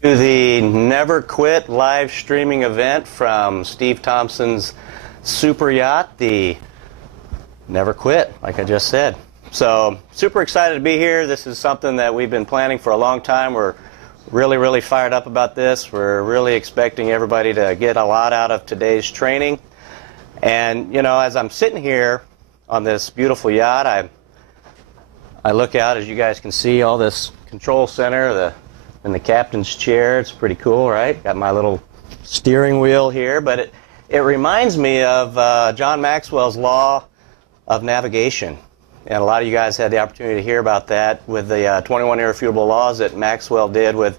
To the Never Quit live streaming event from Steve Thompson's super yacht, the Never Quit, like I just said. So, super excited to be here. This is something that we've been planning for a long time. We're really fired up about this. We're really expecting everybody to get a lot out of today's training. And, you know, as I'm sitting here on this beautiful yacht, I look out, as you guys can see, all this control center, and the captain's chair. It's pretty cool, right? Got my little steering wheel here, but it reminds me of John Maxwell's law of navigation. And a lot of you guys had the opportunity to hear about that with the 21 irrefutable laws that Maxwell did with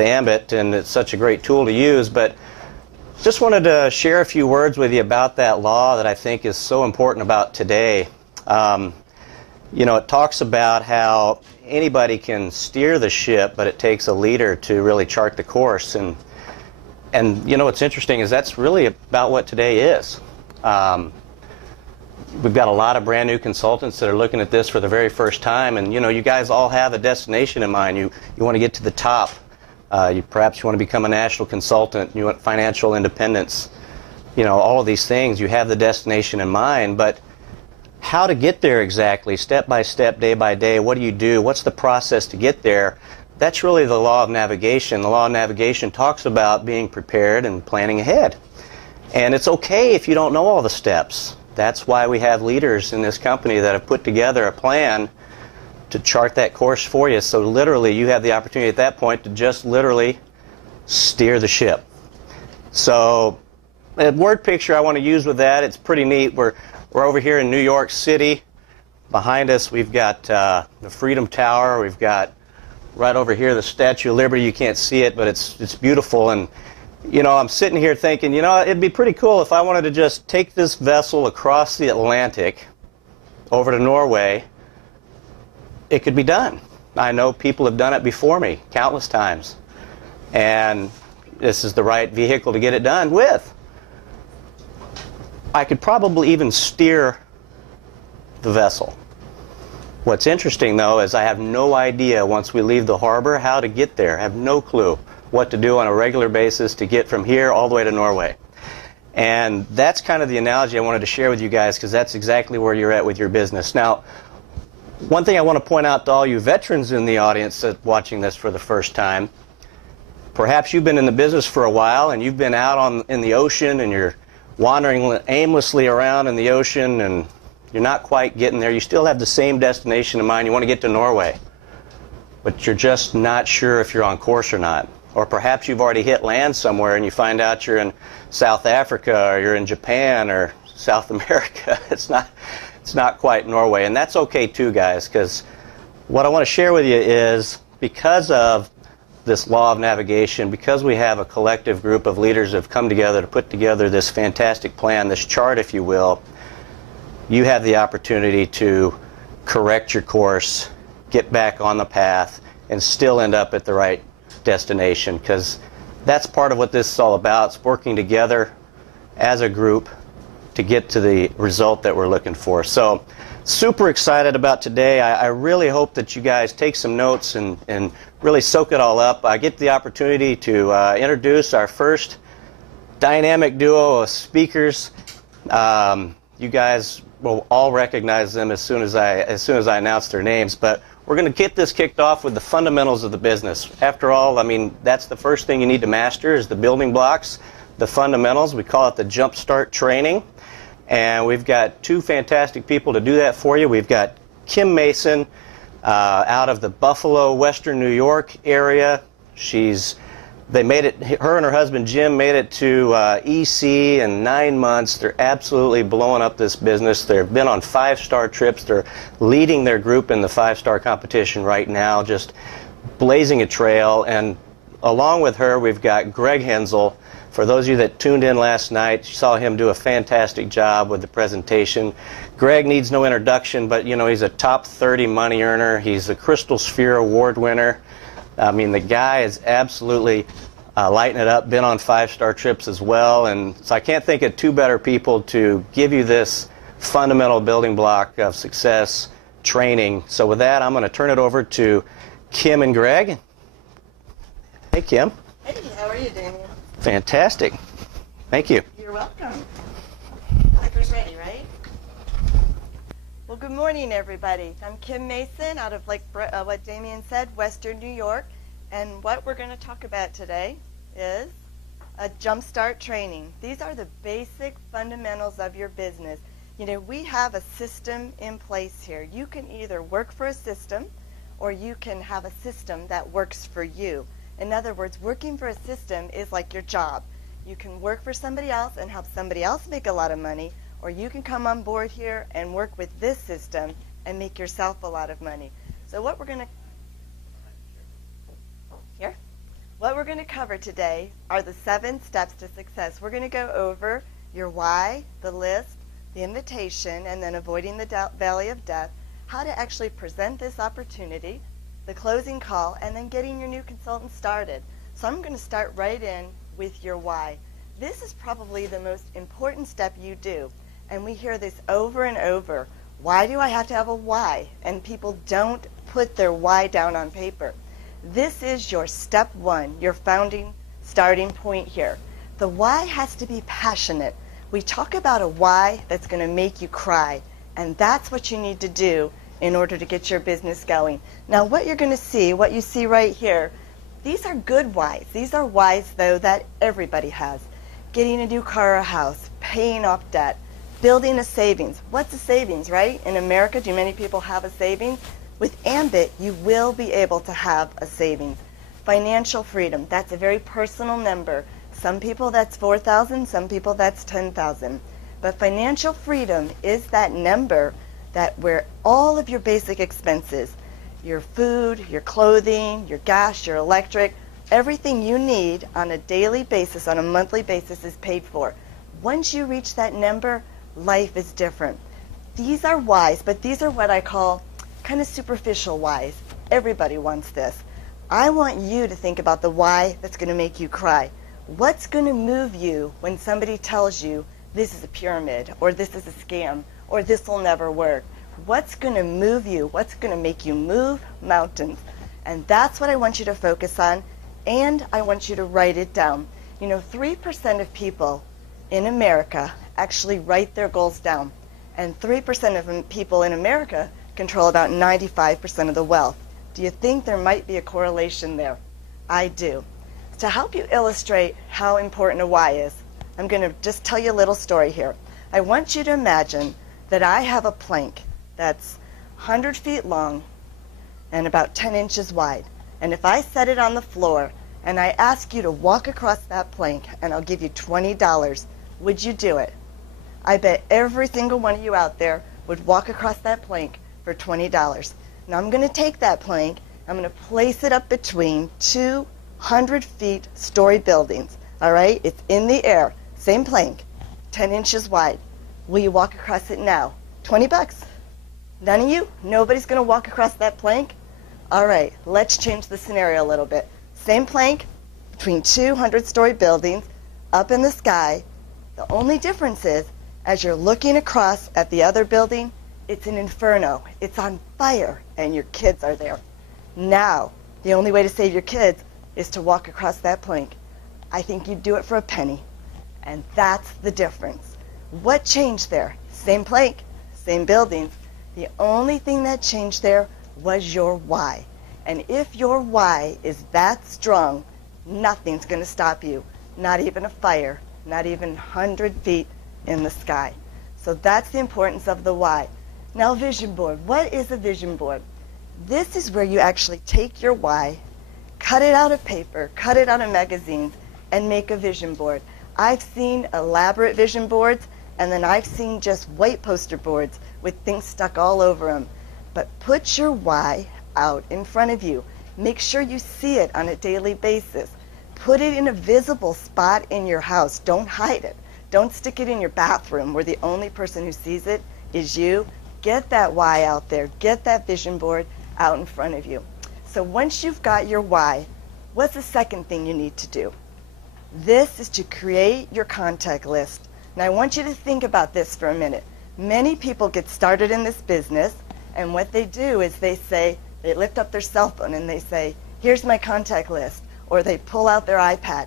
Ambit, and it's such a great tool to use. But just wanted to share a few words with you about that law that I think is so important about today. You know, it talks about how anybody can steer the ship, but it takes a leader to really chart the course. And you know, what's interesting is that's really about what today is. We've got a lot of brand new consultants that are looking at this for the very first time, and you know, you guys all have a destination in mind. You want to get to the top. Perhaps you want to become a national consultant. You want financial independence. You know, all of these things. You have the destination in mind, but how to get there exactly, step by step, day by day, what do you do? What's the process to get there? That's really the law of navigation. The law of navigation talks about being prepared and planning ahead. And it's okay if you don't know all the steps. That's why we have leaders in this company that have put together a plan to chart that course for you. So literally you have the opportunity at that point to just literally steer the ship. So a word picture I want to use with that, it's pretty neat. We're over here in New York City. Behind us we've got the Freedom Tower. We've got right over here the Statue of Liberty. You can't see it, but it's beautiful. And you know, I'm sitting here thinking, you know, it'd be pretty cool if I wanted to just take this vessel across the Atlantic over to Norway. It could be done. I know people have done it before me countless times. And this is the right vehicle to get it done with. I could probably even steer the vessel. What's interesting, though, is I have no idea once we leave the harbor how to get there. I have no clue what to do on a regular basis to get from here all the way to Norway. And that's kind of the analogy I wanted to share with you guys, because that's exactly where you're at with your business. Now, one thing I want to point out to all you veterans in the audience that watching this for the first time, perhaps you've been in the business for a while and you've been out in the ocean and you're wandering aimlessly around in the ocean and you're not quite getting there. You still have the same destination in mind. You want to get to Norway, but you're just not sure if you're on course or not. Or perhaps you've already hit land somewhere and you find out you're in South Africa or you're in Japan or South America. It's not quite Norway, and that's okay too, guys, because what I want to share with you is, because of this law of navigation, because we have a collective group of leaders that have come together to put together this fantastic plan, this chart, if you will, you have the opportunity to correct your course, get back on the path, and still end up at the right destination, because that's part of what this is all about. It's working together as a group to get to the result that we're looking for. So super excited about today. I really hope that you guys take some notes and really soak it all up. I get the opportunity to introduce our first dynamic duo of speakers. You guys will all recognize them as soon as I announce their names, but we're going to get this kicked off with the fundamentals of the business. After all, I mean, that's the first thing you need to master, is the building blocks, the fundamentals. We call it the Jump Start Training. And we've got two fantastic people to do that for you. We've got Kim Mason out of the Buffalo, Western New York area. They made it, her and her husband Jim made it to EC in 9 months. They're absolutely blowing up this business. They've been on 5-star trips. They're leading their group in the 5-star competition right now, just blazing a trail. And along with her, we've got Greg Hensel. For those of you that tuned in last night, you saw him do a fantastic job with the presentation. Greg needs no introduction, but you know, he's a top 30 money earner. He's a Crystal Sphere Award winner. I mean, the guy is absolutely lighting it up, been on 5-star trips as well. And so I can't think of two better people to give you this fundamental building block of success training. So with that, I'm going to turn it over to Kim and Greg. Hey, Kim. Hey, how are you, Damien? Fantastic. Thank you. You're welcome. Piper's ready, right? Well, good morning, everybody. I'm Kim Mason out of, like what Damien said, Western New York. And what we're going to talk about today is a jumpstart training. These are the basic fundamentals of your business. You know, we have a system in place here. You can either work for a system or you can have a system that works for you. In other words, working for a system is like your job. You can work for somebody else and help somebody else make a lot of money, or you can come on board here and work with this system and make yourself a lot of money. So what we're going to cover today are the 7 steps to success. We're going to go over your why, the list, the invitation, and then avoiding the valley of death, how to actually present this opportunity, the closing call, and then getting your new consultant started. So I'm going to start right in with your why. This is probably the most important step you do, and we hear this over and over. Why do I have to have a why? And people don't put their why down on paper. This is your step 1, your founding starting point here. The why has to be passionate. We talk about a why that's going to make you cry, and that's what you need to do in order to get your business going. Now, what you're going to see, what you see right here, these are good whys. These are whys, though, that everybody has. Getting a new car or house, paying off debt, building a savings. What's a savings, right? In America, do many people have a savings? With Ambit, you will be able to have a savings. Financial freedom, that's a very personal number. Some people that's 4,000, some people that's 10,000. But financial freedom is that number that where all of your basic expenses, your food, your clothing, your gas, your electric, everything you need on a daily basis, on a monthly basis is paid for. Once you reach that number, life is different. These are whys, but these are what I call kind of superficial whys. Everybody wants this. I want you to think about the why that's going to make you cry. What's going to move you when somebody tells you this is a pyramid, or this is a scam, or this will never work? What's going to move you? What's going to make you move mountains? And that's what I want you to focus on, and I want you to write it down. You know, 3% of people in America actually write their goals down, and 3% of people in America control about 95% of the wealth. Do you think there might be a correlation there? I do. To help you illustrate how important a why is, I'm going to just tell you a little story here. I want you to imagine that I have a plank that's 100 feet long and about 10 inches wide. And if I set it on the floor and I ask you to walk across that plank and I'll give you $20, would you do it? I bet every single one of you out there would walk across that plank for $20. Now I'm going to take that plank, I'm going to place it up between 200 feet story buildings. All right? It's in the air. Same plank, 10 inches wide. Will you walk across it now? $20. None of you? Nobody's going to walk across that plank? All right, let's change the scenario a little bit. Same plank, between 200-story buildings, up in the sky. The only difference is, as you're looking across at the other building, it's an inferno. It's on fire, and your kids are there. Now, the only way to save your kids is to walk across that plank. I think you'd do it for a penny. And that's the difference. What changed there? Same plank, same buildings. The only thing that changed there was your why. And if your why is that strong, nothing's going to stop you. Not even a fire, not even 100 feet in the sky. So that's the importance of the why. Now, vision board. What is a vision board? This is where you actually take your why, cut it out of paper, cut it out of magazines, and make a vision board. I've seen elaborate vision boards, and then I've seen just white poster boards with things stuck all over them. But put your why out in front of you. Make sure you see it on a daily basis. Put it in a visible spot in your house. Don't hide it. Don't stick it in your bathroom where the only person who sees it is you. Get that why out there. Get that vision board out in front of you. So once you've got your why, what's the second thing you need to do? This is to create your contact list. Now I want you to think about this for a minute. Many people get started in this business, and what they do is they lift up their cell phone and they say, here's my contact list. or they pull out their iPad.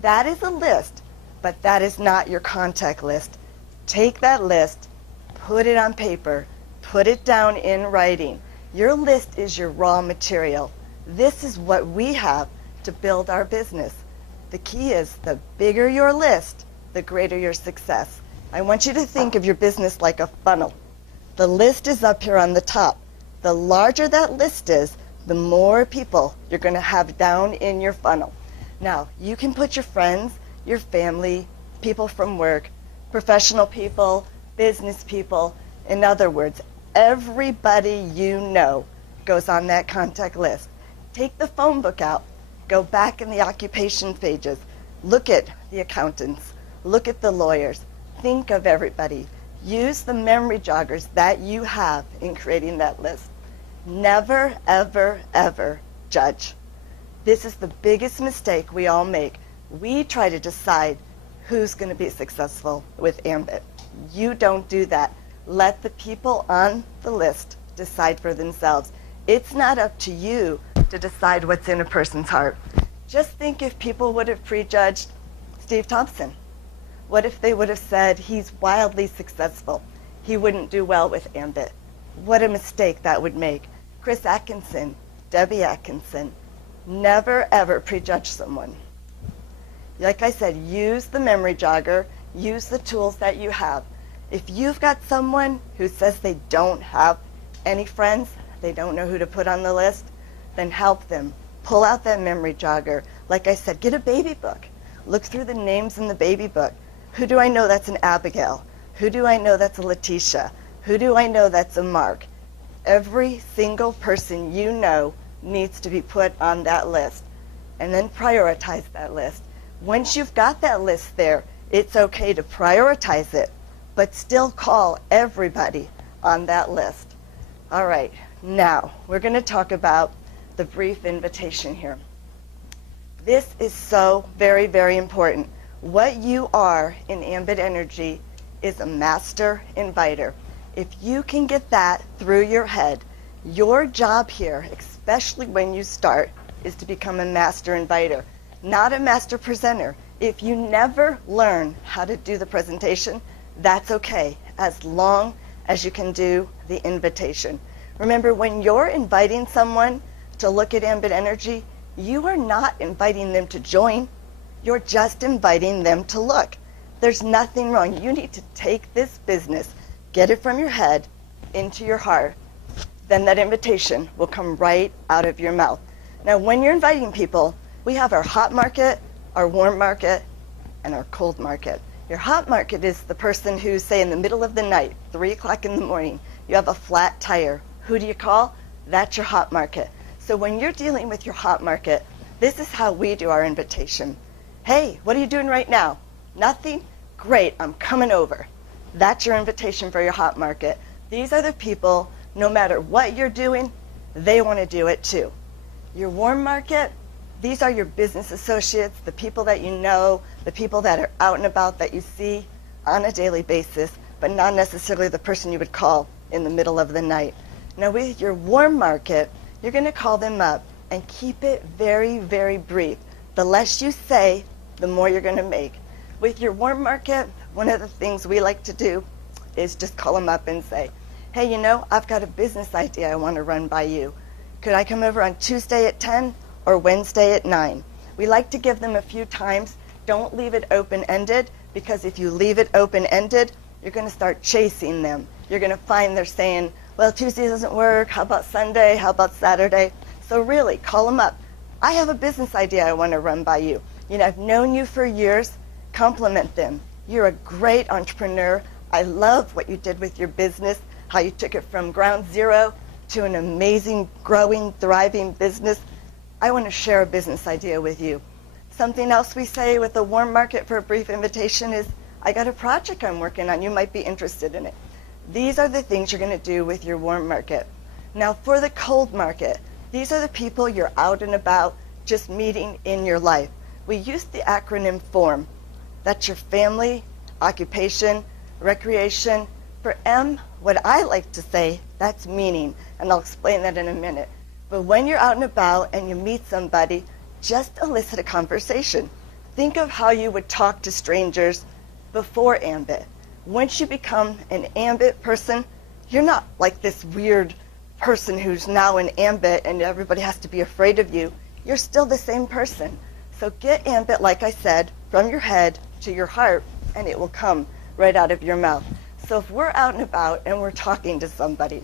That is a list, but that is not your contact list. Take that list, put it on paper, put it down in writing. Your list is your raw material. This is what we have to build our business. The key is the bigger your list, the greater your success. I want you to think of your business like a funnel. The list is up here on the top. The larger that list is, the more people you're going to have down in your funnel. Now, you can put your friends, your family, people from work, professional people, business people. In other words, everybody you know goes on that contact list. Take the phone book out. Go back in the occupation pages. Look at the accountants. Look at the lawyers. Think of everybody. Use the memory joggers that you have in creating that list. Never, ever, ever judge. This is the biggest mistake we all make. We try to decide who's going to be successful with Ambit. You don't do that. Let the people on the list decide for themselves. It's not up to you to decide what's in a person's heart. Just think if people would have prejudged Steve Thompson. What if they would have said he's wildly successful? He wouldn't do well with Ambit. What a mistake that would make. Chris Atkinson, Debbie Atkinson. Never ever prejudge someone. Like I said, use the memory jogger, use the tools that you have. If you've got someone who says they don't have any friends, they don't know who to put on the list, then help them. Pull out that memory jogger. Like I said, get a baby book. Look through the names in the baby book. Who do I know that's an Abigail? Who do I know that's a Letitia? Who do I know that's a Mark? Every single person you know needs to be put on that list. And then prioritize that list. Once you've got that list there, it's okay to prioritize it, but still call everybody on that list. All right, now we're going to talk about the brief invitation here. This is so very, very important. What you are in Ambit Energy is a master inviter. If you can get that through your head, your job here, especially when you start, is to become a master inviter, not a master presenter. If you never learn how to do the presentation, that's okay, as long as you can do the invitation. Remember, when you're inviting someone to look at Ambit Energy, you are not inviting them to join. You're just inviting them to look. There's nothing wrong. You need to take this business, get it from your head into your heart. Then that invitation will come right out of your mouth. Now, when you're inviting people, we have our hot market, our warm market, and our cold market. Your hot market is the person who's, say, in the middle of the night, 3 o'clock in the morning, you have a flat tire. Who do you call? That's your hot market. So when you're dealing with your hot market, this is how we do our invitation. Hey, what are you doing right now? Nothing? Great, I'm coming over. That's your invitation for your hot market. These are the people, no matter what you're doing, they want to do it too. Your warm market, these are your business associates, the people that you know, the people that are out and about that you see on a daily basis, but not necessarily the person you would call in the middle of the night. Now with your warm market, you're going to call them up and keep it very, very brief. The less you say, the more you're going to make. With your warm market, one of the things we like to do is just call them up and say, hey, you know, I've got a business idea I want to run by you. Could I come over on Tuesday at 10 or Wednesday at 9? We like to give them a few times. Don't leave it open-ended, because if you leave it open-ended, you're going to start chasing them. You're going to find they're saying, well, Tuesday doesn't work. How about Sunday? How about Saturday? So really, call them up. I have a business idea I want to run by you. You know, I've known you for years. Compliment them. You're a great entrepreneur. I love what you did with your business, how you took it from ground zero to an amazing, growing, thriving business. I want to share a business idea with you. Something else we say with the warm market for a brief invitation is, I got a project I'm working on. You might be interested in it. These are the things you're going to do with your warm market. Now for the cold market, these are the people you're out and about just meeting in your life. We use the acronym FORM. That's your family, occupation, recreation. For M, what I like to say, that's meaning, and I'll explain that in a minute. But when you're out and about and you meet somebody, just elicit a conversation. Think of how you would talk to strangers before Ambit. Once you become an Ambit person, you're not like this weird person who's now an Ambit and everybody has to be afraid of you. You're still the same person. So get Ambit, like I said, from your head to your heart, and it will come right out of your mouth. So if we're out and about and we're talking to somebody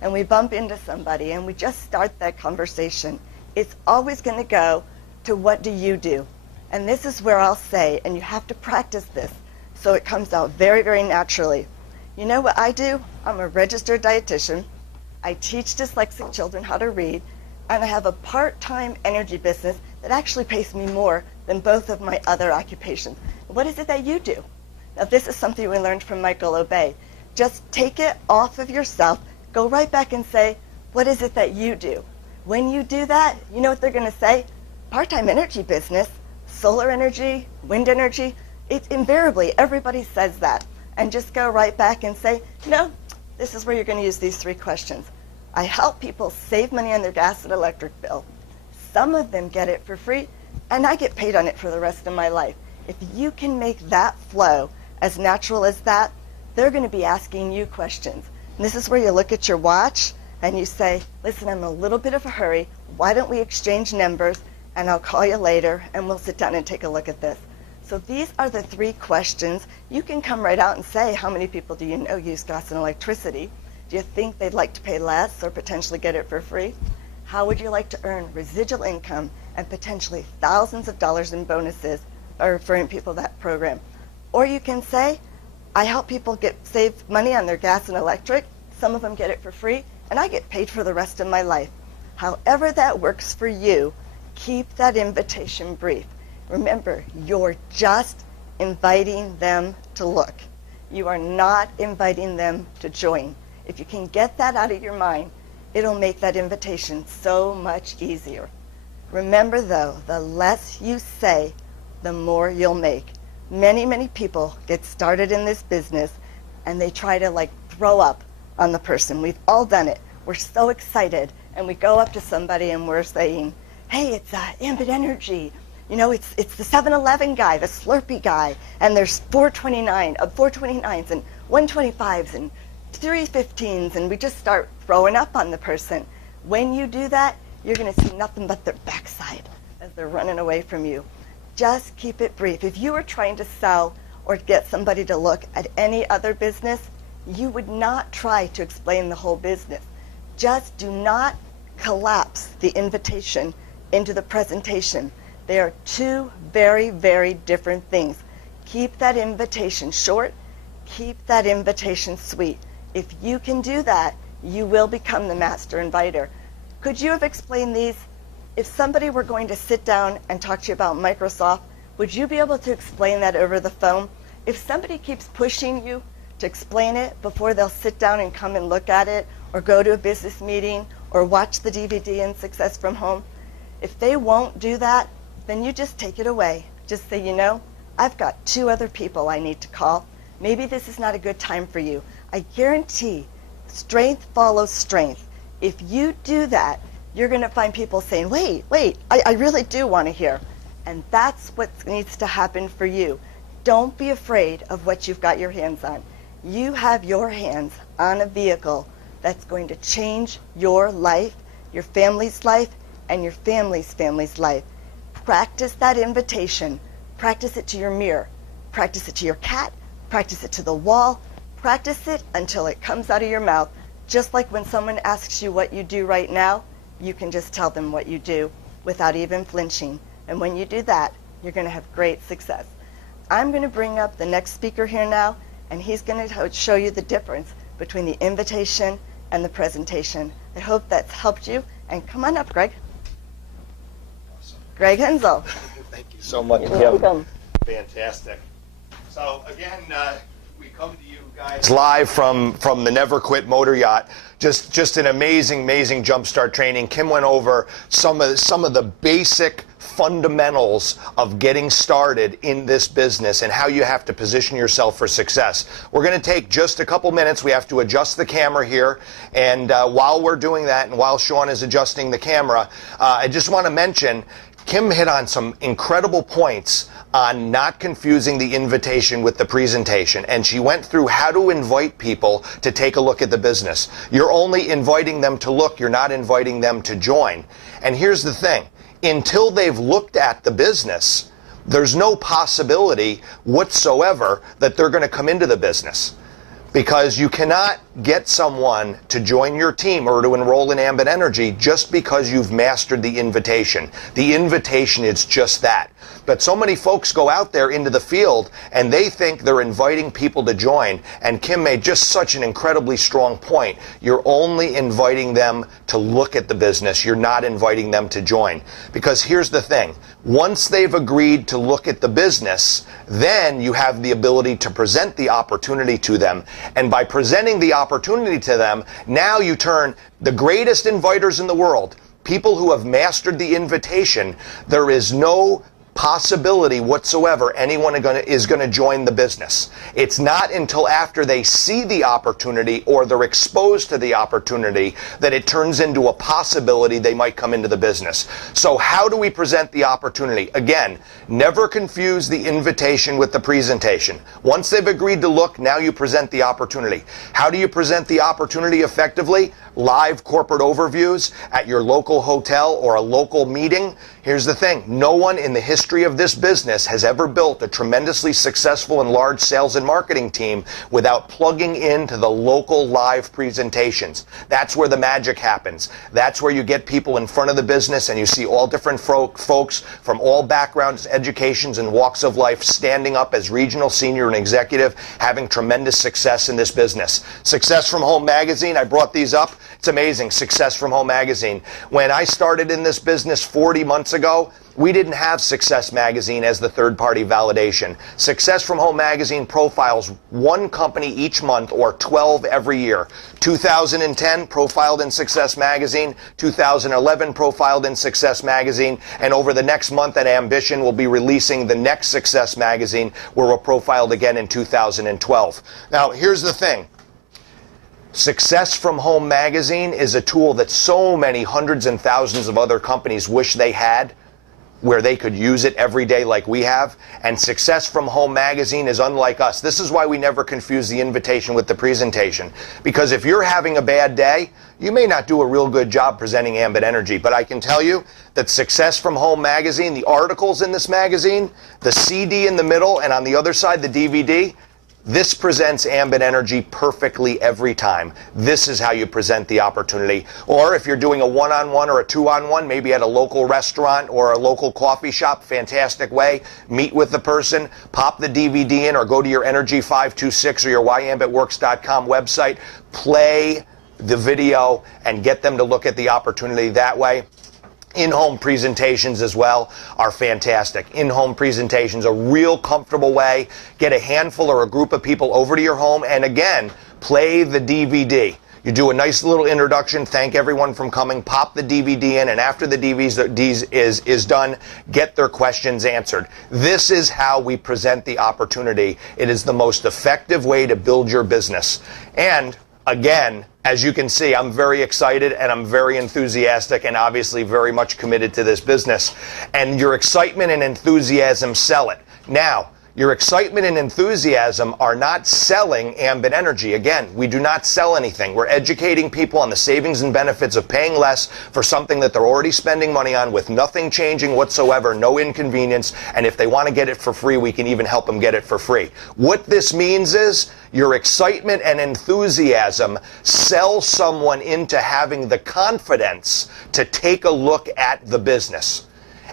and we bump into somebody and we just start that conversation, it's always going to go to what do you do? And this is where I'll say, and you have to practice this so it comes out very, very naturally. You know what I do? I'm a registered dietitian. I teach dyslexic children how to read, and I have a part-time energy business that actually pays me more than both of my other occupations. What is it that you do? Now, this is something we learned from Michael Obey. Just take it off of yourself, go right back and say, what is it that you do? When you do that, you know what they're going to say? Part-time energy business, solar energy, wind energy. It's invariably, everybody says that. And just go right back and say, no, this is where you're going to use these 3 questions. I help people save money on their gas and electric bill. Some of them get it for free, and I get paid on it for the rest of my life. If you can make that flow as natural as that, they're going to be asking you questions. And this is where you look at your watch and you say, listen, I'm in a little bit of a hurry. Why don't we exchange numbers, and I'll call you later, and we'll sit down and take a look at this. So these are the 3 questions. You can come right out and say, how many people do you know use gas and electricity? Do you think they'd like to pay less or potentially get it for free? How would you like to earn residual income and potentially thousands of dollars in bonuses by referring people to that program? Or you can say, I help people save money on their gas and electric. Some of them get it for free, and I get paid for the rest of my life. However that works for you, keep that invitation brief. Remember, you're just inviting them to look. You are not inviting them to join. If you can get that out of your mind, it'll make that invitation so much easier. Remember, though, the less you say, the more you'll make. Many, many people get started in this business, and they try to, throw up on the person. We've all done it. We're so excited, and we go up to somebody, and we're saying, hey, it's Ambit Energy. You know, it's the 7-Eleven guy, the Slurpee guy, and there's 429s and 125s and 315s, and we just start throwing up on the person. When you do that, you're going to see nothing but their backside as they're running away from you. Just keep it brief. If you were trying to sell or get somebody to look at any other business, you would not try to explain the whole business. Just do not collapse the invitation into the presentation. They are 2 very, very different things. Keep that invitation short. Keep that invitation sweet. If you can do that, you will become the master inviter. Could you have explained these? If somebody were going to sit down and talk to you about Microsoft, would you be able to explain that over the phone? If somebody keeps pushing you to explain it before they'll sit down and come and look at it, or go to a business meeting, or watch the DVD in Success from Home, if they won't do that, then you just take it away. Just say, you know, I've got 2 other people I need to call. Maybe this is not a good time for you. I guarantee strength follows strength. If you do that, you're going to find people saying, wait, I really do want to hear. And that's what needs to happen for you. Don't be afraid of what you've got your hands on. You have your hands on a vehicle that's going to change your life, your family's life, and your family's life. Practice that invitation. Practice it to your mirror. Practice it to your cat. Practice it to the wall. Practice it until it comes out of your mouth. Just like when someone asks you what you do right now, you can just tell them what you do without even flinching. And when you do that, you're going to have great success. I'm going to bring up the next speaker here now, and he's going to show you the difference between the invitation and the presentation. I hope that's helped you. And come on up, Greg. Awesome. Greg Hensel. Thank you so much, You're Kim. welcome. Fantastic. So again, we come to you guys live from the Never Quit Motor Yacht. Just an amazing jumpstart training. Kim went over some of the basic fundamentals of getting started in this business and how you have to position yourself for success. We're going to take just a couple minutes. We have to adjust the camera here, and while we're doing that and while Sean is adjusting the camera, I just want to mention, Kim hit on some incredible points on not confusing the invitation with the presentation. And she went through how to invite people to take a look at the business. You're only inviting them to look. You're not inviting them to join. And here's the thing. Until they've looked at the business, there's no possibility whatsoever that they're going to come into the business. Because you cannot get someone to join your team or to enroll in Ambit Energy just because you've mastered the invitation. The invitation is just that. But so many folks go out there into the field and they think they're inviting people to join. And Kim made just such an incredibly strong point. You're only inviting them to look at the business. You're not inviting them to join. Because here's the thing. Once they've agreed to look at the business, then you have the ability to present the opportunity to them. And by presenting the opportunity to them, now you turn the greatest inviters in the world, people who have mastered the invitation. There is no possibility whatsoever anyone is going to join the business. It's not until after they see the opportunity or they're exposed to the opportunity that it turns into a possibility they might come into the business. So how do we present the opportunity? Again, never confuse the invitation with the presentation. Once they've agreed to look, now you present the opportunity. How do you present the opportunity effectively? Live corporate overviews at your local hotel or a local meeting. Here's the thing. No one in the history of this business has ever built a tremendously successful and large sales and marketing team without plugging into the local live presentations. That's where the magic happens. That's where you get people in front of the business and you see all different folks from all backgrounds, educations, and walks of life standing up as regional, senior, and executive, having tremendous success in this business. Success from Home Magazine, I brought these up. It's amazing. Success from Home Magazine. When I started in this business 40 months ago, we didn't have Success Magazine as the third-party validation. Success from Home Magazine profiles one company each month or 12 every year. 2010 profiled in Success Magazine, 2011 profiled in Success Magazine, and over the next month at Ambition we'll be releasing the next Success Magazine where we're profiled again in 2012. Now here's the thing. Success from Home Magazine is a tool that so many hundreds and thousands of other companies wish they had, where they could use it every day like we have. And Success from Home Magazine is unlike us. This is why we never confuse the invitation with the presentation. Because if you're having a bad day, you may not do a real good job presenting Ambit Energy. But I can tell you that Success from Home Magazine, the articles in this magazine, the CD in the middle, and on the other side, the DVD, this presents Ambit Energy perfectly every time. This is how you present the opportunity. Or if you're doing a one-on-one or a two-on-one, maybe at a local restaurant or a local coffee shop, fantastic way. Meet with the person, pop the DVD in, or go to your Energy 526 or your yambitworks.com website, play the video, and get them to look at the opportunity that way. In-home presentations as well are fantastic. In-home presentations, a real comfortable way. Get a handful or a group of people over to your home and again, play the DVD. You do a nice little introduction, thank everyone for coming, pop the DVD in, and after the DVD is done, get their questions answered. This is how we present the opportunity. It is the most effective way to build your business. And again, as you can see, I'm very excited and I'm very enthusiastic and obviously very much committed to this business. And your excitement and enthusiasm sell it. Now, your excitement and enthusiasm are not selling Ambit Energy. Again, we do not sell anything. We're educating people on the savings and benefits of paying less for something that they're already spending money on with nothing changing whatsoever, no inconvenience. And if they want to get it for free, we can even help them get it for free. What this means is your excitement and enthusiasm sell someone into having the confidence to take a look at the business.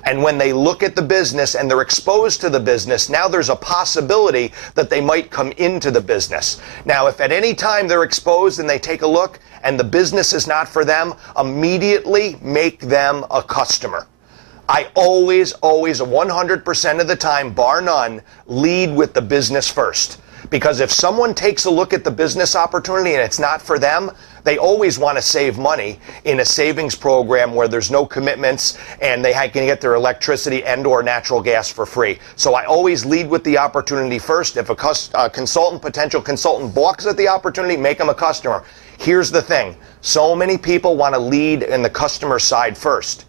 And when they look at the business and they're exposed to the business, now there's a possibility that they might come into the business. Now, if at any time they're exposed and they take a look and the business is not for them, immediately make them a customer. I always, 100% of the time, bar none, lead with the business first. Because if someone takes a look at the business opportunity and it's not for them, they always want to save money in a savings program where there's no commitments and they can get their electricity and or natural gas for free. So I always lead with the opportunity first. If a potential consultant balks at the opportunity, make them a customer. Here's the thing. So many people want to lead in the customer side first.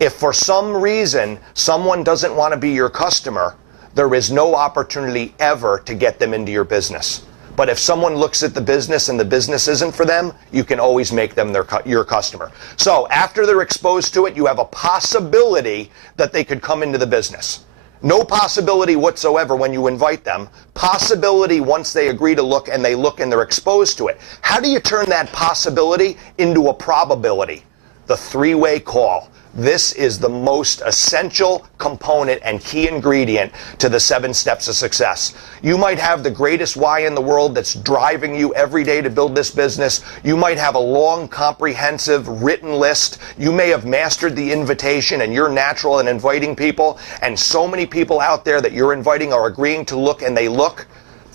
If for some reason someone doesn't want to be your customer, there is no opportunity ever to get them into your business. But if someone looks at the business and the business isn't for them, you can always make them your customer. So after they're exposed to it, you have a possibility that they could come into the business. No possibility whatsoever when you invite them. Possibility once they agree to look and they look and they're exposed to it. How do you turn that possibility into a probability? The three-way call. This is the most essential component and key ingredient to the 7 steps of success. You might have the greatest why in the world that's driving you every day to build this business. You might have a long, comprehensive written list. You may have mastered the invitation and you're natural in inviting people. And so many people out there that you're inviting are agreeing to look and they look.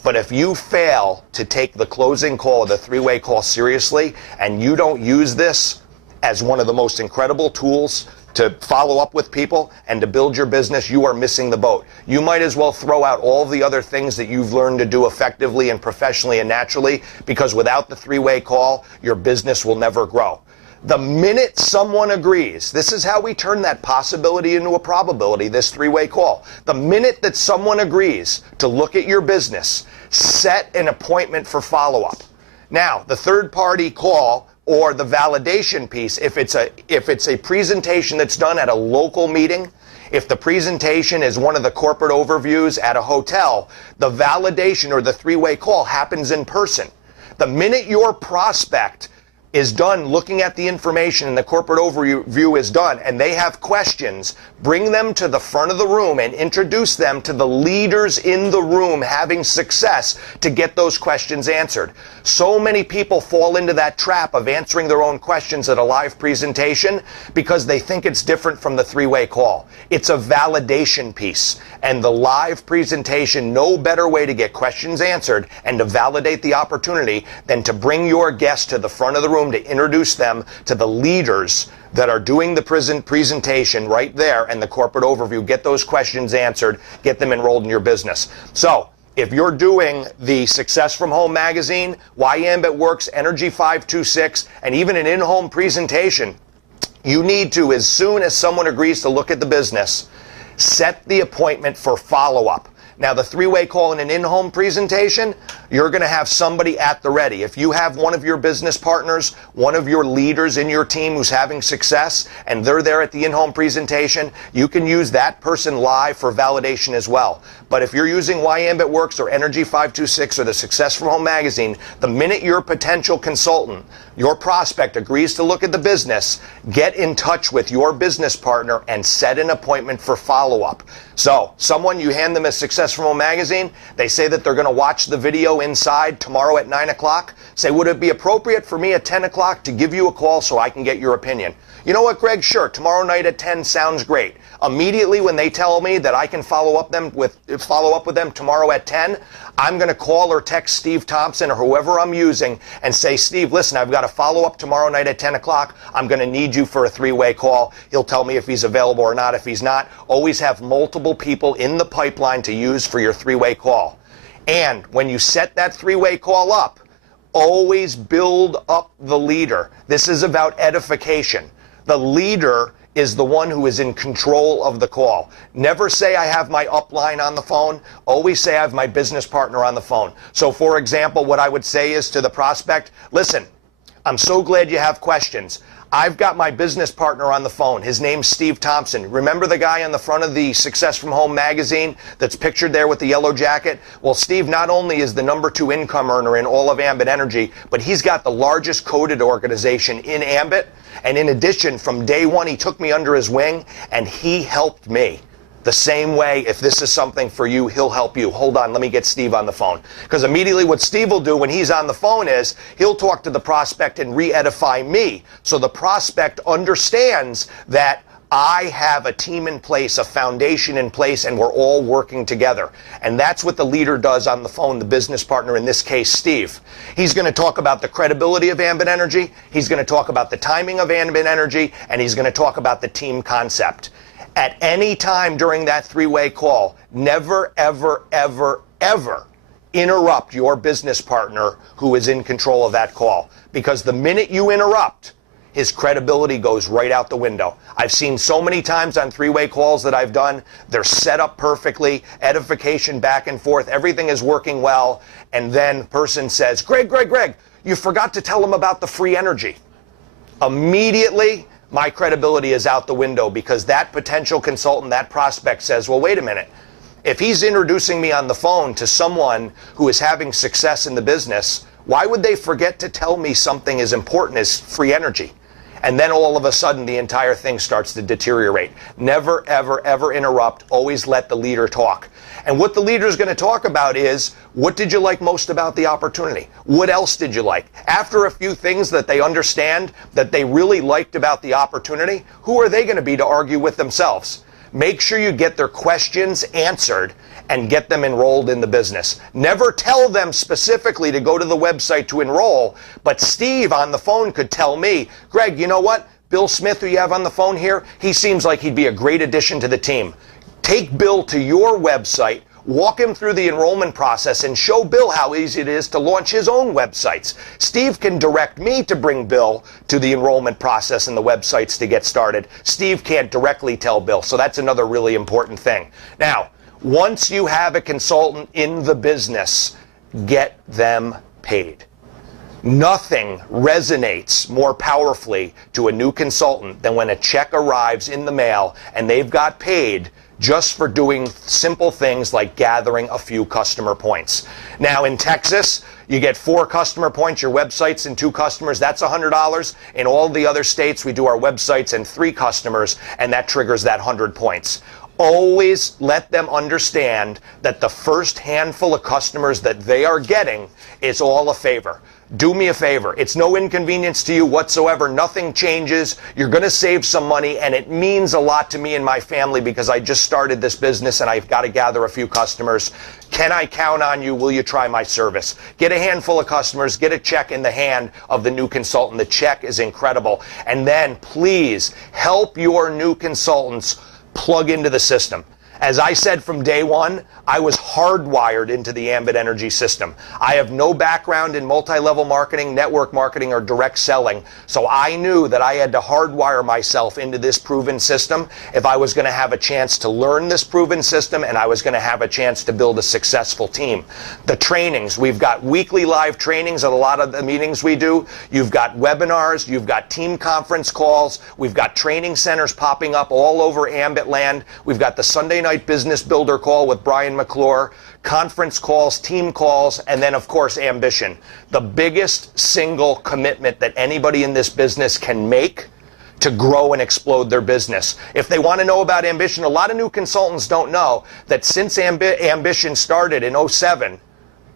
But if you fail to take the closing call, the three-way call seriously, and you don't use this as one of the most incredible tools to follow up with people and to build your business, you are missing the boat. You might as well throw out all the other things that you've learned to do effectively and professionally and naturally, because without the three-way call, your business will never grow. The minute someone agrees, this is how we turn that possibility into a probability, this three-way call. The minute that someone agrees to look at your business, set an appointment for follow-up. Now, the third-party call or the validation piece, if it's a presentation that's done at a local meeting, if the presentation is one of the corporate overviews at a hotel, the validation or the three-way call happens in person. The minute your prospect is done looking at the information and the corporate overview is done and they have questions, bring them to the front of the room and introduce them to the leaders in the room having success to get those questions answered. So many people fall into that trap of answering their own questions at a live presentation because they think it's different from the three-way call. It's a validation piece. And the live presentation, no better way to get questions answered and to validate the opportunity than to bring your guest to the front of the room to introduce them to the leaders that are doing the presentation right there and the corporate overview. Get those questions answered, get them enrolled in your business. So if you're doing the Success from Home magazine, Why Ambit Works, Energy 526, and even an in-home presentation, you need to, as soon as someone agrees to look at the business, set the appointment for follow-up. Now, the three-way call in an in-home presentation, you're going to have somebody at the ready. If you have one of your business partners, one of your leaders in your team who's having success, and they're there at the in-home presentation, you can use that person live for validation as well. But if you're using Why Ambit Works or Energy 526 or the Success from Home magazine, the minute your potential consultant, your prospect agrees to look at the business, get in touch with your business partner and set an appointment for follow-up. So, someone, you hand them a Success from Home magazine, they say that they're going to watch the video inside tomorrow at 9 o'clock. Say, would it be appropriate for me at 10 o'clock to give you a call so I can get your opinion? You know what, Greg? Sure, tomorrow night at 10 sounds great. Immediately when they tell me that I can follow up with them tomorrow at 10, I'm going to call or text Steve Thompson or whoever I'm using and say, Steve, listen, I've got a follow-up tomorrow night at 10 o'clock. I'm going to need you for a three-way call. He'll tell me if he's available or not. If he's not, always have multiple people in the pipeline to use for your three-way call. And when you set that three-way call up, always build up the leader. This is about edification. The leader is the one who is in control of the call. Never say I have my upline on the phone. Always say I have my business partner on the phone. So for example, what I would say is to the prospect, listen, I'm so glad you have questions. I've got my business partner on the phone. His name's Steve Thompson. Remember the guy on the front of the Success from Home magazine that's pictured there with the yellow jacket? Well, Steve not only is the #2 income earner in all of Ambit Energy, but he's got the largest coded organization in Ambit. And in addition, from day one, he took me under his wing and he helped me. The same way, if this is something for you, he'll help you. Hold on, let me get Steve on the phone. Because immediately what Steve will do when he's on the phone is he'll talk to the prospect and re-edify me. So the prospect understands that I have a team in place, a foundation in place, and we're all working together. And that's what the leader does on the phone, the business partner, in this case, Steve. He's going to talk about the credibility of Ambit Energy, he's going to talk about the timing of Ambit Energy, and he's going to talk about the team concept. At any time during that three-way call, never, ever, ever, ever interrupt your business partner who is in control of that call. Because the minute you interrupt, his credibility goes right out the window. I've seen so many times on three-way calls that I've done, they're set up perfectly, edification back and forth, everything is working well, and then the person says, Greg, you forgot to tell them about the free energy. Immediately, my credibility is out the window because that potential consultant, that prospect says, well, wait a minute. If he's introducing me on the phone to someone who is having success in the business, why would they forget to tell me something as important as free energy? And then all of a sudden, the entire thing starts to deteriorate. Never, ever, ever interrupt. Always let the leader talk. And what the leader is going to talk about is, what did you like most about the opportunity? What else did you like? After a few things that they understand that they really liked about the opportunity, who are they going to be to argue with themselves? Make sure you get their questions answered and get them enrolled in the business. Never tell them specifically to go to the website to enroll, but Steve on the phone could tell me, Greg, you know what? Bill Smith, who you have on the phone here, he seems like he'd be a great addition to the team. Take Bill to your website, walk him through the enrollment process, and show Bill how easy it is to launch his own websites. Steve can direct me to bring Bill to the enrollment process and the websites to get started. Steve can't directly tell Bill, so that's another really important thing. Now, once you have a consultant in the business, get them paid. Nothing resonates more powerfully to a new consultant than when a check arrives in the mail and they've got paid just for doing simple things like gathering a few customer points. Now in Texas, you get 4 customer points, your websites and 2 customers, that's $100. In all the other states, we do our websites and 3 customers, and that triggers that 100 points. Always let them understand that the first handful of customers that they are getting is all a favor. Do me a favor. It's no inconvenience to you whatsoever. Nothing changes. You're going to save some money, and it means a lot to me and my family because I just started this business and I've got to gather a few customers. Can I count on you? Will you try my service? Get a handful of customers. Get a check in the hand of the new consultant. The check is incredible. And then please help your new consultants plug into the system. As I said from day one, I was hardwired into the Ambit Energy system. I have no background in multi-level marketing, network marketing, or direct selling, so I knew that I had to hardwire myself into this proven system if I was going to have a chance to learn this proven system and I was going to have a chance to build a successful team. The trainings, we've got weekly live trainings at a lot of the meetings we do. You've got webinars, you've got team conference calls, we've got training centers popping up all over Ambit land. We've got the Sunday night business builder call with Brian McClure, conference calls, team calls, and then, of course, ambition. The biggest single commitment that anybody in this business can make to grow and explode their business. If they want to know about ambition, a lot of new consultants don't know that since ambition started in 2007,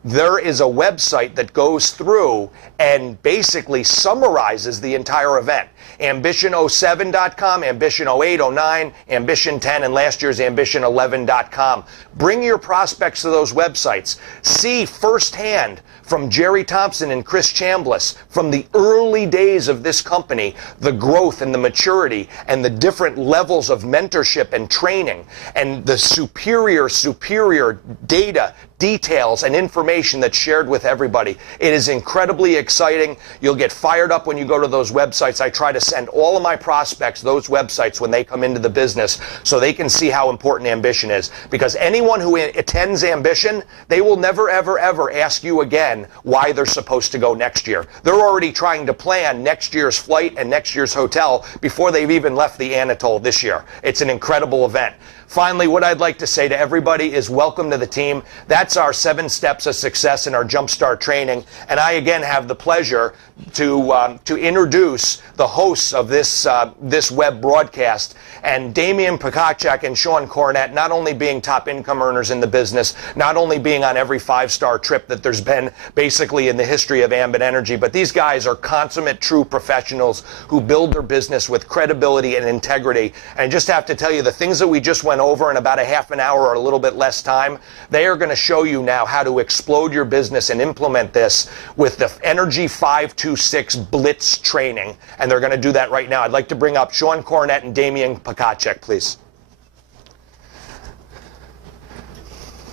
there is a website that goes through and basically summarizes the entire event. Ambition07.com, Ambition 08, 09, Ambition 10, and last year's Ambition11.com. Bring your prospects to those websites. See firsthand from Jerry Thompson and Chris Chambliss, from the early days of this company, the growth and the maturity and the different levels of mentorship and training and the superior data, details, and information that's shared with everybody. It is incredibly exciting. You'll get fired up when you go to those websites. I try to send all of my prospects those websites when they come into the business so they can see how important ambition is. Because anyone who attends ambition, they will never, ever, ever ask you again why they're supposed to go next year. They're already trying to plan next year's flight and next year's hotel before they've even left the Anatole this year. It's an incredible event. Finally, what I'd like to say to everybody is welcome to the team. That's our 7 steps of success in our Jumpstart training. And I, again, have the pleasure to introduce the hosts of this web broadcast. And Damian Pakachak and Sean Cornett, not only being top income earners in the business, not only being on every 5-star trip that there's been basically in the history of Ambit Energy, but these guys are consummate true professionals who build their business with credibility and integrity. And I just have to tell you, the things that we just went over in about a half an hour or a little bit less time, they are going to show you now how to explode your business and implement this with the Energy 526 Blitz training. And they're going to do that right now. I'd like to bring up Sean Cornett and Damian Pakachek, please.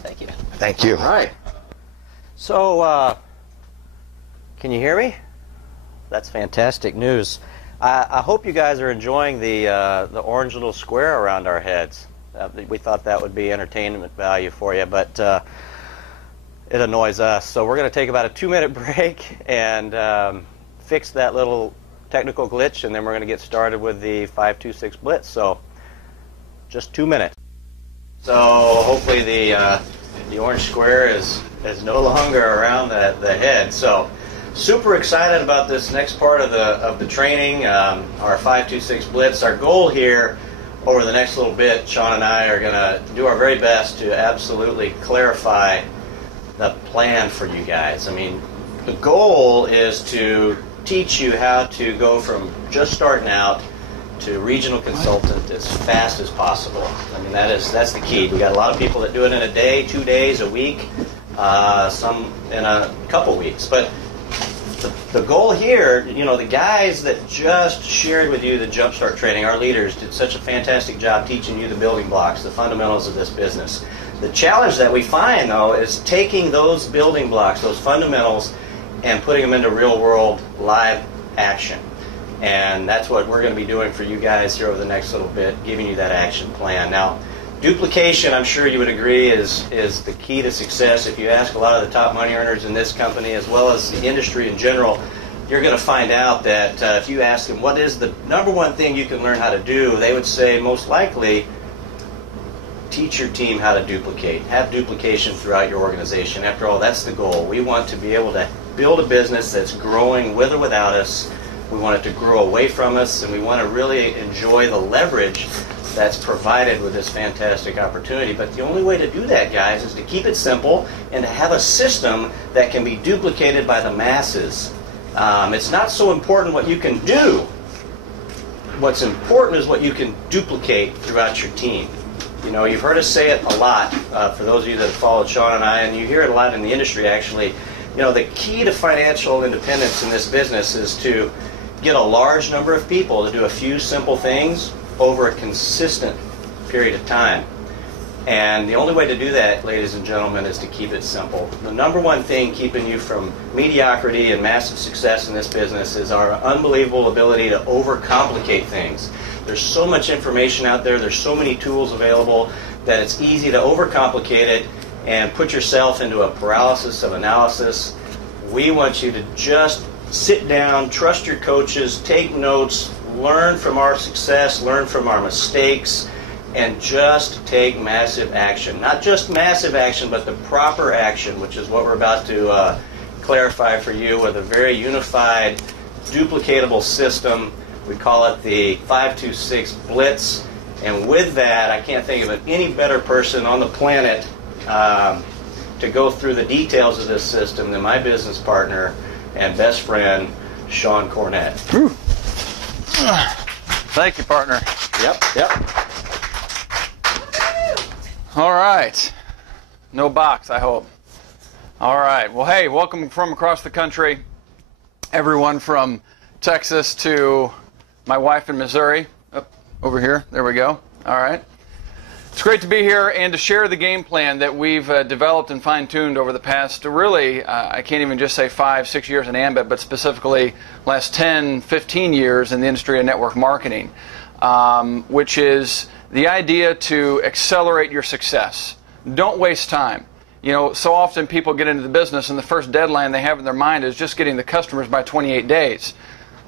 Thank you. Thank you. All right. So, can you hear me? That's fantastic news. I hope you guys are enjoying the orange little square around our heads. We thought that would be entertainment value for you, but it annoys us. So we're going to take about a 2-minute break and fix that little technical glitch, and then we're going to get started with the 526 Blitz. So just 2 minutes. So hopefully the orange square is no longer around the head. So super excited about this next part of the training, our 526 Blitz. Our goal here over the next little bit, Sean and I are going to do our very best to absolutely clarify the plan for you guys. I mean, the goal is to teach you how to go from just starting out to regional consultant as fast as possible. I mean, that's the key. We got a lot of people that do it in a day, 2 days, a week, some in a couple weeks. But the goal here, you know, the guys that just shared with you the Jumpstart training, our leaders, did such a fantastic job teaching you the building blocks, the fundamentals of this business. The challenge that we find, though, is taking those building blocks, those fundamentals, and putting them into real-world live action. And that's what we're going to be doing for you guys here over the next little bit, giving you that action plan. Now, duplication, I'm sure you would agree, is the key to success. If you ask a lot of the top money earners in this company, as well as the industry in general, you're going to find out that if you ask them what is the number one thing you can learn how to do, they would say most likely teach your team how to duplicate. Have duplication throughout your organization. After all, that's the goal. We want to be able to build a business that's growing with or without us. We want it to grow away from us, and we want to really enjoy the leverage that's provided with this fantastic opportunity. But the only way to do that, guys, is to keep it simple and to have a system that can be duplicated by the masses. It's not so important what you can do. What's important is what you can duplicate throughout your team. You know, you've heard us say it a lot, for those of you that have followed Sean and I, and you hear it a lot in the industry, actually. You know, the key to financial independence in this business is to get a large number of people to do a few simple things over a consistent period of time. And the only way to do that, ladies and gentlemen, is to keep it simple. The number one thing keeping you from mediocrity and massive success in this business is our unbelievable ability to overcomplicate things. There's so much information out there, there's so many tools available that it's easy to overcomplicate it and put yourself into a paralysis of analysis. We want you to just sit down, trust your coaches, take notes, learn from our success, learn from our mistakes, and just take massive action. Not just massive action, but the proper action, which is what we're about to clarify for you with a very unified, duplicatable system. We call it the 526 Blitz. And with that, I can't think of any better person on the planet to go through the details of this system than my business partner and best friend, Sean Cornett. Thank you, partner. Yep. All right. No box, I hope. All right. Well, hey, welcome from across the country. Everyone from Texas to my wife in Missouri. Over here. There we go. All right. It's great to be here and to share the game plan that we've developed and fine-tuned over the past, really, I can't even just say 5-6 years in Ambit, but specifically last 10-15 years in the industry of network marketing, which is the idea to accelerate your success. Don't waste time. You know, so often people get into the business and the first deadline they have in their mind is just getting the customers by 28 days.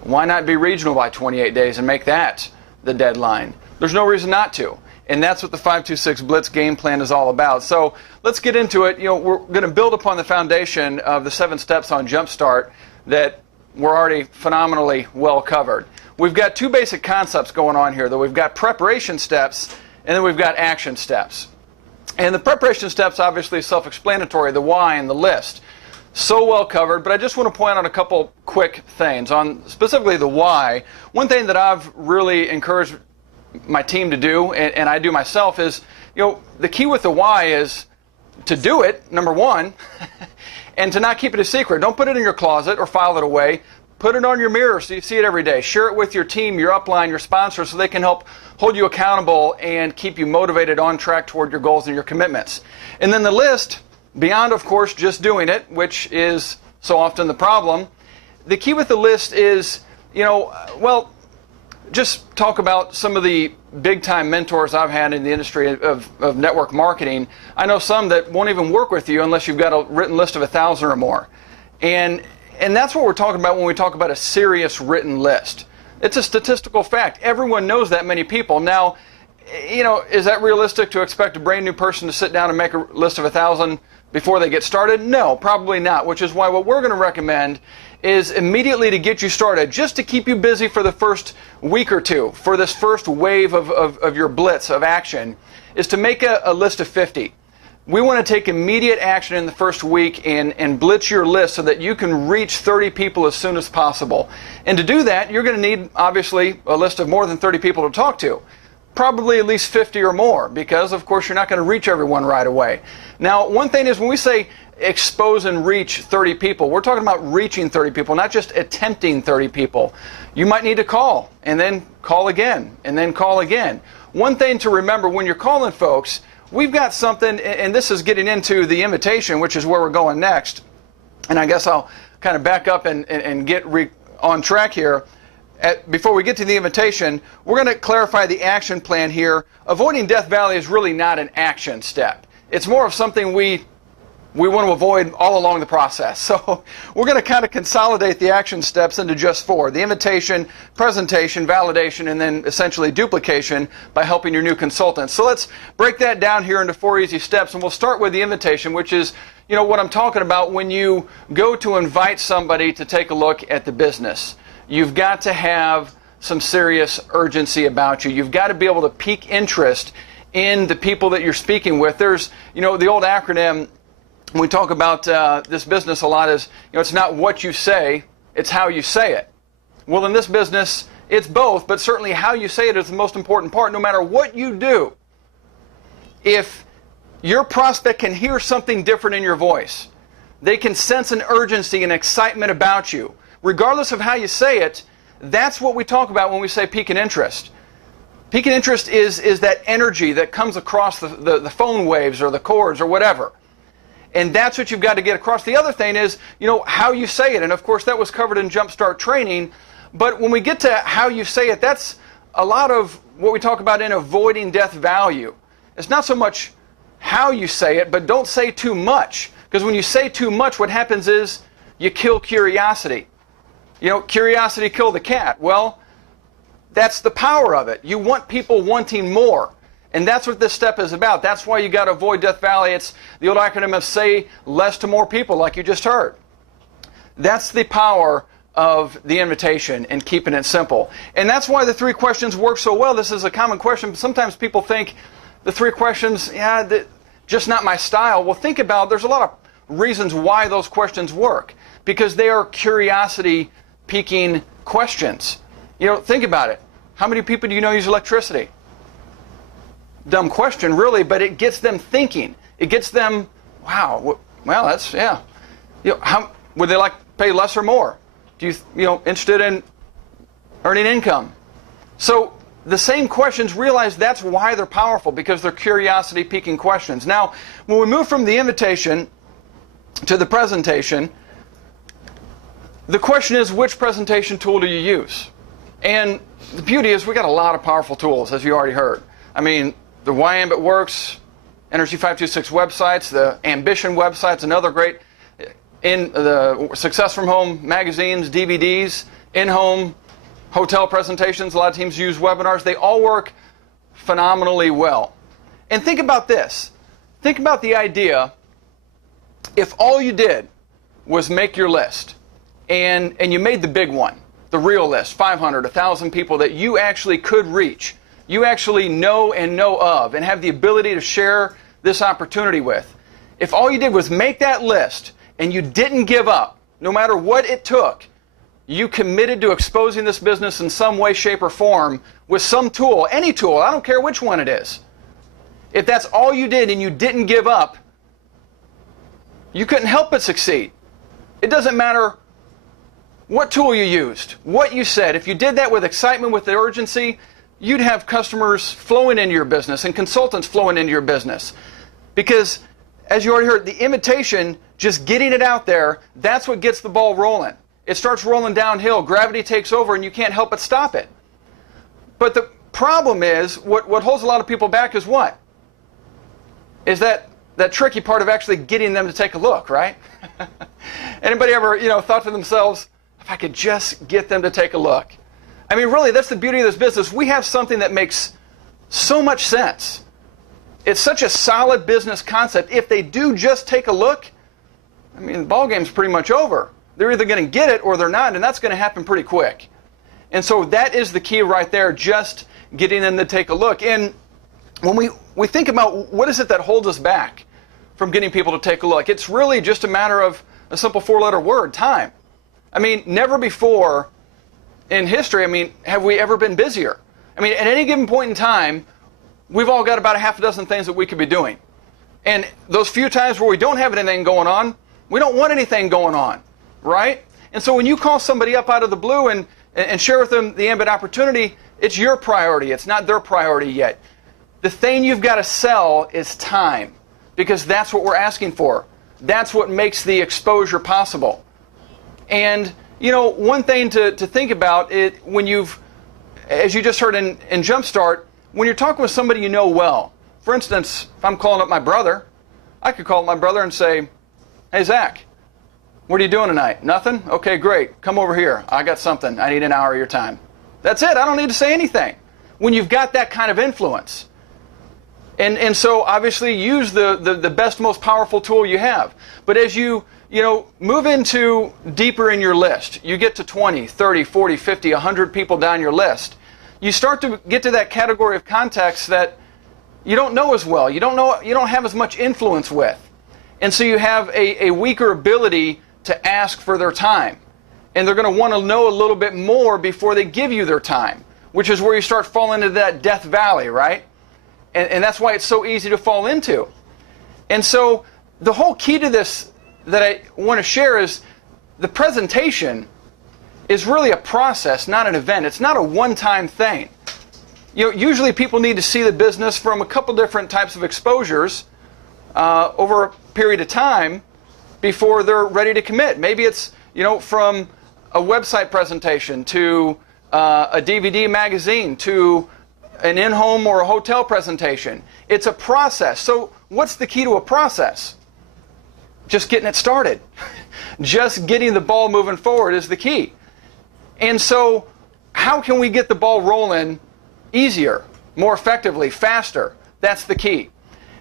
Why not be regional by 28 days and make that the deadline? There's no reason not to. And that's what the 526 Blitz game plan is all about. So let's get into it. You know, we're going to build upon the foundation of the 7 steps on Jumpstart that were already phenomenally well covered. We've got 2 basic concepts going on here, though. We've got preparation steps, and then we've got action steps. And the preparation steps, obviously, self-explanatory, the why and the list. So well covered, but I just want to point out a couple quick things. On specifically the why, one thing that I've really encouraged my team to do, and I do myself, is, you know, the key with the why is to do it, number one, and to not keep it a secret. Don't put it in your closet or file it away. Put it on your mirror so you see it every day. Share it with your team, your upline, your sponsors, so they can help hold you accountable and keep you motivated on track toward your goals and your commitments. And then the list, beyond, of course, just doing it, which is so often the problem, the key with the list is, you know, well, just talk about some of the big-time mentors I've had in the industry of network marketing. I know some that won't even work with you unless you've got a written list of 1,000 or more. And that's what we're talking about when we talk about a serious written list. It's a statistical fact. Everyone knows that many people. Now, is that realistic to expect a brand new person to sit down and make a list of 1,000 before they get started? No, probably not, which is why what we're going to recommend is immediately to get you started, just to keep you busy for the first week or two, for this first wave of your blitz of action, is to make a list of 50. We want to take immediate action in the first week and blitz your list so that you can reach 30 people as soon as possible. And to do that, you're going to need, obviously, a list of more than 30 people to talk to. Probably at least 50 or more, because, of course, you're not going to reach everyone right away. Now, one thing is when we say expose and reach 30 people, we're talking about reaching 30 people, not just attempting 30 people. You might need to call, and then call again, and then call again. One thing to remember when you're calling folks, we've got something, and this is getting into the invitation, which is where we're going next. And I guess I'll kind of back up and get on track here. Before we get to the invitation, we're going to clarify the action plan here. Avoiding Death Valley is really not an action step. It's more of something we want to avoid all along the process. So we're going to kind of consolidate the action steps into just 4. The invitation, presentation, validation, and then essentially duplication by helping your new consultants. So let's break that down here into 4 easy steps, and we'll start with the invitation, which is what I'm talking about when you go to invite somebody to take a look at the business. You've got to have some serious urgency about you. You've got to be able to pique interest in the people that you're speaking with. There's, the old acronym when we talk about this business a lot is, it's not what you say, it's how you say it. Well, in this business, it's both, but certainly how you say it is the most important part. No matter what you do, if your prospect can hear something different in your voice, they can sense an urgency and excitement about you, regardless of how you say it, that's what we talk about when we say piquing interest. Piquing interest is that energy that comes across the phone waves or the cords or whatever. And that's what you've got to get across. The other thing is, how you say it. And of course, that was covered in Jumpstart training. But when we get to how you say it, that's a lot of what we talk about in avoiding death value. It's not so much how you say it, but don't say too much. Because when you say too much, what happens is you kill curiosity. Curiosity killed the cat. Well, that's the power of it. You want people wanting more. And that's what this step is about. That's why you got to avoid Death Valley. It's the old acronym of say less to more people, like you just heard. That's the power of the invitation and keeping it simple. And that's why the 3 questions work so well. This is a common question. Sometimes people think the 3 questions, just not my style. Well, think about, there's a lot of reasons why those questions work. Because they are curiosity-piquing questions. Think about it. How many people do you know use electricity? Dumb question, really, but it gets them thinking. It gets them, wow, well, that's, yeah. How would they like to pay less or more? Do you, interested in earning income? So the same questions, realize that's why they're powerful, because they're curiosity-piquing questions. Now, when we move from the invitation to the presentation, the question is, which presentation tool do you use? And the beauty is we got a lot of powerful tools, as you already heard. I mean, the Why Ambit Works, Energy 526 websites, the Ambition websites, another great, in the Success from Home magazines, DVDs, in-home hotel presentations. A lot of teams use webinars. They all work phenomenally well. And think about this. Think about the idea if all you did was make your list, and you made the big one, the real list, 500, 1,000 people that you actually could reach, you actually know of, and have the ability to share this opportunity with. If all you did was make that list, and you didn't give up, no matter what it took, you committed to exposing this business in some way, shape, or form with some tool, any tool, I don't care which one it is. If that's all you did and you didn't give up, you couldn't help but succeed. It doesn't matter what tool you used, what you said. If you did that with excitement, with the urgency, you'd have customers flowing into your business and consultants flowing into your business. Because, as you already heard, the invitation, just getting it out there, that's what gets the ball rolling. It starts rolling downhill, gravity takes over, and you can't help but stop it. But the problem is, what holds a lot of people back is what? Is that tricky part of actually getting them to take a look, right? Anybody ever, thought to themselves, if I could just get them to take a look? I mean, really, that's the beauty of this business. We have something that makes so much sense. It's such a solid business concept. If they do just take a look, I mean, the ballgame's pretty much over. They're either going to get it or they're not, and that's going to happen pretty quick. And so that is the key right there, just getting them to take a look. And when we think about what is it that holds us back from getting people to take a look, it's really just a matter of a simple four-letter word, time. I mean, never before in history, have we ever been busier? At any given point in time, we've all got about a half a dozen things that we could be doing. And those few times where we don't have anything going on, we don't want anything going on, right? And so when you call somebody up out of the blue and share with them the Ambit opportunity, it's your priority. It's not their priority yet. The thing you've got to sell is time, because that's what we're asking for. That's what makes the exposure possible. And, one thing to think about it when as you just heard in Jumpstart, when you're talking with somebody you know well. For instance, if I'm calling up my brother, I could call up my brother and say, hey, Zach, what are you doing tonight? Nothing? Okay, great. Come over here. I got something. I need an hour of your time. That's it. I don't need to say anything. When you've got that kind of influence. And so obviously use the best, most powerful tool you have. But as you move into deeper in your list, you get to 20, 30, 40, 50, 100 people down your list, you start to get to that category of contacts that you don't know as well. You don't have as much influence with. And so you have a weaker ability to ask for their time. And they're going to want to know a little bit more before they give you their time, which is where you start falling into that death valley, right? And that's why it's so easy to fall into. And so the whole key to this that I want to share is the presentation is really a process, not an event. It's not a one-time thing. Usually people need to see the business from a couple different types of exposures over a period of time before they're ready to commit. Maybe it's from a website presentation to a DVD magazine to an in-home or a hotel presentation. It's a process. So what's the key to a process? Just getting it started. Just getting the ball moving forward is the key. And so how can we get the ball rolling easier, more effectively, faster? That's the key.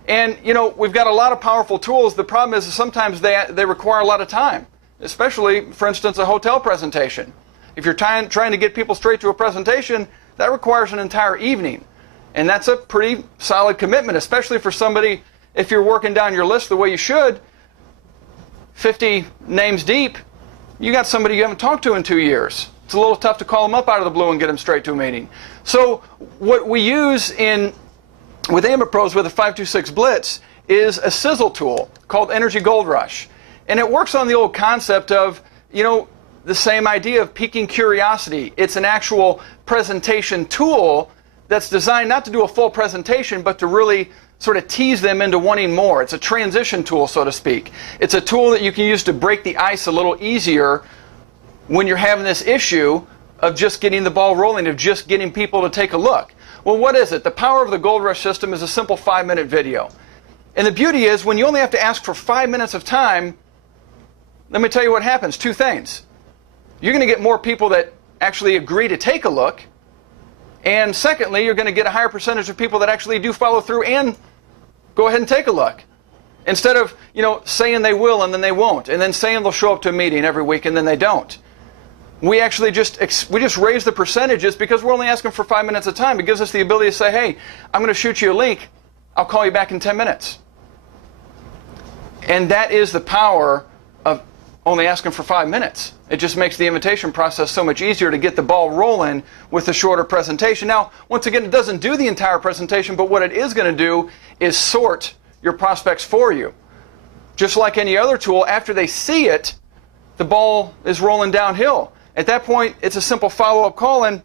And, we've got a lot of powerful tools. The problem is sometimes they require a lot of time, especially, for instance, a hotel presentation. If you're trying to get people straight to a presentation, that requires an entire evening. And that's a pretty solid commitment, especially for somebody, if you're working down your list the way you should, 50 names deep, you got somebody you haven't talked to in 2 years. It's a little tough to call them up out of the blue and get them straight to a meeting. So what we use with Ambit Pros with a 526 Blitz is a sizzle tool called Energy Gold Rush. And it works on the old concept of, the same idea of piquing curiosity. It's an actual presentation tool that's designed not to do a full presentation, but to really sort of tease them into wanting more. It's a transition tool, so to speak. It's a tool that you can use to break the ice a little easier when you're having this issue of just getting the ball rolling, of just getting people to take a look. Well, what is it? The power of the Gold Rush system is a simple 5-minute video. And the beauty is, when you only have to ask for 5 minutes of time, let me tell you what happens. 2 things. You're going to get more people that actually agree to take a look. And secondly, you're going to get a higher percentage of people that actually do follow through and go ahead and take a look. Instead of, saying they will and then they won't, and then saying they'll show up to a meeting every week and then they don't. We actually just raise the percentages because we're only asking for 5 minutes of time. It gives us the ability to say, hey, I'm going to shoot you a link. I'll call you back in 10 minutes. And that is the power of only asking for 5 minutes. It just makes the invitation process so much easier to get the ball rolling with a shorter presentation. Now, once again, it doesn't do the entire presentation, but what it is going to do is sort your prospects for you. Just like any other tool, after they see it, the ball is rolling downhill. At that point, it's a simple follow-up call, and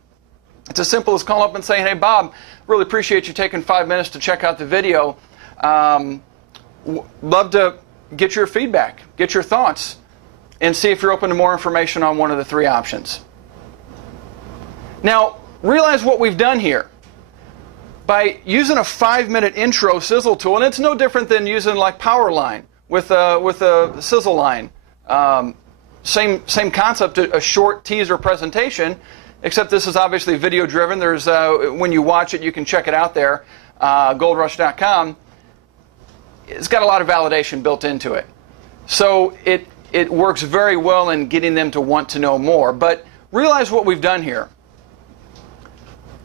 it's as simple as calling up and saying, hey, Bob, really appreciate you taking 5 minutes to check out the video. Love to get your feedback, get your thoughts, and see if you're open to more information on one of the 3 options. Now, realize what we've done here. By using a 5-minute intro sizzle tool, and it's no different than using like power line with a sizzle line. Same concept, a short teaser presentation, except this is obviously video driven. There's when you watch it, you can check it out there, goldrush.com. It's got a lot of validation built into it. So it works very well in getting them to want to know more. But realize what we've done here.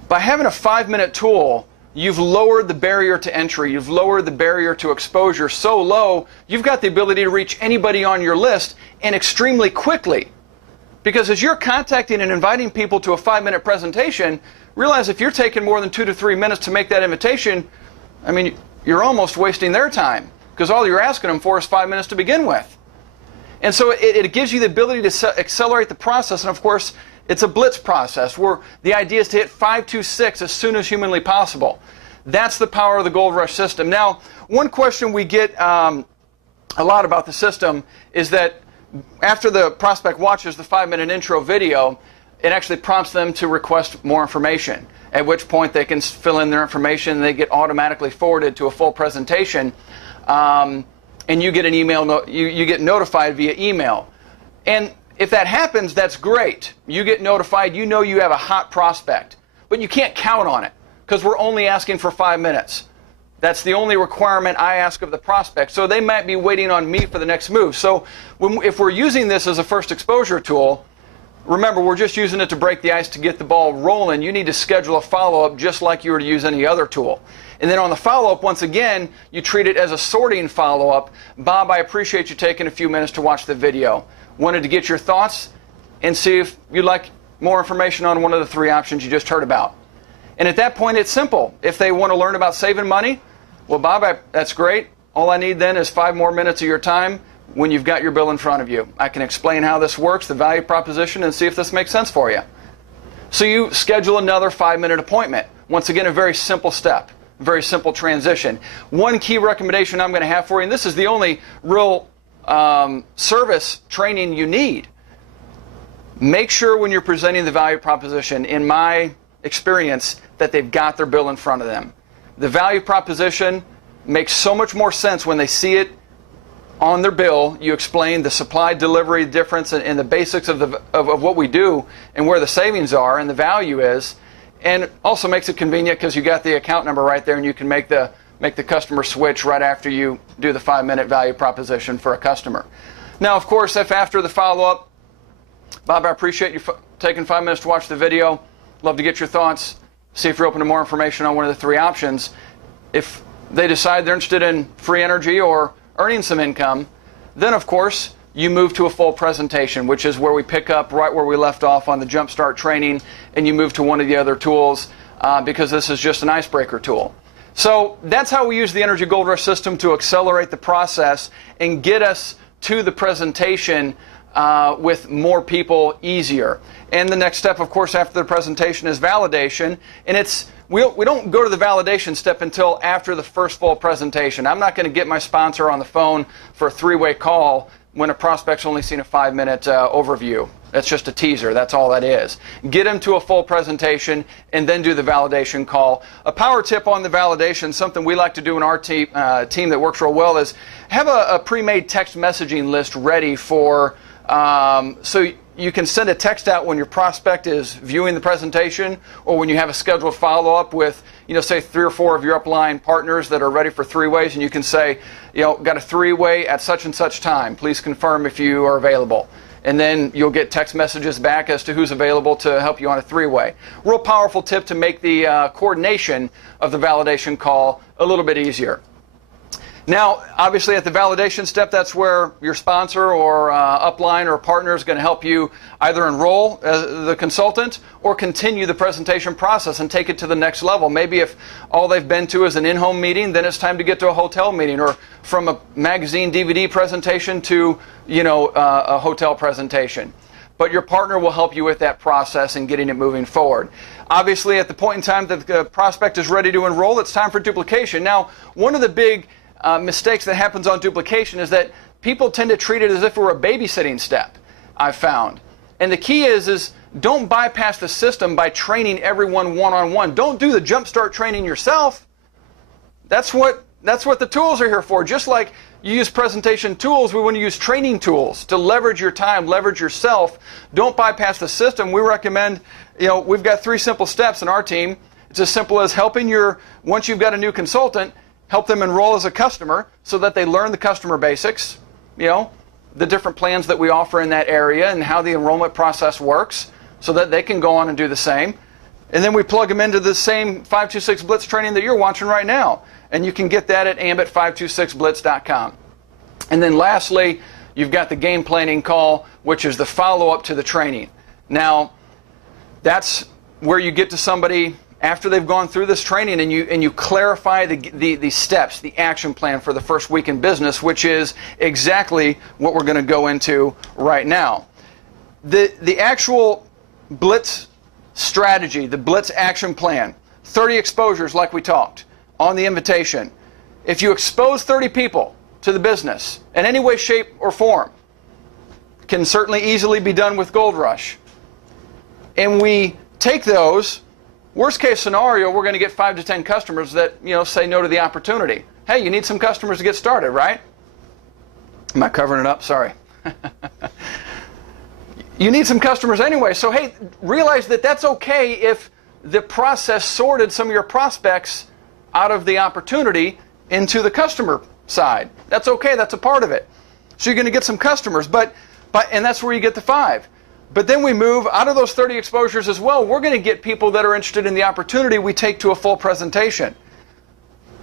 By having a 5-minute tool, you've lowered the barrier to entry. You've lowered the barrier to exposure so low, you've got the ability to reach anybody on your list, and extremely quickly. Because as you're contacting and inviting people to a 5-minute presentation, realize if you're taking more than 2 to 3 minutes to make that invitation, I mean, you're almost wasting their time, because all you're asking them for is 5 minutes to begin with. And so it gives you the ability to accelerate the process, and of course, it's a Blitz process where the idea is to hit 5-2-6 as soon as humanly possible. That's the power of the Gold Rush system. Now, one question we get a lot about the system is that after the prospect watches the 5-minute intro video, it actually prompts them to request more information, at which point they can fill in their information and they get automatically forwarded to a full presentation, and you get an email. You get notified via email. And if that happens, that's great. You get notified, you know you have a hot prospect. But you can't count on it, because we're only asking for 5 minutes. That's the only requirement I ask of the prospect. So they might be waiting on me for the next move. So if we're using this as a first exposure tool, remember, we're just using it to break the ice to get the ball rolling. You need to schedule a follow-up just like you were to use any other tool. And then on the follow-up, once again, you treat it as a sorting follow-up. Bob, I appreciate you taking a few minutes to watch the video. Wanted to get your thoughts and see if you'd like more information on one of the 3 options you just heard about. And at that point, it's simple. If they want to learn about saving money, well, Bob, that's great. All I need then is 5 more minutes of your time when you've got your bill in front of you. I can explain how this works, the value proposition, and see if this makes sense for you. So you schedule another 5-minute appointment. Once again, a very simple step, very simple transition. One key recommendation I'm going to have for you, and this is the only real service training you need. Make sure when you're presenting the value proposition, in my experience, that they've got their bill in front of them. The value proposition makes so much more sense when they see it on their bill. You explain the supply delivery difference and the basics of what we do and where the savings are and the value is, and also makes it convenient because you got the account number right there and you can make the customer switch right after you do the 5-minute value proposition for a customer. Now, of course, if after the follow-up, Bob, I appreciate you taking 5 minutes to watch the video. Love to get your thoughts. See if you're open to more information on one of the 3 options. If they decide they're interested in free energy or earning some income, then, of course, you move to a full presentation, which is where we pick up right where we left off on the Jumpstart training, and you move to one of the other tools because this is just an icebreaker tool. So that's how we use the Energy Gold Rush system to accelerate the process and get us to the presentation with more people easier. And the next step, of course, after the presentation is validation. And we don't go to the validation step until after the first full presentation. I'm not going to get my sponsor on the phone for a 3-way call when a prospect's only seen a 5-minute overview. That's just a teaser. That's all that is. Get them to a full presentation and then do the validation call. A power tip on the validation, something we like to do in our team that works real well, is have a pre-made text messaging list ready for so you can send a text out when your prospect is viewing the presentation or when you have a scheduled follow-up with, say 3 or 4 of your upline partners that are ready for 3-ways, and you can say, got a 3-way at such and such time. Please confirm if you are available. And then you'll get text messages back as to who's available to help you on a 3-way. Real powerful tip to make the coordination of the validation call a little bit easier. Now, obviously, at the validation step, that's where your sponsor or upline or partner is going to help you either enroll the consultant or continue the presentation process and take it to the next level. Maybe if all they've been to is an in-home meeting, then it's time to get to a hotel meeting, or from a magazine DVD presentation to, a hotel presentation. But your partner will help you with that process and getting it moving forward. Obviously, at the point in time that the prospect is ready to enroll, it's time for duplication. Now, one of the big mistakes that happens on duplication is that people tend to treat it as if it were a babysitting step, I've found. And the key is don't bypass the system by training everyone one-on-one. Don't do the jumpstart training yourself. That's what the tools are here for. Just like you use presentation tools, we want to use training tools to leverage your time, leverage yourself. Don't bypass the system. We recommend, we've got 3 simple steps in our team. It's as simple as helping once you've got a new consultant, help them enroll as a customer so that they learn the customer basics, the different plans that we offer in that area and how the enrollment process works so that they can go on and do the same. And then we plug them into the same 526 Blitz training that you're watching right now. And you can get that at ambit526blitz.com. And then lastly, you've got the game planning call, which is the follow-up to the training. Now, that's where you get to somebody after they've gone through this training and you clarify the steps, the action plan for the first week in business, which is exactly what we're going to go into right now. The actual Blitz strategy, the Blitz action plan, 30 exposures like we talked on the invitation. If you expose 30 people to the business in any way, shape, or form, can certainly easily be done with Gold Rush. And we take those, worst case scenario, we're going to get 5 to 10 customers that say no to the opportunity. Hey, you need some customers to get started, right? Am I covering it up? Sorry. You need some customers anyway. So hey, realize that that's okay if the process sorted some of your prospects out of the opportunity into the customer side. That's okay. That's a part of it. So you're going to get some customers, and that's where you get the 5. But then we move out of those 30 exposures as well. We're going to get people that are interested in the opportunity. We take to a full presentation.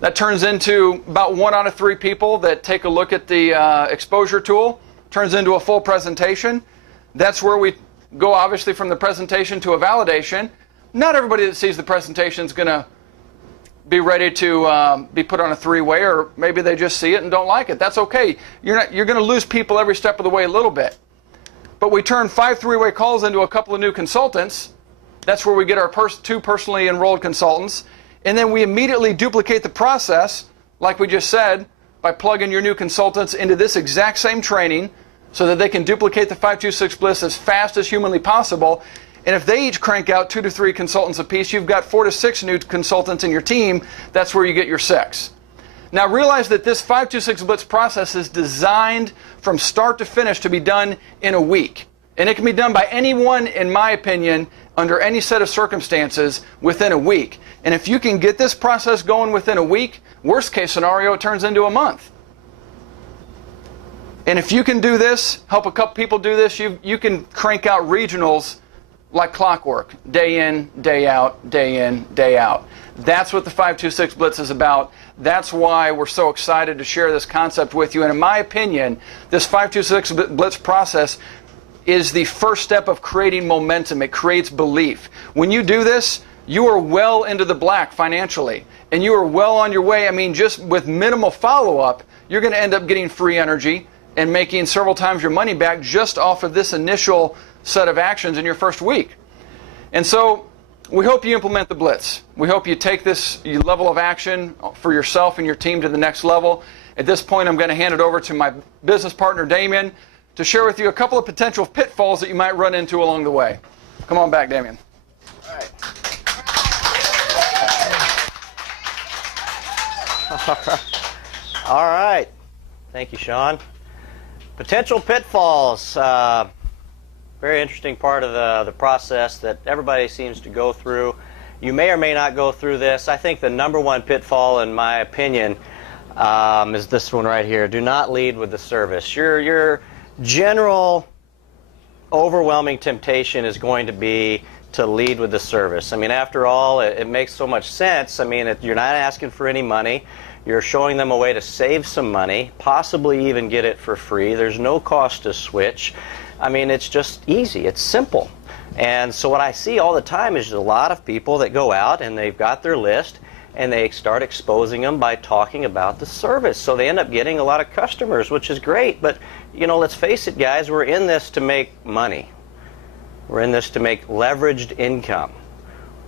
That turns into about 1 out of 3 people that take a look at the exposure tool. Turns into a full presentation. That's where we go, obviously, from the presentation to a validation. Not everybody that sees the presentation is going to be ready to be put on a 3-way, or maybe they just see it and don't like it. That's okay. You're going to lose people every step of the way a little bit. But we turn 5 3-way calls into a couple of new consultants. That's where we get our 2 personally enrolled consultants. And then we immediately duplicate the process, like we just said, by plugging your new consultants into this exact same training so that they can duplicate the 526 Blitz as fast as humanly possible. And if they each crank out 2 to 3 consultants apiece, you've got 4 to 6 new consultants in your team. That's where you get your 6. Now realize that this 526 Blitz process is designed from start to finish to be done in a week. And it can be done by anyone, in my opinion, under any set of circumstances within a week. And if you can get this process going within a week, worst case scenario, it turns into a month. And if you can do this, help a couple people do this, you can crank out regionals like clockwork, day in, day out, day in, day out. That's what the 526 Blitz is about. That's why we're so excited to share this concept with you. And in my opinion, this 526 Blitz process is the first step of creating momentum. It creates belief. When you do this, you are well into the black financially. And you are well on your way. I mean, just with minimal follow-up, you're going to end up getting free energy and making several times your money back just off of this initial set of actions in your first week. And so we hope you implement the Blitz. We hope you take this level of action for yourself and your team to the next level. At this point, I'm going to hand it over to my business partner, Damien, to share with you a couple of potential pitfalls that you might run into along the way. Come on back, Damien. All right. All right. Thank you, Sean. Potential pitfalls. Very interesting part of the process that everybody seems to go through. You may or may not go through this. I think the number one pitfall, in my opinion, is this one right here. Do not lead with the service. Your general overwhelming temptation is going to be to lead with the service. I mean, after all, it makes so much sense. I mean, you're not asking for any money. You're showing them a way to save some money, possibly even get it for free. There's no cost to switch. I mean, it's just easy. It's simple. And so what I see all the time is a lot of people that go out and they've got their list and they start exposing them by talking about the service. So they end up getting a lot of customers, which is great. But, you know, let's face it, guys, we're in this to make money. We're in this to make leveraged income.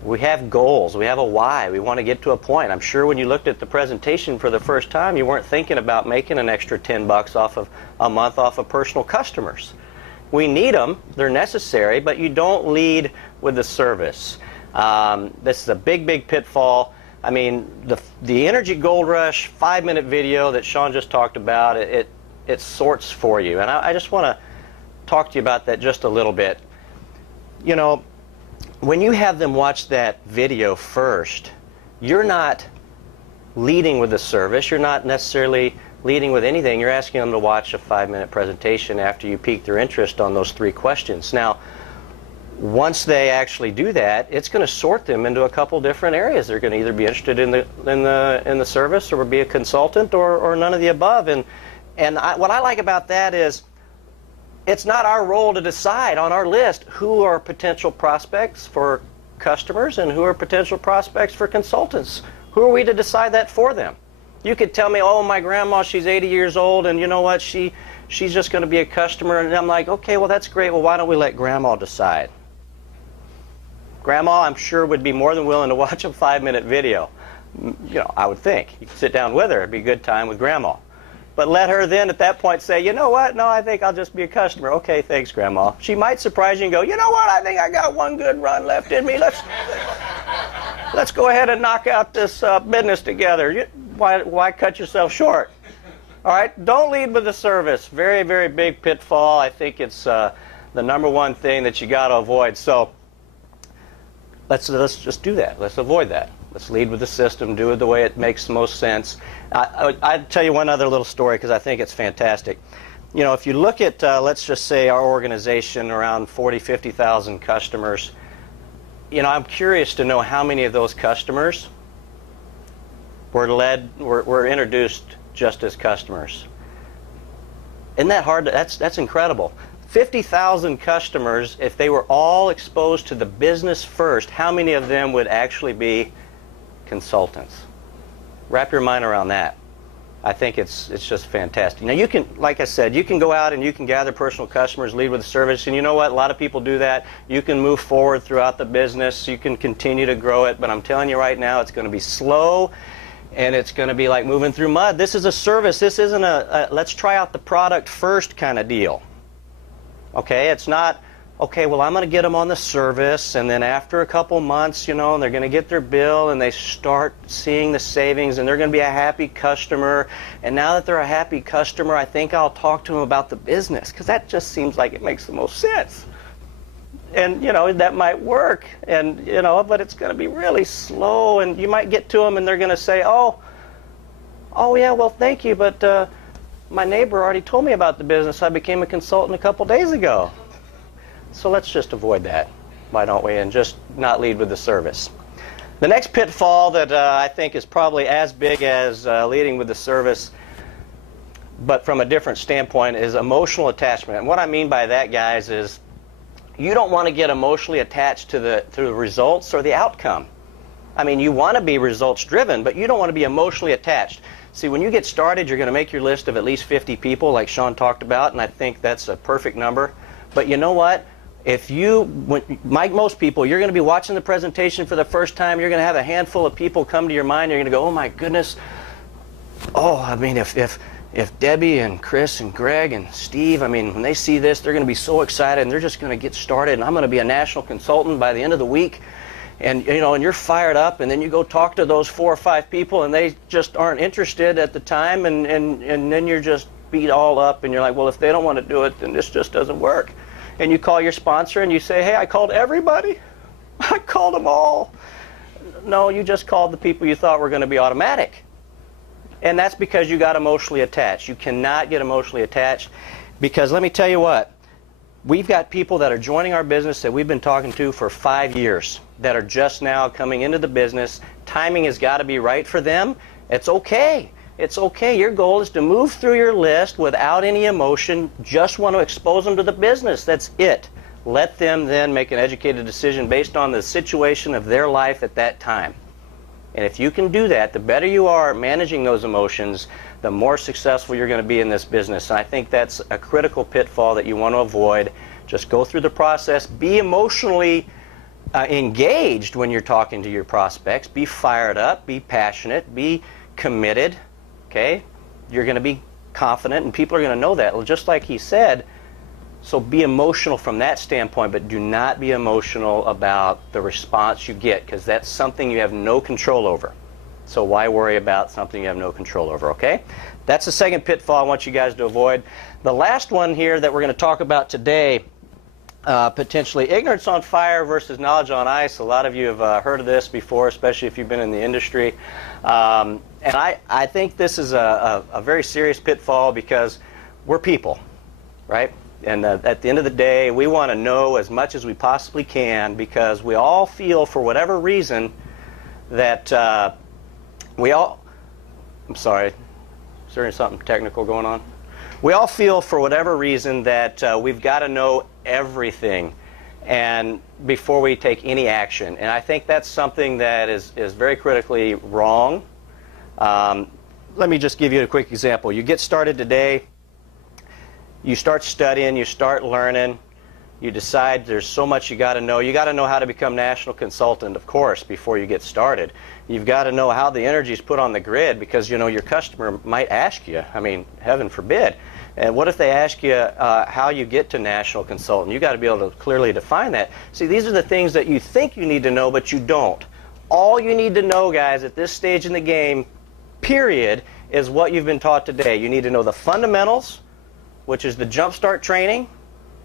We have goals. We have a why. We want to get to a point. I'm sure when you looked at the presentation for the first time, you weren't thinking about making an extra $10 off of a month off of personal customers. We need them. They're necessary, but you don't lead with the service. This is a big, big pitfall. I mean, the Energy Gold Rush 5-minute video that Sean just talked about, it sorts for you. And I just want to talk to you about that just a little bit. You know, when you have them watch that video first, you're not leading with the service. You're not necessarily leading with anything. You're asking them to watch a 5-minute presentation after you pique their interest on those 3 questions. Now, once they actually do that, it's going to sort them into a couple different areas. They're going to either be interested in the service, or be a consultant, or none of the above. And what I like about that is, it's not our role to decide on our list who are potential prospects for customers and who are potential prospects for consultants. Who are we to decide that for them? You could tell me, oh, my grandma, she's 80 years old, and you know what, she's just going to be a customer. And I'm like, okay, well, that's great. Well, why don't we let grandma decide? Grandma, I'm sure, would be more than willing to watch a 5-minute video. You know, I would think. You could sit down with her. It'd be a good time with grandma. But let her then at that point say, you know what, no, I think I'll just be a customer. Okay, thanks, grandma. She might surprise you and go, you know what, I think I got one good run left in me. Let's go ahead and knock out this business together. Why cut yourself short? All right, don't lead with the service. Very, very big pitfall. I think it's the #1 thing that you got to avoid. So let's just do that. Let's avoid that. Let's lead with the system. Do it the way it makes the most sense. I'd tell you one other little story because I think it's fantastic. You know, if you look at, let's just say, our organization, around 40,000, 50,000 customers, you know, I'm curious to know how many of those customers were introduced just as customers. Isn't that hard? That's incredible. 50,000 customers, if they were all exposed to the business first, how many of them would actually be consultants? Wrap your mind around that. I think it's just fantastic. Now, you can, like I said, you can go out and you can gather personal customers, lead with the service, and you know what? A lot of people do that. You can move forward throughout the business. You can continue to grow it, but I'm telling you right now, it's going to be slow, and it's going to be like moving through mud. This is a service. This isn't a let's try out the product first kind of deal. Okay? It's not, okay, well, I'm going to get them on the service, and then after a couple months, you know, they're going to get their bill, and they start seeing the savings, and they're going to be a happy customer. And now that they're a happy customer, I think I'll talk to them about the business, because that just seems like it makes the most sense. And, you know, that might work, and, you know, but it's going to be really slow, and you might get to them, and they're going to say, oh, yeah, well, thank you, but my neighbor already told me about the business. I became a consultant a couple days ago. So let's just avoid that, why don't we, and just not lead with the service. The next pitfall that I think is probably as big as leading with the service, but from a different standpoint, is emotional attachment. And what I mean by that, guys, is you don't want to get emotionally attached to the results or the outcome. I mean, you want to be results driven, but you don't want to be emotionally attached. See, when you get started, you're going to make your list of at least 50 people, like Sean talked about, and I think that's a perfect number. But you know what? If like most people, you're going to be watching the presentation for the first time. You're going to have a handful of people come to your mind. You're going to go, oh my goodness. Oh, I mean, if Debbie and Chris and Greg and Steve, I mean, when they see this, they're going to be so excited, and they're just going to get started. And I'm going to be a national consultant by the end of the week. And you know, and you're fired up, and then you go talk to those 4 or 5 people, and they just aren't interested at the time, and then you're just beat all up, and you're like, well, if they don't want to do it, then this just doesn't work. And you call your sponsor and you say, hey, I called everybody. I called them all. No, you just called the people you thought were going to be automatic. And that's because you got emotionally attached. You cannot get emotionally attached, because let me tell you what, we've got people that are joining our business that we've been talking to for 5 years that are just now coming into the business. Timing has got to be right for them. It's okay. It's okay. Your goal is to move through your list without any emotion. Just want to expose them to the business. That's it. Let them then make an educated decision based on the situation of their life at that time. And if you can do that, the better you are at managing those emotions, the more successful you're going to be in this business. And I think that's a critical pitfall that you want to avoid. Just go through the process. Be emotionally engaged when you're talking to your prospects. Be fired up. Be passionate. Be committed. Okay? You're going to be confident, and people are going to know that. Well, just like he said, So be emotional from that standpoint, but do not be emotional about the response you get, because that's something you have no control over. So why worry about something you have no control over, okay? That's the second pitfall I want you guys to avoid. The last one here that we're going to talk about today, potentially ignorance on fire versus knowledge on ice. A lot of you have heard of this before, especially if you've been in the industry. And I think this is a very serious pitfall, because we're people, right? And at the end of the day, we want to know as much as we possibly can, because we all feel, for whatever reason, that I'm sorry, is there something technical going on? We all feel, for whatever reason, that we've got to know everything and before we take any action. And I think that's something that is very critically wrong. Let me just give you a quick example. You get started today, you start studying, you start learning, you decide there's so much you got to know. You got to know how to become national consultant, of course, before you get started. You've got to know how the energy is put on the grid, because you know your customer might ask you. I mean, heaven forbid. And what if they ask you how you get to national consultant? You got to be able to clearly define that. See, these are the things that you think you need to know, but you don't. All you need to know, guys, at this stage in the game, period, is what you've been taught today. You need to know the fundamentals, which is the jumpstart training,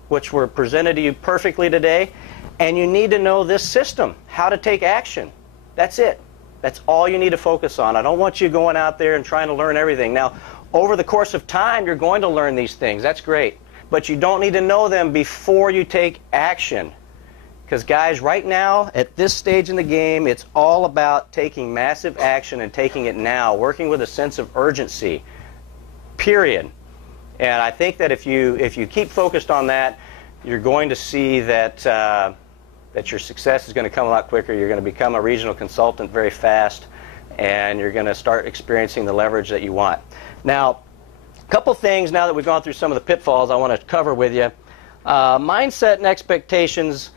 which were presented to you perfectly today, and you need to know this system, how to take action. That's it. That's all you need to focus on. I don't want you going out there and trying to learn everything. Now, over the course of time, you're going to learn these things. That's great. But you don't need to know them before you take action. Because, guys, right now, at this stage in the game, it's all about taking massive action and taking it now, working with a sense of urgency, period. And I think that if you keep focused on that, you're going to see that that your success is going to come a lot quicker. You're going to become a regional consultant very fast, and you're going to start experiencing the leverage that you want. Now, a couple things now that we've gone through some of the pitfalls I want to cover with you. Mindset and expectations.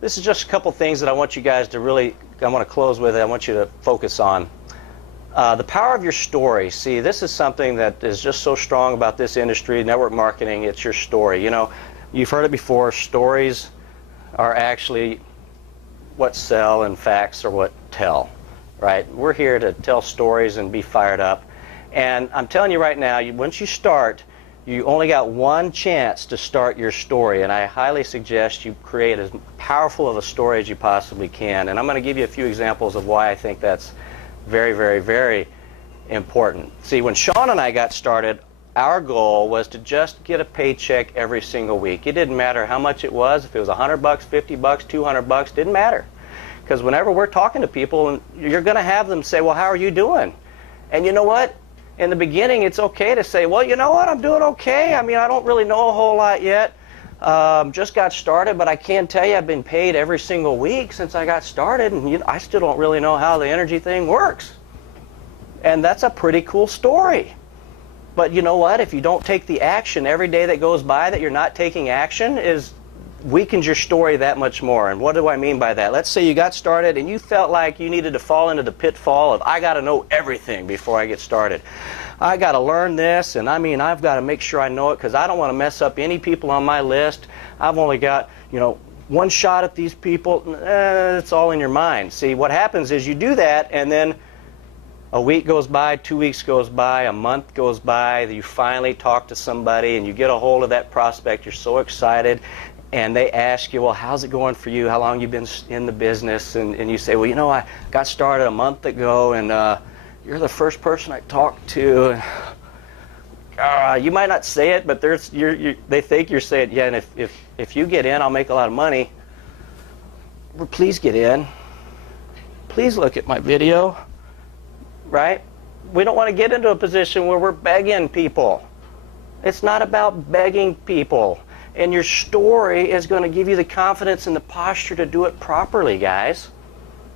This is just a couple things that I want you guys to really, I want to close with it. I want you to focus on. The power of your story. See, this is something that is just so strong about this industry, network marketing. It's your story. You know, you've heard it before. Stories are actually what sell, and facts are what tell, right? We're here to tell stories and be fired up. And I'm telling you right now, once you start, you only got one chance to start your story. And I highly suggest you create as powerful of a story as you possibly can. And I'm going to give you a few examples of why I think that's very, very, very important. See, when Sean and I got started, our goal was to just get a paycheck every single week. It didn't matter how much it was. If it was $100, $50, $200, didn't matter. Because whenever we're talking to people, you're going to have them say, well, how are you doing? And you know what? In the beginning, it's okay to say, well, you know what? I'm doing okay. I mean, I don't really know a whole lot yet. Just got started, but I can tell you I've been paid every single week since I got started, and I still don't really know how the energy thing works. And that's a pretty cool story. But you know what? If you don't take the action, every day that goes by that you're not taking action weakens your story that much more. And what do I mean by that? Let's say you got started and you felt like you needed to fall into the pitfall of, I got to know everything before I get started. I got to learn this, and I mean, I've got to make sure I know it because I don't want to mess up any people on my list. I've only got, one shot at these people. It's all in your mind. See, what happens is you do that, and then a week goes by, 2 weeks goes by, a month goes by, you finally talk to somebody and you get a hold of that prospect. You're so excited, and they ask you, well, how's it going for you? How long you been in the business? And you say, well, I got started a month ago, and you're the first person I talked to. You might not say it, but they think you're saying, yeah, and if you get in, I'll make a lot of money. Well, please get in. Please look at my video. Right? We don't want to get into a position where we're begging people. It's not about begging people. And your story is going to give you the confidence and the posture to do it properly, guys.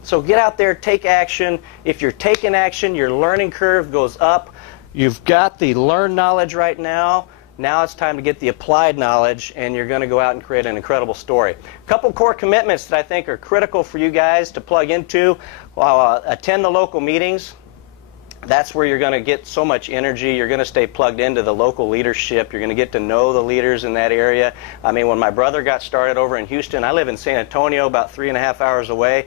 So get out there, take action. If you're taking action, your learning curve goes up. You've got the learned knowledge right now. Now it's time to get the applied knowledge, and you're going to go out and create an incredible story. A couple core commitments that I think are critical for you guys to plug into. Attend the local meetings. That's where you're going to get so much energy. You're going to stay plugged into the local leadership. You're going to get to know the leaders in that area. I mean, when my brother got started over in Houston, I live in San Antonio, about 3.5 hours away.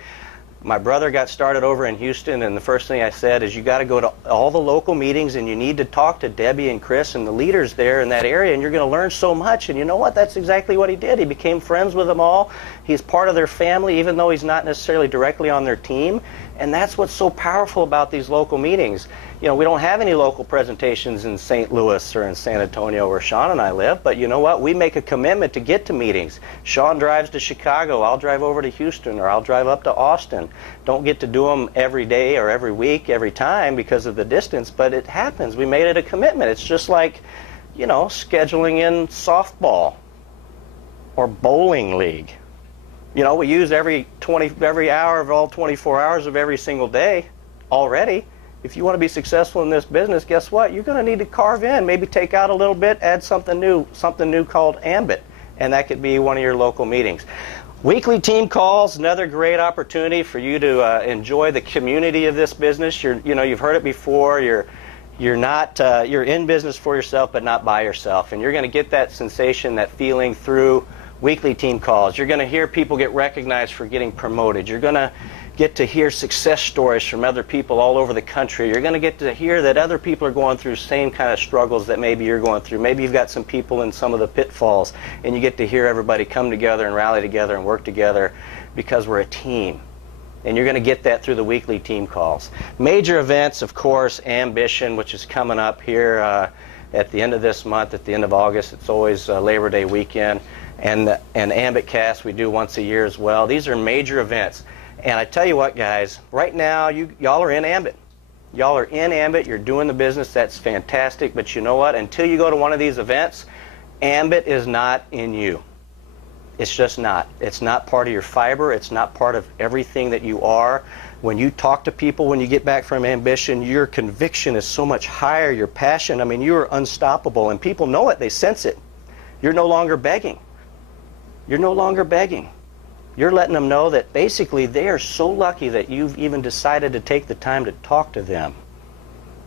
My brother got started over in Houston, and the first thing I said is, you got to go to all the local meetings, and you need to talk to Debbie and Chris and the leaders there in that area, and you're going to learn so much. And you know what? That's exactly what he did. He became friends with them all. He's part of their family, even though he's not necessarily directly on their team. And that's what's so powerful about these local meetings. You know, we don't have any local presentations in St. Louis or in San Antonio where Sean and I live, but you know what? We make a commitment to get to meetings. Sean drives to Chicago, I'll drive over to Houston, or I'll drive up to Austin. Don't get to do them every day or every week, every time because of the distance, but it happens. We made it a commitment. It's just like, you know, scheduling in softball or bowling league. You know, we use every hour of all 24 hours of every single day already. If you want to be successful in this business, guess what? You're going to need to carve in, maybe take out a little bit, add something new called Ambit, and that could be one of your local meetings. Weekly team calls, another great opportunity for you to enjoy the community of this business. You've heard it before. You're in business for yourself, but not by yourself, and you're going to get that sensation, that feeling through weekly team calls. You're going to hear people get recognized for getting promoted. You're going to get to hear success stories from other people all over the country. You're going to get to hear that other people are going through the same kind of struggles that maybe you're going through. Maybe you've got some people in some of the pitfalls, and you get to hear everybody come together and rally together and work together because we're a team. And you're going to get that through the weekly team calls. Major events, of course, Ambition, which is coming up here at the end of this month, at the end of August. It's always Labor Day weekend. And Ambit Cast we do once a year as well. These are major events. And I tell you what, guys, right now y'all are in Ambit. Y'all are in Ambit. You're doing the business. That's fantastic. But you know what? Until you go to one of these events, Ambit is not in you. It's just not. It's not part of your fiber. It's not part of everything that you are. When you talk to people, when you get back from Ambition, your conviction is so much higher. Your passion, I mean, you are unstoppable. And people know it. They sense it. You're no longer begging. You're no longer begging. You're letting them know that basically they are so lucky that you've even decided to take the time to talk to them,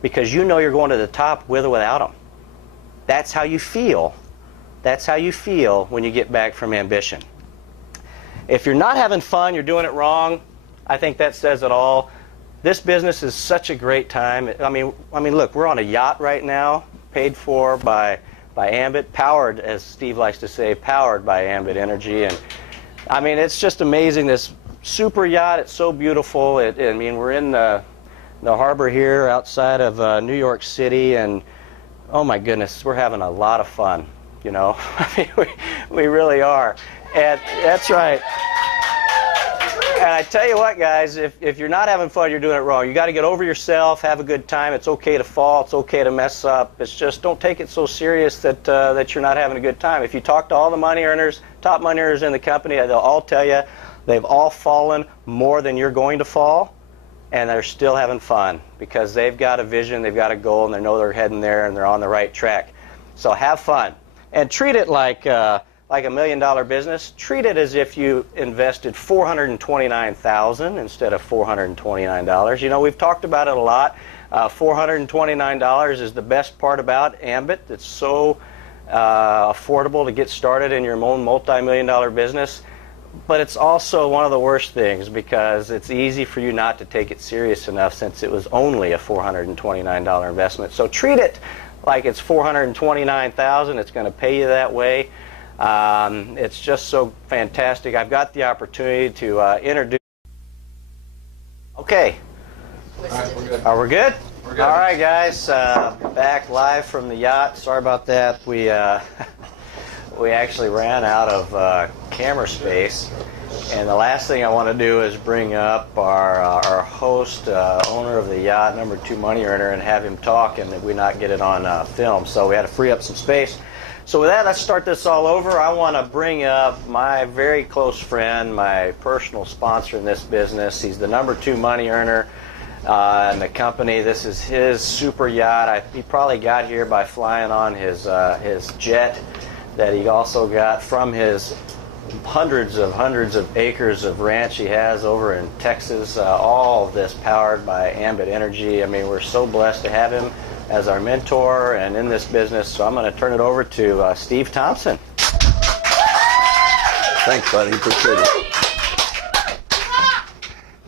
because you know you're going to the top with or without them. That's how you feel. That's how you feel when you get back from Ambition. If you're not having fun, you're doing it wrong. I think that says it all. This business is such a great time. I mean, look, we're on a yacht right now, paid for by Ambit, powered, as Steve likes to say, powered by Ambit Energy. And I mean, it's just amazing, this super yacht. It's so beautiful. I mean, we're in the harbor here outside of New York City, and oh my goodness, we're having a lot of fun, you know. I mean, we really are. And that's right. And I tell you what, guys, if you're not having fun, you're doing it wrong. You got to get over yourself, have a good time. It's okay to fall. It's okay to mess up. It's just don't take it so serious that you're not having a good time. If you talk to all the money earners, top money earners in the company, they'll all tell you they've all fallen more than you're going to fall, and they're still having fun because they've got a vision, they've got a goal, and they know they're heading there, and they're on the right track. So have fun. And treat it like a $1 million business. Treat it as if you invested $429,000 instead of $429. You know, we've talked about it a lot. $429 is the best part about Ambit. It's so affordable to get started in your own multi-million-dollar business. But it's also one of the worst things because it's easy for you not to take it serious enough since it was only a $429 investment. So treat it like it's $429,000. It's going to pay you that way. It's just so fantastic. I've got the opportunity to introduce. Okay. All right, we're good. Are we good? We're good. All right, guys. Back live from the yacht. Sorry about that. We actually ran out of camera space, and the last thing I want to do is bring up our host, owner of the yacht, number 2 money earner, and have him talk, and we not get it on film. So we had to free up some space. So with that, let's start this all over. I want to bring up my very close friend, my personal sponsor in this business. He's the number 2 money earner in the company. This is his super yacht. He probably got here by flying on his jet that he also got from his hundreds of acres of ranch he has over in Texas. All of this powered by Ambit Energy. I mean, we're so blessed to have him as our mentor and in this business. So I'm going to turn it over to Steve Thompson. Thanks, buddy. Appreciate it. I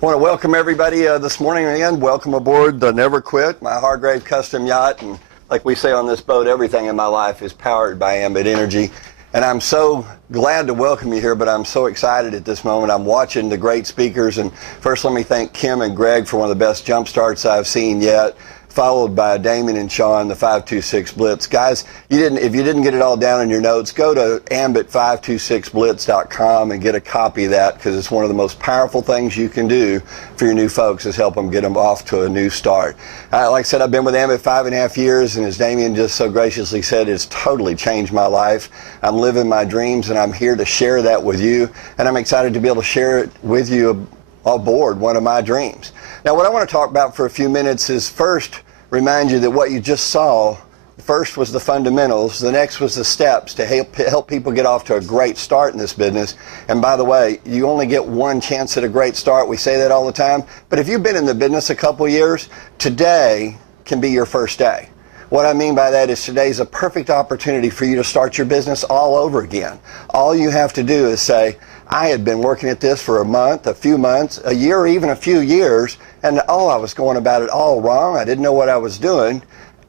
want to welcome everybody this morning again. Welcome aboard the Never Quit, my Hargrave custom yacht. And like we say on this boat, everything in my life is powered by Ambit Energy. And I'm so glad to welcome you here, but I'm so excited at this moment. I'm watching the great speakers. And first, let me thank Kim and Greg for one of the best jump starts I've seen yet, followed by Damien and Sean, the 526 Blitz. Guys, if you didn't get it all down in your notes, go to ambit526blitz.com and get a copy of that, because it's one of the most powerful things you can do for your new folks is help them get them off to a new start. Like I said, I've been with Ambit 5.5 years, and as Damien just so graciously said, it's totally changed my life. I'm living my dreams, and I'm here to share that with you, and I'm excited to be able to share it with you aboard one of my dreams. Now, what I want to talk about for a few minutes is first remind you that what you just saw, first was the fundamentals, the next was the steps to help people get off to a great start in this business. And by the way, you only get one chance at a great start. We say that all the time. But if you've been in the business a couple years, today can be your first day. What I mean by that is today's a perfect opportunity for you to start your business all over again. All you have to do is say, I had been working at this for a month, a few months, a year, or even a few years, and I was going about it all wrong. I didn't know what I was doing,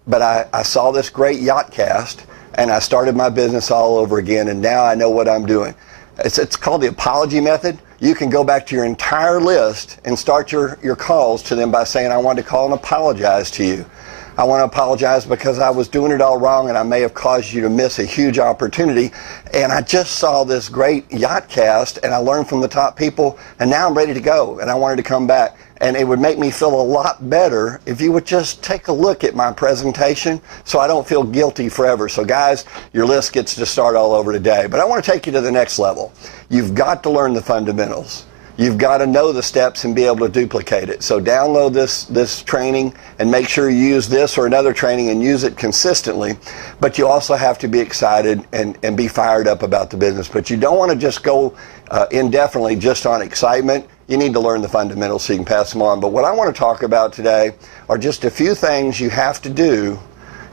but I saw this great yacht cast, and I started my business all over again, and now I know what I'm doing. It's called the apology method. You can go back to your entire list and start your calls to them by saying, I want to call and apologize to you. I want to apologize because I was doing it all wrong and I may have caused you to miss a huge opportunity. And I just saw this great yacht cast and I learned from the top people, and now I'm ready to go and I wanted to come back. And it would make me feel a lot better if you would just take a look at my presentation so I don't feel guilty forever. So guys, your list gets to start all over today. But I want to take you to the next level. You've got to learn the fundamentals. You've got to know the steps and be able to duplicate it. So download this training and make sure you use this or another training and use it consistently. But you also have to be excited and be fired up about the business. But you don't want to just go indefinitely just on excitement. You need to learn the fundamentals so you can pass them on. But what I want to talk about today are just a few things you have to do,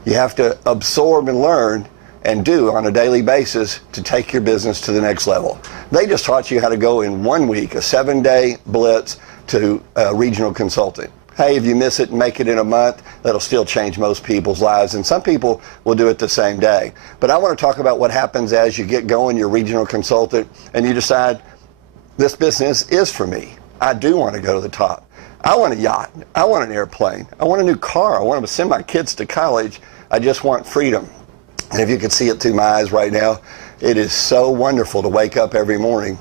you have to absorb and learn and do on a daily basis to take your business to the next level. They just taught you how to go in 1 week, a 7-day blitz to a regional consultant. Hey, if you miss it and make it in a month, that'll still change most people's lives, and some people will do it the same day. But I want to talk about what happens as you get going, your regional consultant, and you decide, this business is for me. I do want to go to the top. I want a yacht. I want an airplane. I want a new car. I want to send my kids to college. I just want freedom. And if you could see it through my eyes right now, it is so wonderful to wake up every morning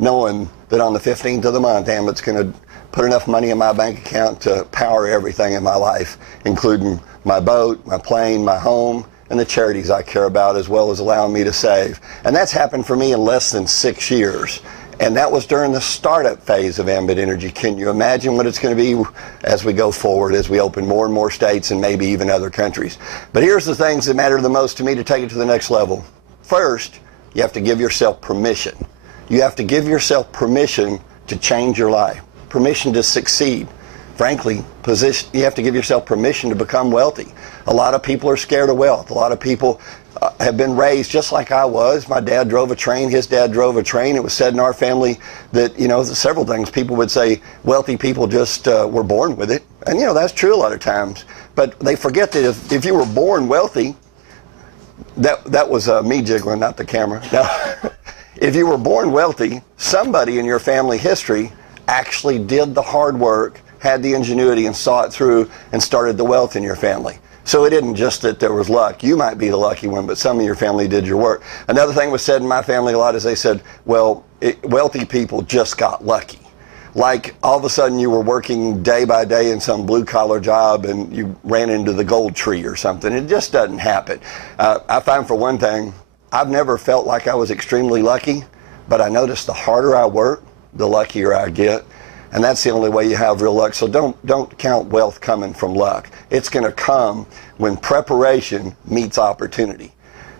knowing that on the 15th of the month, Ambit's going to put enough money in my bank account to power everything in my life, including my boat, my plane, my home, and the charities I care about, as well as allowing me to save. And that's happened for me in less than 6 years. And that was during the startup phase of Ambit Energy. Can you imagine what it's going to be as we go forward, as we open more and more states and maybe even other countries? But here's the things that matter the most to me to take it to the next level. First, you have to give yourself permission. You have to give yourself permission to change your life, permission to succeed. Frankly, you have to give yourself permission to become wealthy. A lot of people are scared of wealth. A lot of people have been raised just like I was. My dad drove a train. His dad drove a train. It was said in our family that, several things. People would say wealthy people just were born with it. And, that's true a lot of times. But they forget that if you were born wealthy, that was me jiggling, not the camera. Now, if you were born wealthy, somebody in your family history actually did the hard work, had the ingenuity, and saw it through and started the wealth in your family. So it isn't just that there was luck. You might be the lucky one, but some of your family did your work. Another thing was said in my family a lot is they said, wealthy people just got lucky. Like all of a sudden you were working day by day in some blue-collar job and you ran into the gold tree or something. It just doesn't happen. I find, for one thing, I've never felt like I was extremely lucky, but I noticed the harder I work, the luckier I get. And that's the only way you have real luck. So don't count wealth coming from luck. It's going to come when preparation meets opportunity.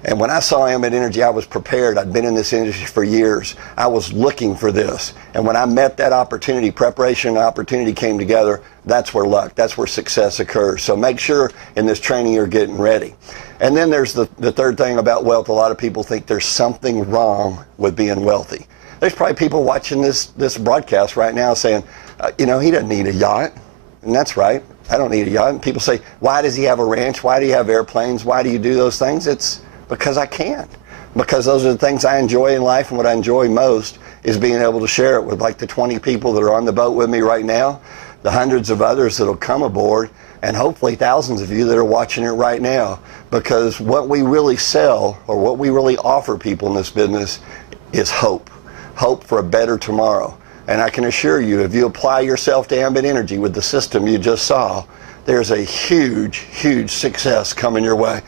And when I saw Ambit Energy, I was prepared. I'd been in this industry for years. I was looking for this. And when I met that opportunity, preparation and opportunity came together, that's where luck, that's where success occurs. So make sure in this training you're getting ready. And then there's the third thing about wealth. A lot of people think there's something wrong with being wealthy. There's probably people watching this broadcast right now saying, he doesn't need a yacht. And that's right. I don't need a yacht. And people say, why does he have a ranch? Why do you have airplanes? Why do you do those things? It's because I can. Because those are the things I enjoy in life, and what I enjoy most is being able to share it with like the 20 people that are on the boat with me right now, the hundreds of others that will come aboard, and hopefully thousands of you that are watching it right now. Because what we really sell, or what we really offer people in this business, is hope. Hope for a better tomorrow. And I can assure you, if you apply yourself to Ambit Energy with the system you just saw, there's a huge, huge success coming your way.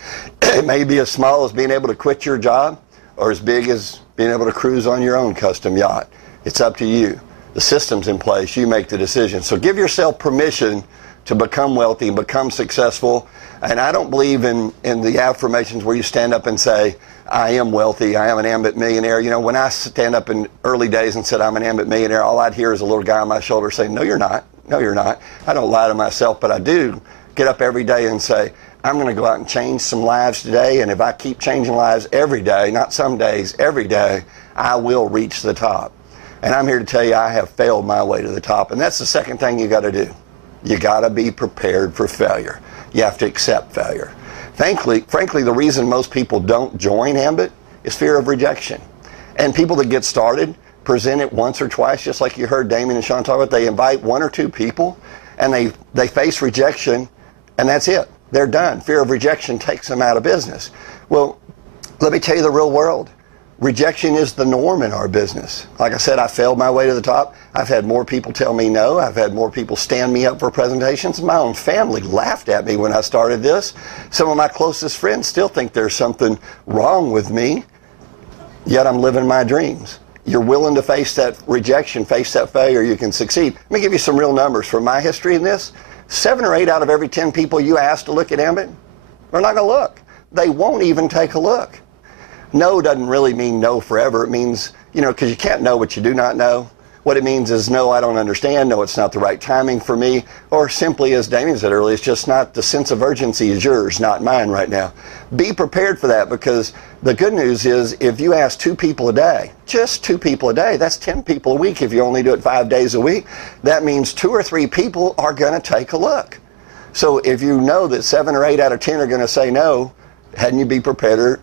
It may be as small as being able to quit your job, or as big as being able to cruise on your own custom yacht. It's up to you. The system's in place. You make the decision. So give yourself permission to become wealthy and become successful. And I don't believe in the affirmations where you stand up and say, I am wealthy, I am an Ambit millionaire. When I stand up in early days and said I'm an Ambit millionaire, all I'd hear is a little guy on my shoulder saying, no, you're not. No, you're not. I don't lie to myself, but I do get up every day and say, I'm going to go out and change some lives today, and if I keep changing lives every day, not some days, every day, I will reach the top. And I'm here to tell you I have failed my way to the top, and that's the second thing you got to do. You got to be prepared for failure. You have to accept failure. Frankly, the reason most people don't join Ambit is fear of rejection. And people that get started present it once or twice, just like you heard Damien and Sean talk about. They invite one or two people, and they face rejection, and that's it. They're done. Fear of rejection takes them out of business. Well, let me tell you the real world. Rejection is the norm in our business. Like I said, I failed my way to the top. I've had more people tell me no. I've had more people stand me up for presentations. My own family laughed at me when I started this. Some of my closest friends still think there's something wrong with me, yet I'm living my dreams. You're willing to face that rejection, face that failure, you can succeed. Let me give you some real numbers from my history in this. 7 or 8 out of every 10 people you ask to look at Ambit, they're not going to look. They won't even take a look. No doesn't really mean no forever. It means, because you can't know what you do not know. What it means is, no, I don't understand. No, it's not the right timing for me. Or simply, as Damien said earlier, it's just not, the sense of urgency is yours, not mine right now. Be prepared for that, because the good news is if you ask 2 people a day, just 2 people a day, that's 10 people a week if you only do it 5 days a week. That means 2 or 3 people are going to take a look. So if you know that 7 or 8 out of 10 are going to say no, hadn't you be prepared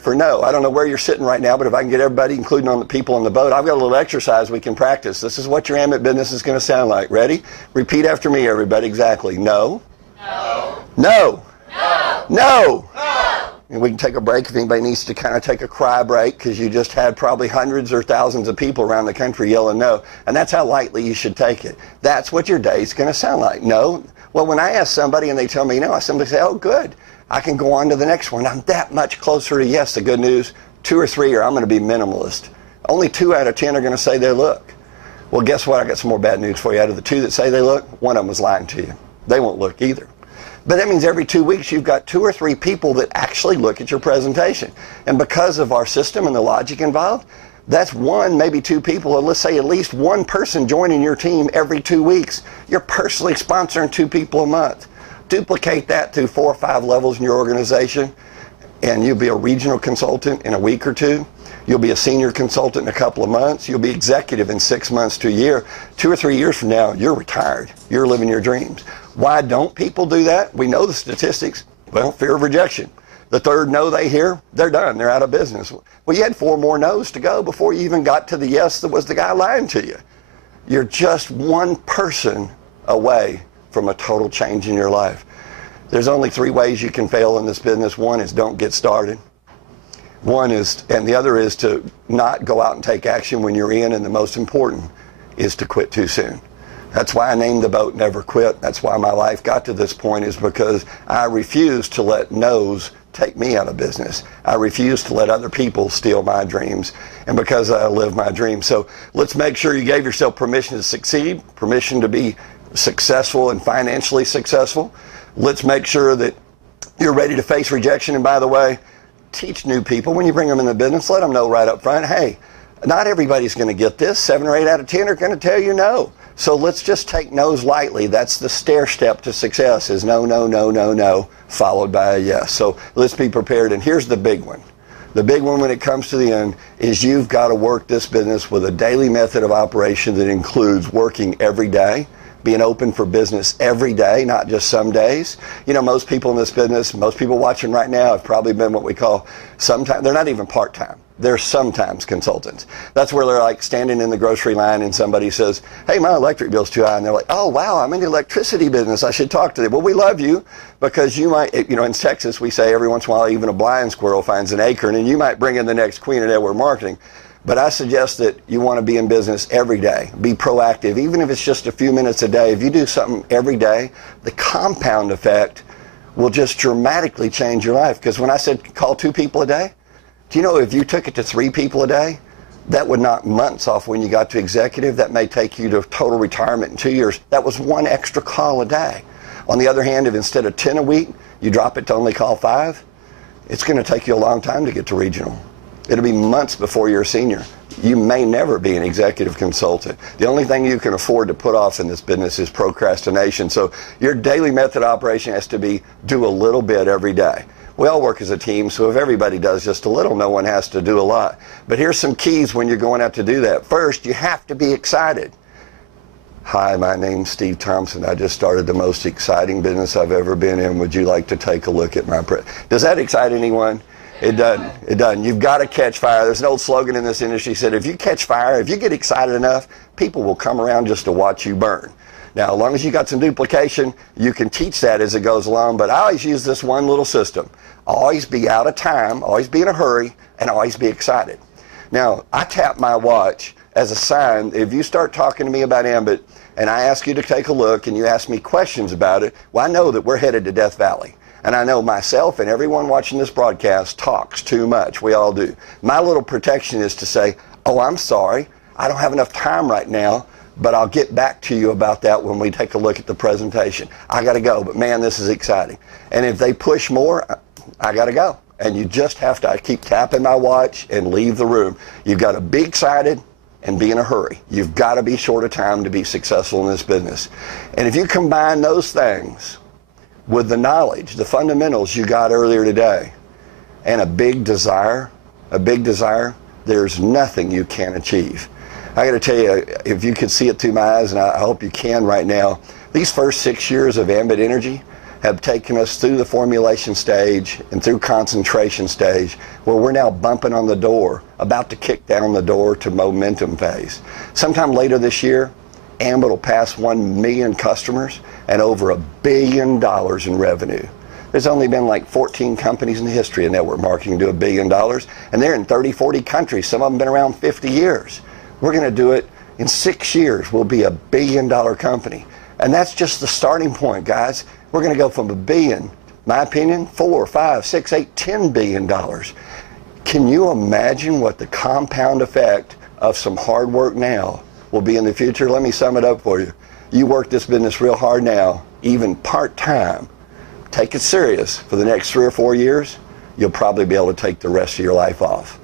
for no? I don't know where you're sitting right now, but if I can get everybody, including on the people on the boat, I've got a little exercise we can practice. This is what your Ambit business is going to sound like. Ready? Repeat after me, everybody. Exactly. No. No. No. No. No. No. And we can take a break if anybody needs to kind of take a cry break, because you just had probably hundreds or thousands of people around the country yelling no. And that's how lightly you should take it. That's what your day's going to sound like. No. Well, when I ask somebody and they tell me no, I simply say, oh, good. I can go on to the next one. I'm that much closer to yes. The good news, 2 or 3 are I'm going to be minimalist. Only 2 out of 10 are going to say they look. Well, guess what? I got some more bad news for you. Out of the 2 that say they look, one of them is lying to you. They won't look either. But that means every 2 weeks you've got 2 or 3 people that actually look at your presentation. And because of our system and the logic involved, that's 1, maybe 2 people, or let's say at least 1 person joining your team every 2 weeks. You're personally sponsoring 2 people a month. Duplicate that to 4 or 5 levels in your organization, and you'll be a regional consultant in a week or 2. You'll be a senior consultant in a couple of months. You'll be executive in 6 months to a year. 2 or 3 years from now, you're retired. You're living your dreams. Why don't people do that? We know the statistics. Well, fear of rejection. The third no they hear, they're done. They're out of business. Well, you had 4 more no's to go before you even got to the yes that was the guy lying to you. You're just 1 person away from a total change in your life. There's only 3 ways you can fail in this business. 1 is don't get started. And the other is to not go out and take action when you're in, and the most important is to quit too soon. That's why I named the boat Never Quit. That's why my life got to this point, is because I refuse to let no's take me out of business. I refuse to let other people steal my dreams, and because I live my dreams. So let's make sure you gave yourself permission to succeed, permission to be successful and financially successful. Let's make sure that you're ready to face rejection. And by the way, teach new people when you bring them in the business, let them know right up front, hey, not everybody's going to get this. 7 or 8 out of 10 are going to tell you no. So let's just take no's lightly. That's the stair step to success, is no, no, no, no, no, followed by a yes. So let's be prepared. And here's the big one. The big one when it comes to the end is you've got to work this business with a daily method of operation that includes working every day, being open for business every day, not just some days. You know, most people in this business, most people watching right now have probably been what we call sometimes, they're not even part-time. They're sometimes consultants. That's where they're like standing in the grocery line and somebody says, hey, my electric bill's too high. And they're like, oh, wow, I'm in the electricity business. I should talk to them. Well, we love you because you might, you know, in Texas, we say every once in a while, even a blind squirrel finds an acorn, and you might bring in the next queen at network marketing. But I suggest that you want to be in business every day. Be proactive, even if it's just a few minutes a day. If you do something every day, the compound effect will just dramatically change your life. Because when I said call 2 people a day, do you know if you took it to 3 people a day, that would knock months off when you got to executive. That may take you to total retirement in 2 years. That was 1 extra call a day. On the other hand, if instead of 10 a week, you drop it to only call 5, it's going to take you a long time to get to regional. It'll be months before you're a senior. You may never be an executive consultant. The only thing you can afford to put off in this business is procrastination. So your daily method of operation has to be do a little bit every day. We all work as a team, so if everybody does just a little, no one has to do a lot. But here's some keys when you're going out to do that. First, you have to be excited. Hi, my name's Steve Thompson. I just started the most exciting business I've ever been in. Would you like to take a look at my Does that excite anyone? It doesn't. It doesn't. You've got to catch fire. There's an old slogan in this industry that said, if you catch fire, if you get excited enough, people will come around just to watch you burn. Now, as long as you got some duplication, you can teach that as it goes along, but I always use this one little system. Always be out of time, always be in a hurry, and always be excited. Now, I tap my watch as a sign. If you start talking to me about Ambit, and I ask you to take a look, and you ask me questions about it, well, I know that we're headed to Death Valley. And I know myself and everyone watching this broadcast talks too much. We all do. My little protection is to say, oh, I'm sorry, I don't have enough time right now, but I'll get back to you about that when we take a look at the presentation. I got to go, but man, this is exciting. And if they push more, I got to go. And you just have to keep tapping my watch and leave the room. You've got to be excited and be in a hurry. You've got to be short of time to be successful in this business. And if you combine those things with the knowledge, the fundamentals you got earlier today, and a big desire, there's nothing you can't achieve. I got to tell you, if you could see it through my eyes, and I hope you can right now, these first 6 years of Ambit Energy have taken us through the formulation stage and through concentration stage, where we're now bumping on the door, about to kick down the door to momentum phase. Sometime later this year, Ambit will pass 1 million customers and over $1 billion in revenue. There's only been like 14 companies in the history of network marketing do $1 billion, and they're in 30, 40 countries. Some of them been around 50 years. We're going to do it in 6 years. We'll be $1 billion company. And that's just the starting point, guys. We're going to go from $1 billion, my opinion, 4, 5, 6, 8, $10 billion. Can you imagine what the compound effect of some hard work now will be in the future? Let me sum it up for you. You work this business real hard now, even part-time. Take it serious. For the next 3 or 4 years, you'll probably be able to take the rest of your life off.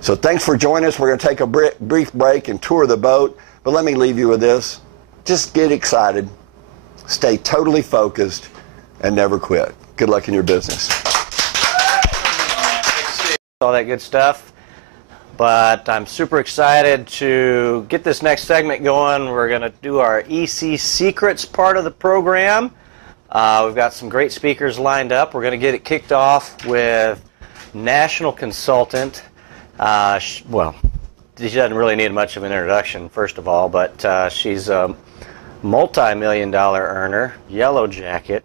So thanks for joining us. We're going to take a brief break and tour the boat. But let me leave you with this. Just get excited, stay totally focused, and never quit. Good luck in your business. All that good stuff. But I'm super excited to get this next segment going. We're going to do our EC Secrets part of the program. We've got some great speakers lined up. We're going to get it kicked off with national consultant. Well, she doesn't really need much of an introduction, first of all, but she's a multi-million-dollar earner, Yellow Jacket.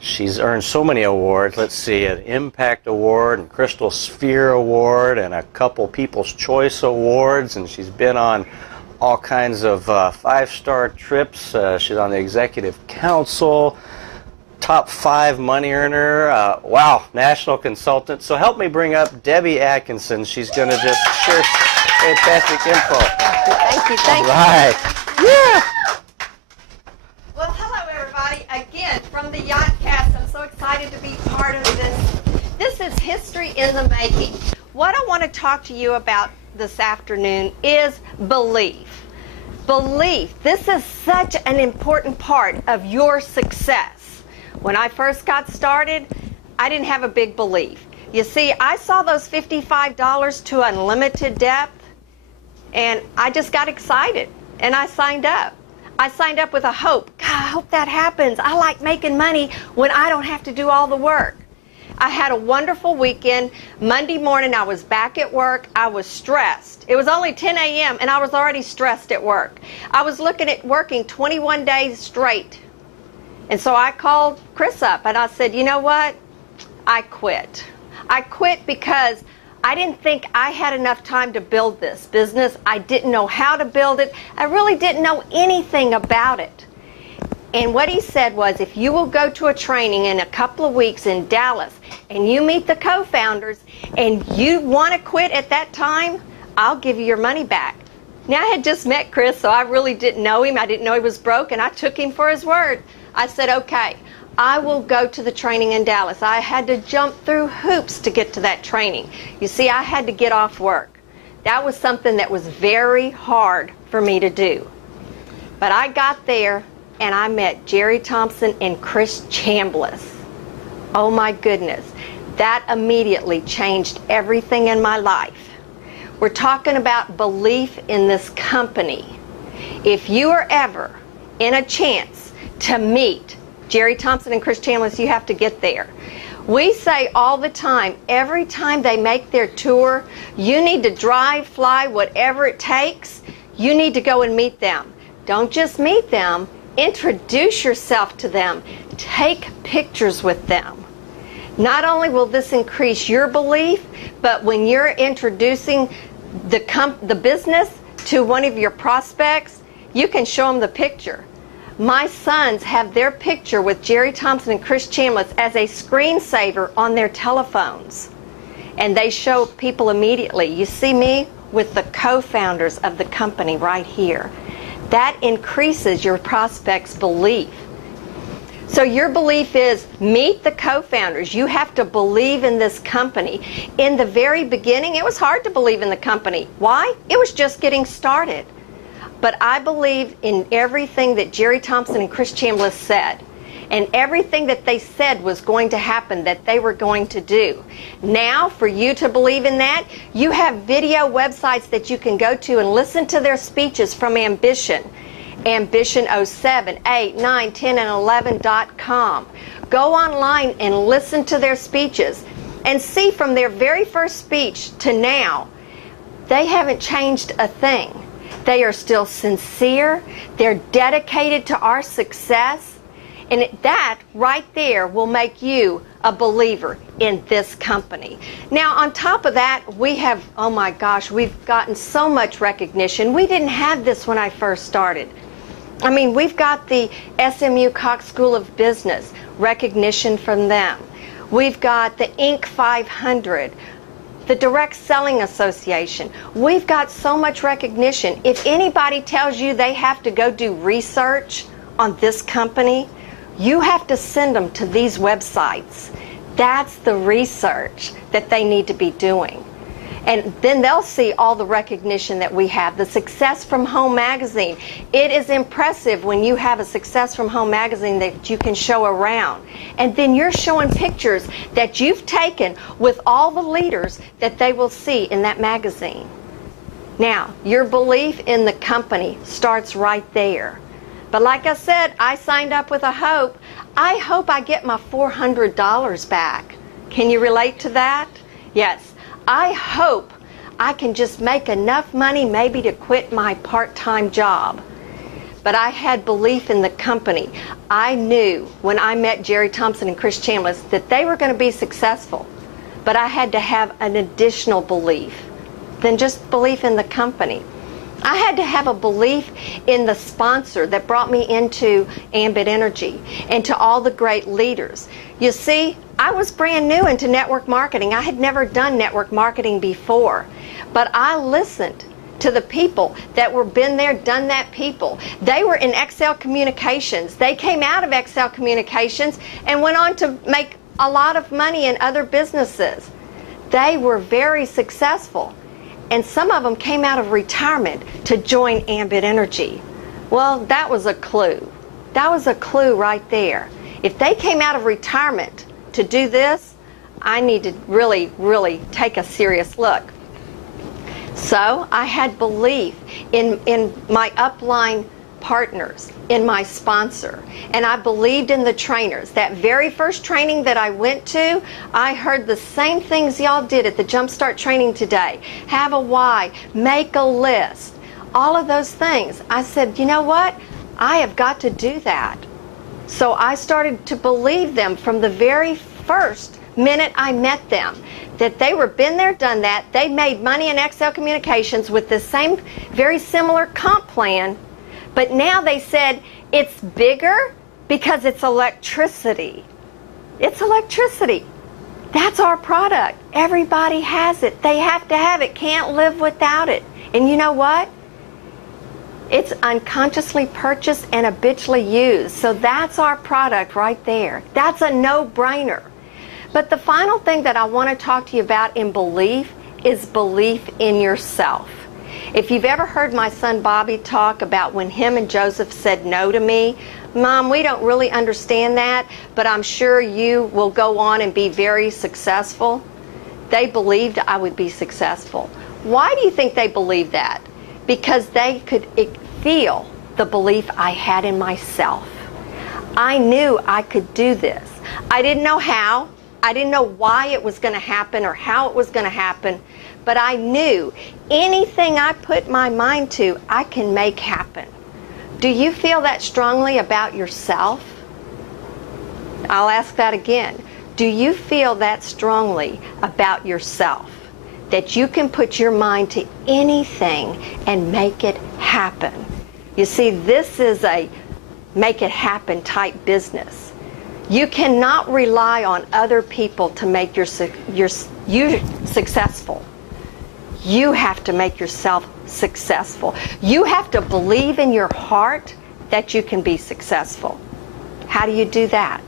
She's earned so many awards. Let's see, an Impact Award and Crystal Sphere Award and a couple People's Choice Awards, and she's been on all kinds of 5-star trips. She's on the Executive Council, top 5 money earner. Wow, national consultant. So help me bring up Debbie Atkinson. She's going to just share fantastic info. Thank you. All right. Yeah. Well, hello everybody. Again, from the Yachtcast, I'm so excited to be part of this. This is history in the making. What I want to talk to you about this afternoon is belief. Belief. This is such an important part of your success. When I first got started, I didn't have a big belief. You see, I saw those $55 to unlimited depth, and I just got excited, and I signed up. I signed up with a hope. God, I hope that happens. I like making money when I don't have to do all the work. I had a wonderful weekend. Monday morning, I was back at work. I was stressed. It was only 10 a.m., and I was already stressed at work. I was looking at working 21 days straight. And so I called Chris up, and I said, you know what? I quit. I quit because I didn't think I had enough time to build this business. I didn't know how to build it. I really didn't know anything about it. And what he said was, if you will go to a training in a couple of weeks in Dallas and you meet the co-founders and you want to quit at that time, I'll give you your money back. Now, I had just met Chris, so I really didn't know him. I didn't know he was broke, and I took him for his word. I said, okay, I will go to the training in Dallas. I had to jump through hoops to get to that training. You see, I had to get off work. That was something that was very hard for me to do. But I got there, and I met Jerry Thompson and Chris Chambliss. Oh my goodness, that immediately changed everything in my life. We're talking about belief in this company. If you are ever in a chance to meet Jerry Thompson and Chris Chambliss, you have to get there. We say all the time, every time they make their tour, you need to drive, fly, whatever it takes, you need to go and meet them. Don't just meet them. Introduce yourself to them. Take pictures with them. Not only will this increase your belief, but when you're introducing the business to one of your prospects, you can show them the picture. My sons have their picture with Jerry Thompson and Chris Chambliss as a screensaver on their telephones. And they show people immediately. You see me with the co-founders of the company right here. That increases your prospect's belief. So your belief is meet the co-founders. You have to believe in this company. In the very beginning, it was hard to believe in the company. Why? It was just getting started. But I believed in everything that Jerry Thompson and Chris Chambliss said. And everything that they said was going to happen, that they were going to do. Now, for you to believe in that, you have video websites that you can go to and listen to their speeches from Ambition. Ambition 07, 8, 9, 10, and 11.com. Go online and listen to their speeches and see from their very first speech to now, they haven't changed a thing. They are still sincere. They're dedicated to our success. And that right there will make you a believer in this company. Now, on top of that, we have, oh my gosh, we've gotten so much recognition. We didn't have this when I first started. I mean, we've got the SMU Cox School of Business, recognition from them. We've got the Inc. 500, the Direct Selling Association. We've got so much recognition. If anybody tells you they have to go do research on this company, you have to send them to these websites. That's the research that they need to be doing. And then they'll see all the recognition that we have. The Success from Home magazine. It is impressive when you have a Success from Home magazine that you can show around. And then you're showing pictures that you've taken with all the leaders that they will see in that magazine. Now, your belief in the company starts right there. But like I said, I signed up with a hope. I hope I get my $400 back. Can you relate to that? Yes. I hope I can just make enough money maybe to quit my part-time job. But I had belief in the company. I knew when I met Jerry Thompson and Chris Chambliss that they were going to be successful. But I had to have an additional belief than just belief in the company. I had to have a belief in the sponsor that brought me into Ambit Energy and to all the great leaders. You see, I was brand new into network marketing. I had never done network marketing before. But I listened to the people that were been there, done that people. They were in Excel Communications. They came out of Excel Communications and went on to make a lot of money in other businesses. They were very successful. And some of them came out of retirement to join Ambit Energy. Well, that was a clue. That was a clue right there. If they came out of retirement to do this, I need to really, really take a serious look. So I had belief in my upline partners, in my sponsor, and I believed in the trainers. That very first training that I went to, I heard the same things y'all did at the Jumpstart training today. Have a why, make a list, all of those things. I said, you know what? I have got to do that. So I started to believe them from the very first minute I met them, that they were been there, done that. They made money in Excel Communications with the same very similar comp plan, but now they said it's bigger because it's electricity. It's electricity. That's our product. Everybody has it. They have to have it. Can't live without it. And you know what? It's unconsciously purchased and habitually used. So that's our product right there. That's a no-brainer. But the final thing that I want to talk to you about in belief is belief in yourself. If you've ever heard my son Bobby talk about when him and Joseph said no to me, Mom, we don't really understand that, but I'm sure you will go on and be very successful. They believed I would be successful. Why do you think they believed that? Because they could feel the belief I had in myself. I knew I could do this. I didn't know how. I didn't know why it was going to happen or how it was going to happen, but I knew anything I put my mind to, I can make happen. Do you feel that strongly about yourself? I'll ask that again. Do you feel that strongly about yourself? That you can put your mind to anything and make it happen? You see, this is a make it happen type business. You cannot rely on other people to make you successful. You have to make yourself successful. You have to believe in your heart that you can be successful. How do you do that?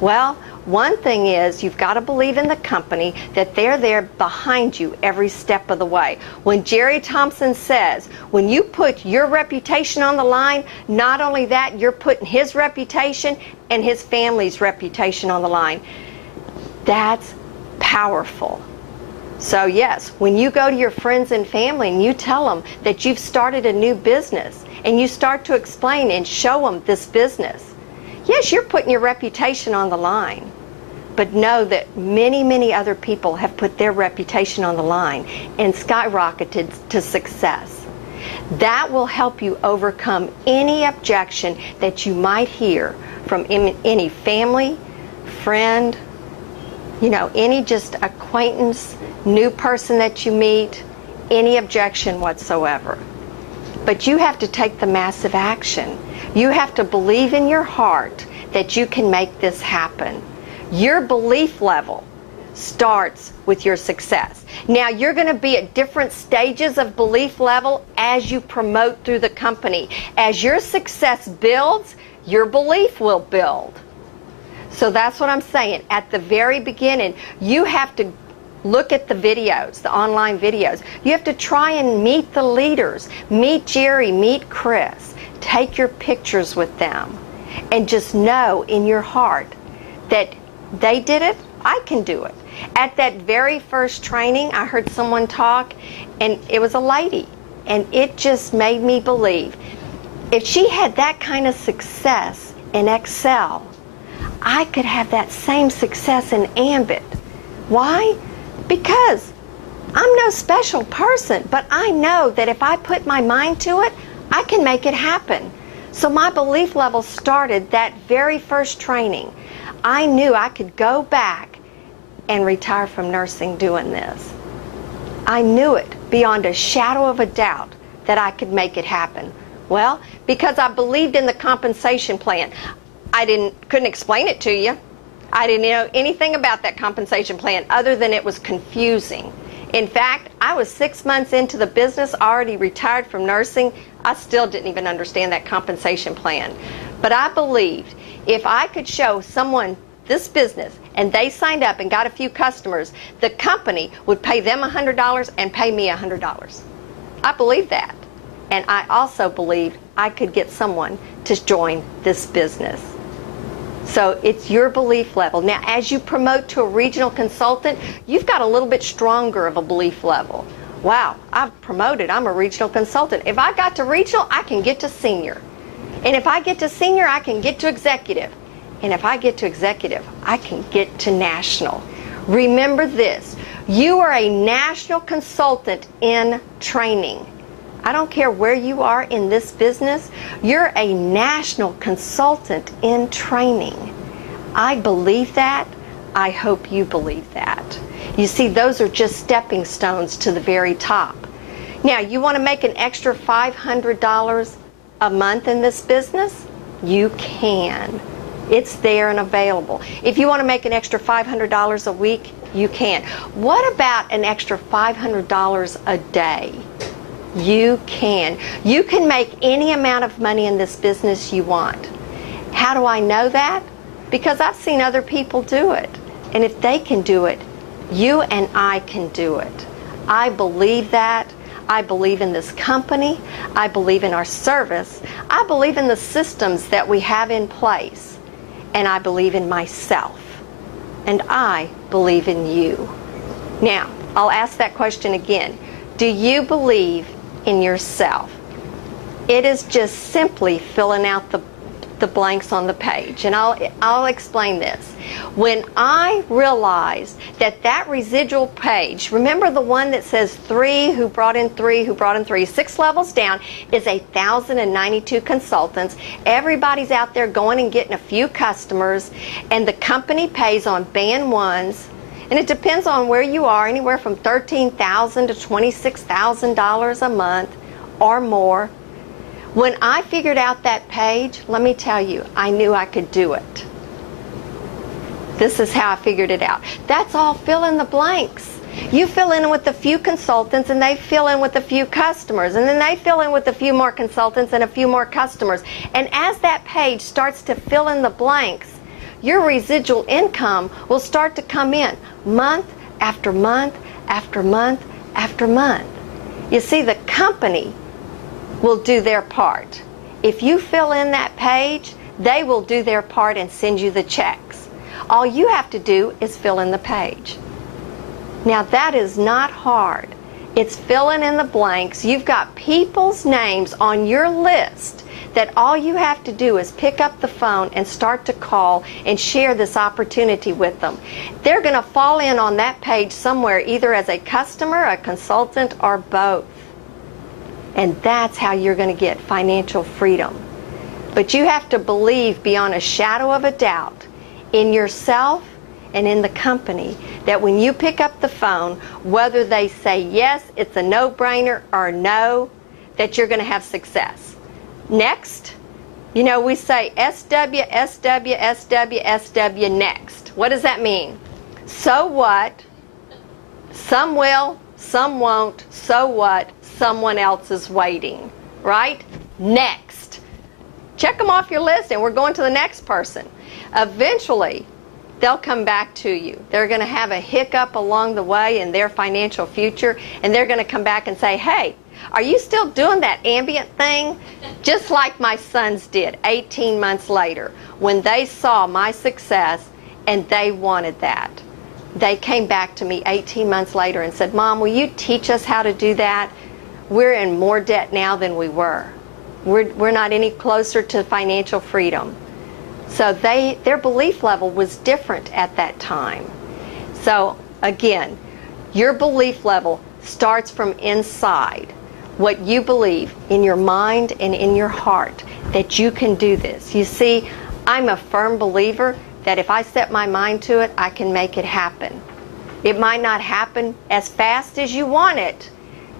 Well, one thing is you've got to believe in the company that they're there behind you every step of the way. When Jerry Thompson says, when you put your reputation on the line, not only that, you're putting his reputation and his family's reputation on the line. That's powerful. So yes, when you go to your friends and family and you tell them that you've started a new business and you start to explain and show them this business, yes, you're putting your reputation on the line. But know that many, many other people have put their reputation on the line and skyrocketed to success. That will help you overcome any objection that you might hear from any family, friend, any just acquaintance, new person that you meet, any objection whatsoever. But you have to take the massive action. You have to believe in your heart that you can make this happen. Your belief level starts with your success. Now, you're going to be at different stages of belief level as you promote through the company. As your success builds, your belief will build. So that's what I'm saying. At the very beginning, you have to look at the videos, the online videos. You have to try and meet the leaders. Meet Jerry, meet Chris. Take your pictures with them. And just know in your heart that they did it, I can do it. At that very first training, I heard someone talk, and it was a lady. And it just made me believe. If she had that kind of success in Excel, I could have that same success in Ambit. Why? Because I'm no special person, but I know that if I put my mind to it, I can make it happen. So my belief level started that very first training. I knew I could go back and retire from nursing doing this. I knew it beyond a shadow of a doubt that I could make it happen. Well, because I believed in the compensation plan. I couldn't explain it to you. I didn't know anything about that compensation plan other than it was confusing. In fact, I was 6 months into the business, already retired from nursing. I still didn't even understand that compensation plan. But I believed if I could show someone this business and they signed up and got a few customers, the company would pay them $100 and pay me $100. I believe that. And I also believed I could get someone to join this business. So it's your belief level. Now, as you promote to a regional consultant, you've got a little bit stronger of a belief level. Wow, I've promoted, I'm a regional consultant. If I got to regional, I can get to senior. And if I get to senior, I can get to executive. And if I get to executive, I can get to national. Remember this, you are a national consultant in training. I don't care where you are in this business, you're a national consultant in training. I believe that. I hope you believe that. You see, those are just stepping stones to the very top. Now, you want to make an extra $500 a month in this business? You can. It's there and available. If you want to make an extra $500 a week, you can. What about an extra $500 a day? You can. You can make any amount of money in this business you want. How do I know that? Because I've seen other people do it. And if they can do it, you and I can do it. I believe that. I believe in this company. I believe in our service. I believe in the systems that we have in place. And I believe in myself. And I believe in you. Now, I'll ask that question again. Do you believe in yourself? It is just simply filling out the blanks on the page. And I'll explain this. When I realized that residual page, remember the one that says 3 who brought in 3 who brought in 3, 6 levels down is 1,092 consultants. Everybody's out there going and getting a few customers, and the company pays on band ones, and it depends on where you are, anywhere from $13,000 to $26,000 a month or more. When I figured out that page, let me tell you, I knew I could do it. This is how I figured it out. That's all fill in the blanks. You fill in with a few consultants, and they fill in with a few customers, and then they fill in with a few more consultants and a few more customers. And as that page starts to fill in the blanks, your residual income will start to come in month after month after month after month. You see, the company will do their part. If you fill in that page, they will do their part and send you the checks. All you have to do is fill in the page. Now, that is not hard. It's filling in the blanks. You've got people's names on your list that all you have to do is pick up the phone and start to call and share this opportunity with them. They're going to fall in on that page somewhere, either as a customer, a consultant, or both. And that's how you're going to get financial freedom. But you have to believe beyond a shadow of a doubt in yourself and in the company that when you pick up the phone, whether they say yes, it's a no-brainer, or no, that you're going to have success. Next, you know, we say SW, SW, SW, SW, next. What does that mean? So what? Some will, some won't. So what? Someone else is waiting, right? Next. Check them off your list, and we're going to the next person. Eventually, they'll come back to you. They're going to have a hiccup along the way in their financial future, and they're going to come back and say, hey, are you still doing that Ambit thing? Just like my sons did 18 months later when they saw my success and they wanted that. They came back to me 18 months later and said, Mom, will you teach us how to do that? We're in more debt now than we were. We're not any closer to financial freedom. So their belief level was different at that time. So again, your belief level starts from inside. What you believe in your mind and in your heart that you can do this. You see, I'm a firm believer that if I set my mind to it, I can make it happen. It might not happen as fast as you want it,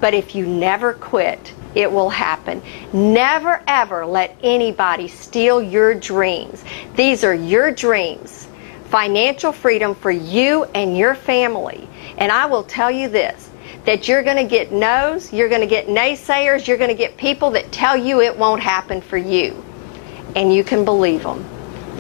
but if you never quit, it will happen. Never ever let anybody steal your dreams. These are your dreams. Financial freedom for you and your family. And I will tell you this, that you're going to get no's, you're going to get naysayers, you're going to get people that tell you it won't happen for you. And you can believe them.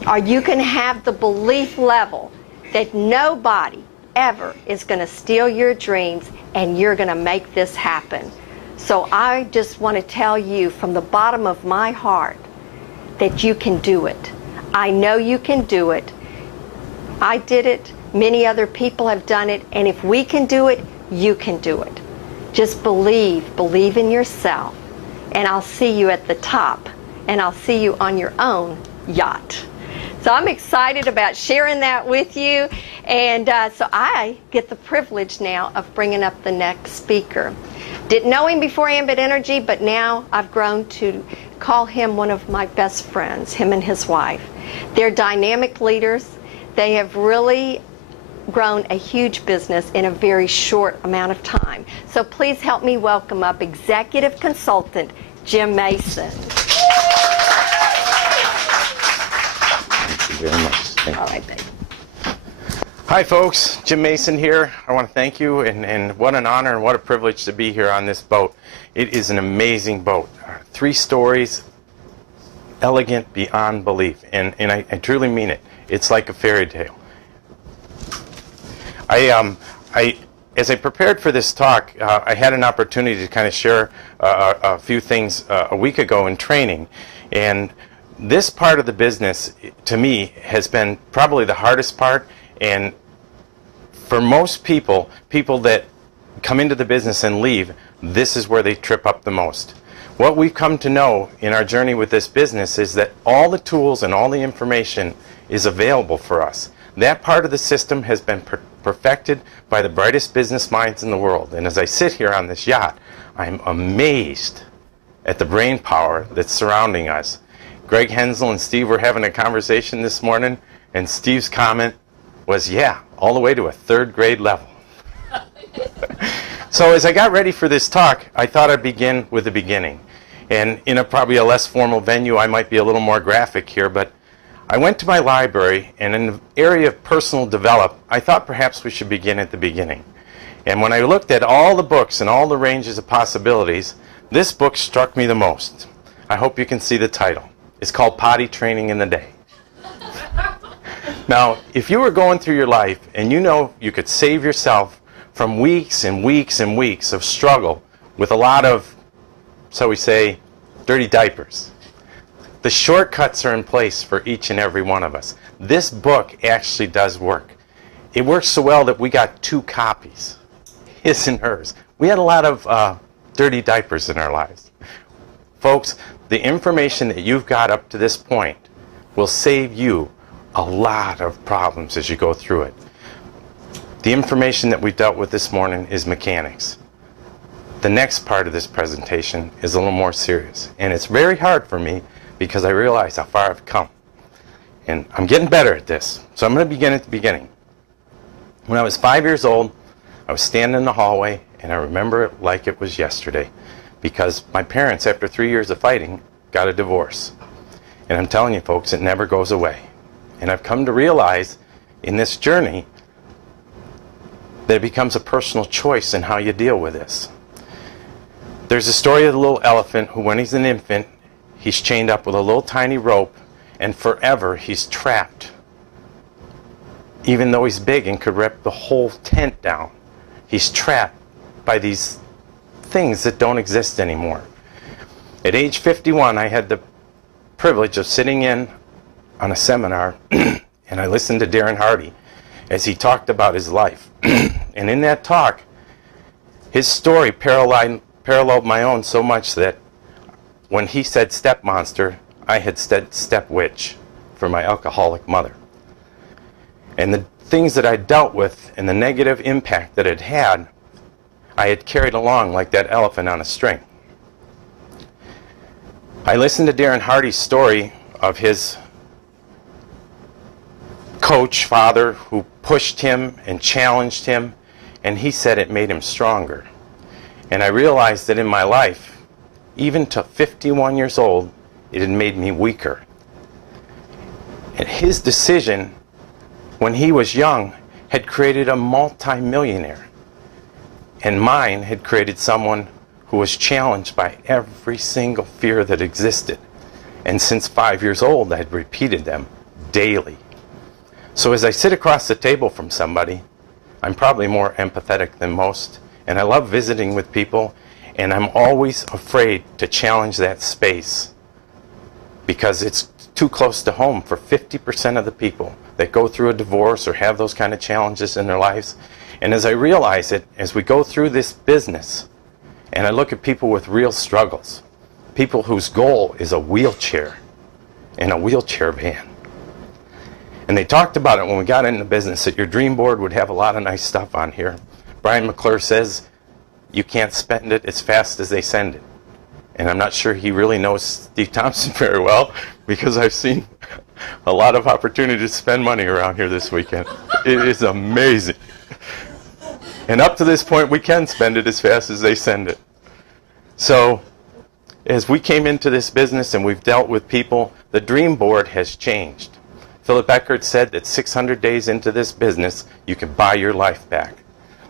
Or you can have the belief level that nobody ever is going to steal your dreams, and you're going to make this happen. So I just want to tell you from the bottom of my heart that you can do it. I know you can do it. I did it. Many other people have done it. And if we can do it, you can do it. Just believe in yourself. And I'll see you at the top. And I'll see you on your own yacht. So I'm excited about sharing that with you. And so I get the privilege now of bringing up the next speaker. Didn't know him before Ambit Energy, but now I've grown to call him one of my best friends, him and his wife. They're dynamic leaders. They have really grown a huge business in a very short amount of time. So please help me welcome up Executive Consultant Jim Mason. Thank you very much. Thank you. All right, babe. Hi folks, Jim Mason here. I want to thank you, and what an honor and what a privilege to be here on this boat. It is an amazing boat. 3 stories, elegant beyond belief, and I truly mean it. It's like a fairy tale. As I prepared for this talk, I had an opportunity to kind of share a few things a week ago in training, and this part of the business, to me, has been probably the hardest part. And for most people that come into the business and leave, this is where they trip up the most. What we've come to know in our journey with this business is that all the tools and all the information is available for us. That part of the system has been perfected by the brightest business minds in the world. And as I sit here on this yacht, I'm amazed at the brain power that's surrounding us. Greg Hensel and Steve were having a conversation this morning, and Steve's comment was, yeah, all the way to a 3rd grade level. So as I got ready for this talk, I thought I'd begin with the beginning. And in probably a less formal venue, I might be a little more graphic here, but I went to my library, and in the area of personal development, I thought perhaps we should begin at the beginning. And when I looked at all the books and all the ranges of possibilities, this book struck me the most. I hope you can see the title. It's called Potty Training in the Day. Now, if you were going through your life and you know you could save yourself from weeks and weeks and weeks of struggle with a lot of, so we say, dirty diapers, the shortcuts are in place for each and every one of us. This book actually does work. It works so well that we got 2 copies, his and hers. We had a lot of dirty diapers in our lives. Folks, the information that you've got up to this point will save you a lot of problems as you go through it. The information that we dealt with this morning is mechanics. The next part of this presentation is a little more serious, and it's very hard for me because I realize how far I've come. And I'm getting better at this, so I'm going to begin at the beginning. When I was 5 years old, I was standing in the hallway, and I remember it like it was yesterday, because my parents, after 3 years of fighting, got a divorce. And I'm telling you folks, it never goes away. And I've come to realize in this journey that it becomes a personal choice in how you deal with this. There's a story of the little elephant who, when he's an infant, he's chained up with a little tiny rope, and forever he's trapped. Even though he's big and could rip the whole tent down, he's trapped by these things that don't exist anymore. At age 51, I had the privilege of sitting in on a seminar, and I listened to Darren Hardy as he talked about his life. And in that talk, his story paralleled my own so much that when he said step monster, I had said step witch for my alcoholic mother. And the things that I dealt with and the negative impact that it had, I had carried along like that elephant on a string. I listened to Darren Hardy's story of his coach father who pushed him and challenged him, and he said it made him stronger. And I realized that in my life, even to 51 years old, it had made me weaker. And his decision when he was young had created a multi-millionaire, and mine had created someone who was challenged by every single fear that existed. And since 5 years old, I had repeated them daily. So as I sit across the table from somebody, I'm probably more empathetic than most, and I love visiting with people, and I'm always afraid to challenge that space because it's too close to home for 50% of the people that go through a divorce or have those kind of challenges in their lives. And as I realize it, as we go through this business, and I look at people with real struggles, people whose goal is a wheelchair and a wheelchair van. And they talked about it when we got into business, that your dream board would have a lot of nice stuff on here. Brian McClure says, you can't spend it as fast as they send it. And I'm not sure he really knows Steve Thompson very well, because I've seen a lot of opportunity to spend money around here this weekend. It is amazing. And up to this point, we can spend it as fast as they send it. So as we came into this business and we've dealt with people, the dream board has changed. Philip Eckert said that 600 days into this business, you can buy your life back.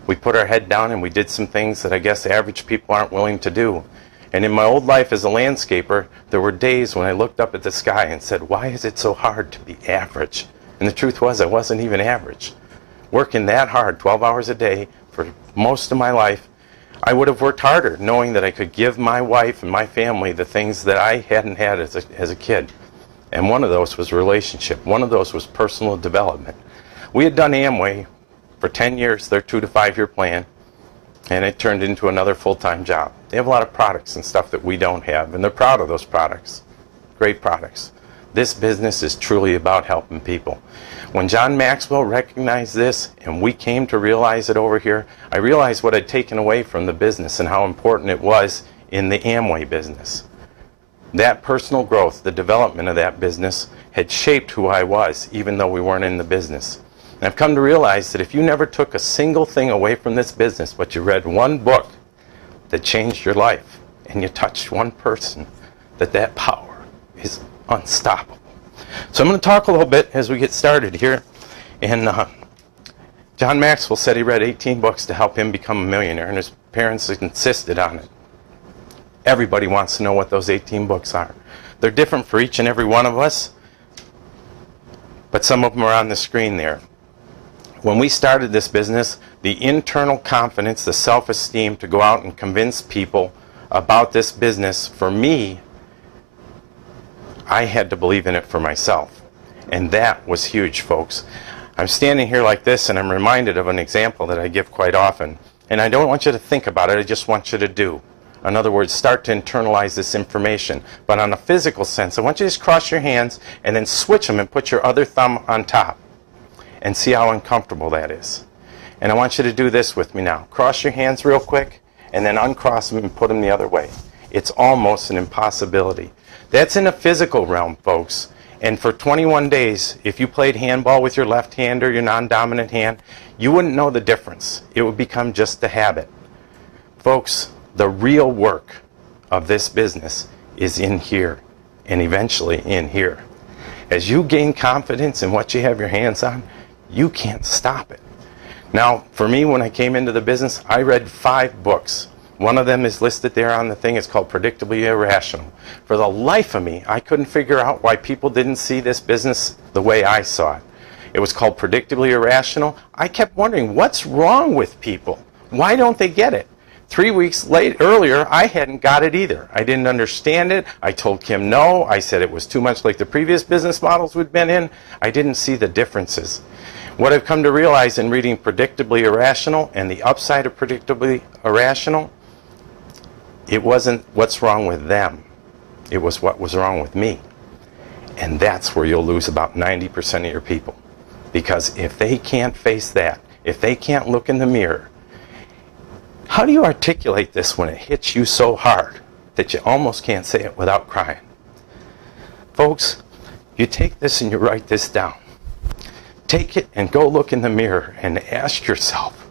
We put our head down and we did some things that I guess average people aren't willing to do. And in my old life as a landscaper, there were days when I looked up at the sky and said, why is it so hard to be average? And the truth was, I wasn't even average. Working that hard, 12 hours a day, for most of my life, I would have worked harder knowing that I could give my wife and my family the things that I hadn't had as a kid. And one of those was relationship. One of those was personal development. We had done Amway for 10 years, their 2 to 5 year plan, and it turned into another full-time job. They have a lot of products and stuff that we don't have, and they're proud of those products. Great products. This business is truly about helping people. When John Maxwell recognized this, and we came to realize it over here, I realized what I'd taken away from the business and how important it was in the Amway business. That personal growth, the development of that business, had shaped who I was, even though we weren't in the business. And I've come to realize that if you never took a single thing away from this business, but you read one book that changed your life, and you touched one person, that power is unstoppable. So I'm going to talk a little bit as we get started here. And John Maxwell said he read 18 books to help him become a millionaire, and his parents insisted on it. Everybody wants to know what those 18 books are. They're different for each and every one of us, but some of them are on the screen there. When we started this business, the internal confidence, the self-esteem to go out and convince people about this business, for me, I had to believe in it for myself. And that was huge, folks. I'm standing here like this, and I'm reminded of an example that I give quite often. And I don't want you to think about it, I just want you to do. In other words, start to internalize this information. But on a physical sense, I want you to just cross your hands and then switch them and put your other thumb on top. And see how uncomfortable that is. And I want you to do this with me now. Cross your hands real quick, and then uncross them and put them the other way. It's almost an impossibility. That's in a physical realm, folks. And for 21 days, if you played handball with your left hand or your non-dominant hand, you wouldn't know the difference. It would become just a habit. Folks, the real work of this business is in here, and eventually in here. As you gain confidence in what you have your hands on, you can't stop it. Now, for me, when I came into the business, I read 5 books. One of them is listed there on the thing. It's called Predictably Irrational. For the life of me, I couldn't figure out why people didn't see this business the way I saw it. It was called Predictably Irrational. I kept wondering, what's wrong with people? Why don't they get it? 3 weeks earlier, I hadn't got it either. I didn't understand it. I told Kim no. I said it was too much like the previous business models we'd been in. I didn't see the differences. What I've come to realize in reading Predictably Irrational and the upside of Predictably Irrational, it wasn't what's wrong with them. It was what was wrong with me. And that's where you'll lose about 90% of your people. Because if they can't face that, if they can't look in the mirror, how do you articulate this when it hits you so hard that you almost can't say it without crying? Folks, you take this and you write this down. Take it and go look in the mirror and ask yourself,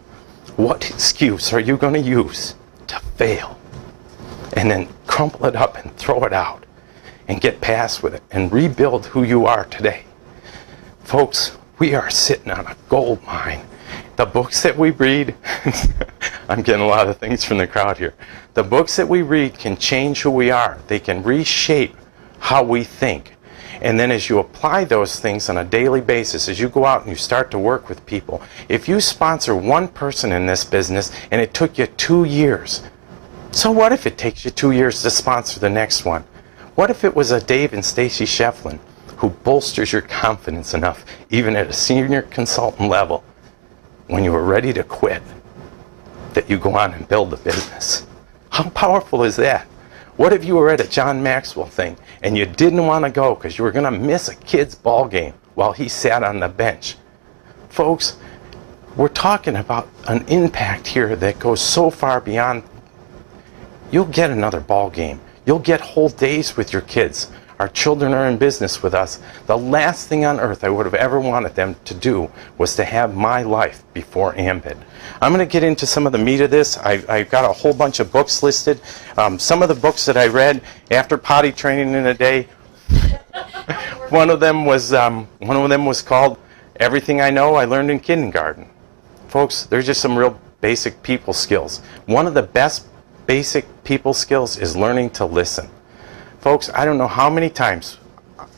what excuse are you going to use to fail? And then crumple it up and throw it out and get past with it and rebuild who you are today. Folks, we are sitting on a gold mine. The books that we read, I'm getting a lot of things from the crowd here. The books that we read can change who we are. They can reshape how we think. And then as you apply those things on a daily basis, as you go out and you start to work with people, if you sponsor one person in this business and it took you 2 years, so what if it takes you 2 years to sponsor the next one? What if it was a Dave and Stacy Shefflin who bolsters your confidence enough, even at a senior consultant level, when you were ready to quit, that you go on and build the business? How powerful is that? What if you were at a John Maxwell thing and you didn't want to go because you were going to miss a kid's ball game while he sat on the bench? Folks, we're talking about an impact here that goes so far beyond. You'll get another ball game. You'll get whole days with your kids. Our children are in business with us. The last thing on earth I would have ever wanted them to do was to have my life before Ambit. I'm going to get into some of the meat of this. I've got a whole bunch of books listed. Some of the books that I read after potty training in a day. one of them was called Everything I Know I Learned in Kindergarten. Folks, there's just some real basic people skills. One of the best basic people skills is learning to listen. Folks, I don't know how many times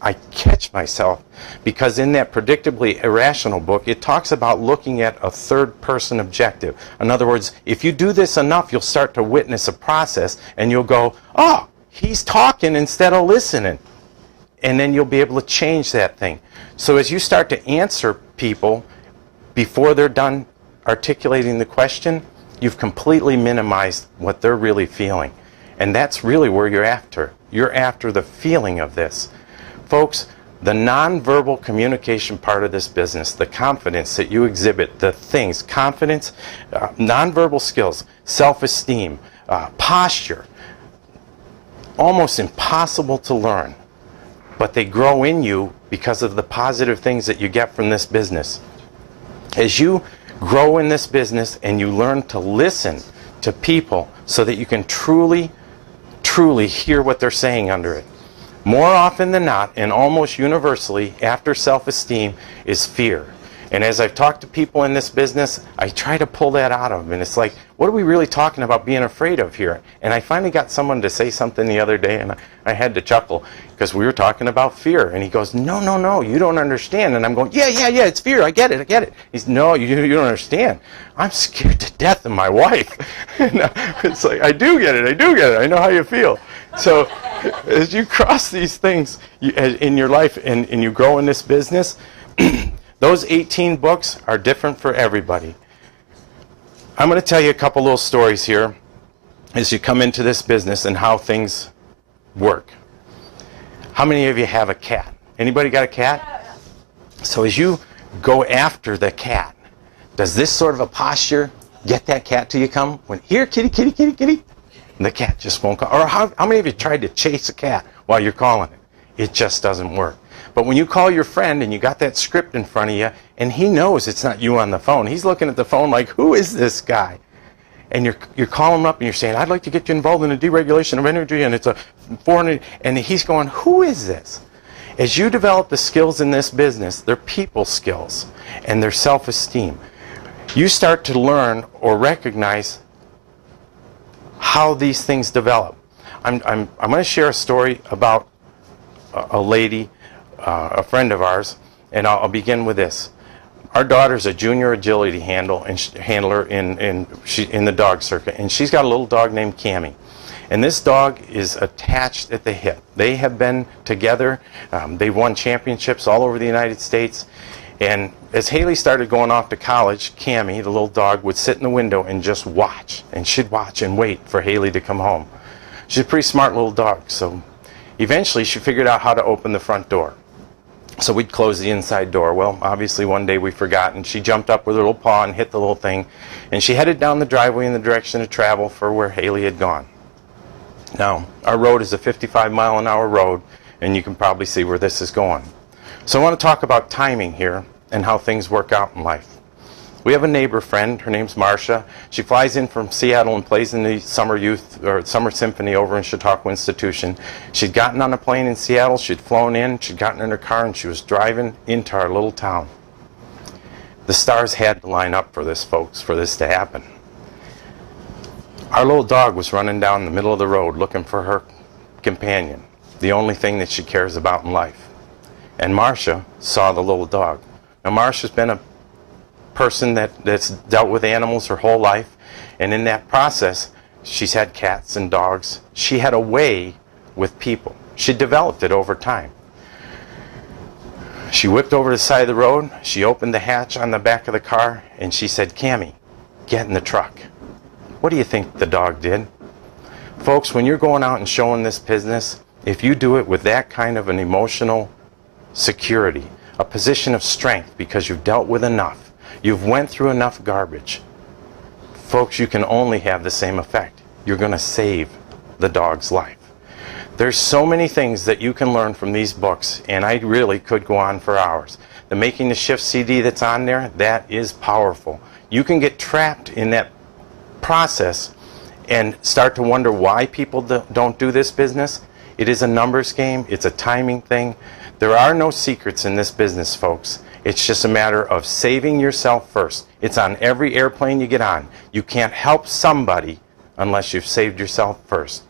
I catch myself, because in that Predictably Irrational book, it talks about looking at a third-person objective. In other words, if you do this enough, you'll start to witness a process, and you'll go, oh, he's talking instead of listening. And then you'll be able to change that thing. So as you start to answer people before they're done articulating the question, you've completely minimized what they're really feeling. And that's really where you're after. You're after the feeling of this. Folks, the nonverbal communication part of this business, the confidence that you exhibit, the things, confidence, nonverbal skills, self-esteem, posture, almost impossible to learn. But they grow in you because of the positive things that you get from this business. As you grow in this business and you learn to listen to people so that you can truly hear what they're saying under it. More often than not, and almost universally, after self-esteem is fear. And as I've talked to people in this business, I try to pull that out of them. And it's like, what are we really talking about being afraid of here? And I finally got someone to say something the other day, and I had to chuckle, because we were talking about fear. And he goes, no, you don't understand. And I'm going, yeah, it's fear. I get it. He's, no, you don't understand. I'm scared to death of my wife. And it's like, I do get it. I know how you feel. So as you cross these things in your life and you grow in this business, those 18 books are different for everybody. I'm going to tell you a couple little stories here as you come into this business and how things work. How many of you have a cat? Anybody got a cat? So as you go after the cat, does this sort of a posture get that cat till you come? When, here, kitty, kitty, kitty, kitty. And the cat just won't come. Or how many of you tried to chase a cat while you're calling it? It just doesn't work. But when you call your friend and you got that script in front of you, and he knows it's not you on the phone, he's looking at the phone like, who is this guy? And you're calling him up and you're saying, I'd like to get you involved in a deregulation of energy, and it's a 400, and he's going, who is this? As you develop the skills in this business, they're people skills and their self-esteem. You start to learn or recognize how these things develop. I'm going to share a story about a lady, a friend of ours, and I'll begin with this. Our daughter's a junior agility handler in the dog circuit, and she's got a little dog named Cammie. And this dog is attached at the hip. They have been together. They've won championships all over the United States. And as Haley started going off to college, Cammie, the little dog, would sit in the window and just watch. And she'd watch and wait for Haley to come home. She's a pretty smart little dog. So eventually she figured out how to open the front door. So we'd close the inside door. Well, obviously one day we forgot, and she jumped up with her little paw and hit the little thing. And she headed down the driveway in the direction of travel for where Haley had gone. Now, our road is a 55-mile-an-hour road, and you can probably see where this is going. So I want to talk about timing here and how things work out in life. We have a neighbor friend. Her name's Marcia. She flies in from Seattle and plays in the Summer Symphony over in Chautauqua Institution. She'd gotten on a plane in Seattle. She'd flown in. She'd gotten in her car, and she was driving into our little town. The stars had to line up for this, folks, for this to happen. Our little dog was running down the middle of the road looking for her companion, the only thing that she cares about in life. and Marcia saw the little dog. Now Marcia's been a person that's dealt with animals her whole life, and in that process she's had cats and dogs. She had a way with people. She developed it over time. She whipped over to the side of the road, she opened the hatch on the back of the car, and she said, "Cammie, get in the truck." What do you think the dog did? Folks, when you're going out and showing this business, if you do it with that kind of an emotional security, a position of strength because you've dealt with enough, you've went through enough garbage, folks, you can only have the same effect. You're going to save the dog's life. There's so many things that you can learn from these books, and I really could go on for hours. The Making the Shift CD that's on there, that is powerful. You can get trapped in that process and start to wonder why people don't do this business. It is a numbers game. It's a timing thing. There are no secrets in this business, folks. It's just a matter of saving yourself first. It's on every airplane you get on. You can't help somebody unless you've saved yourself first.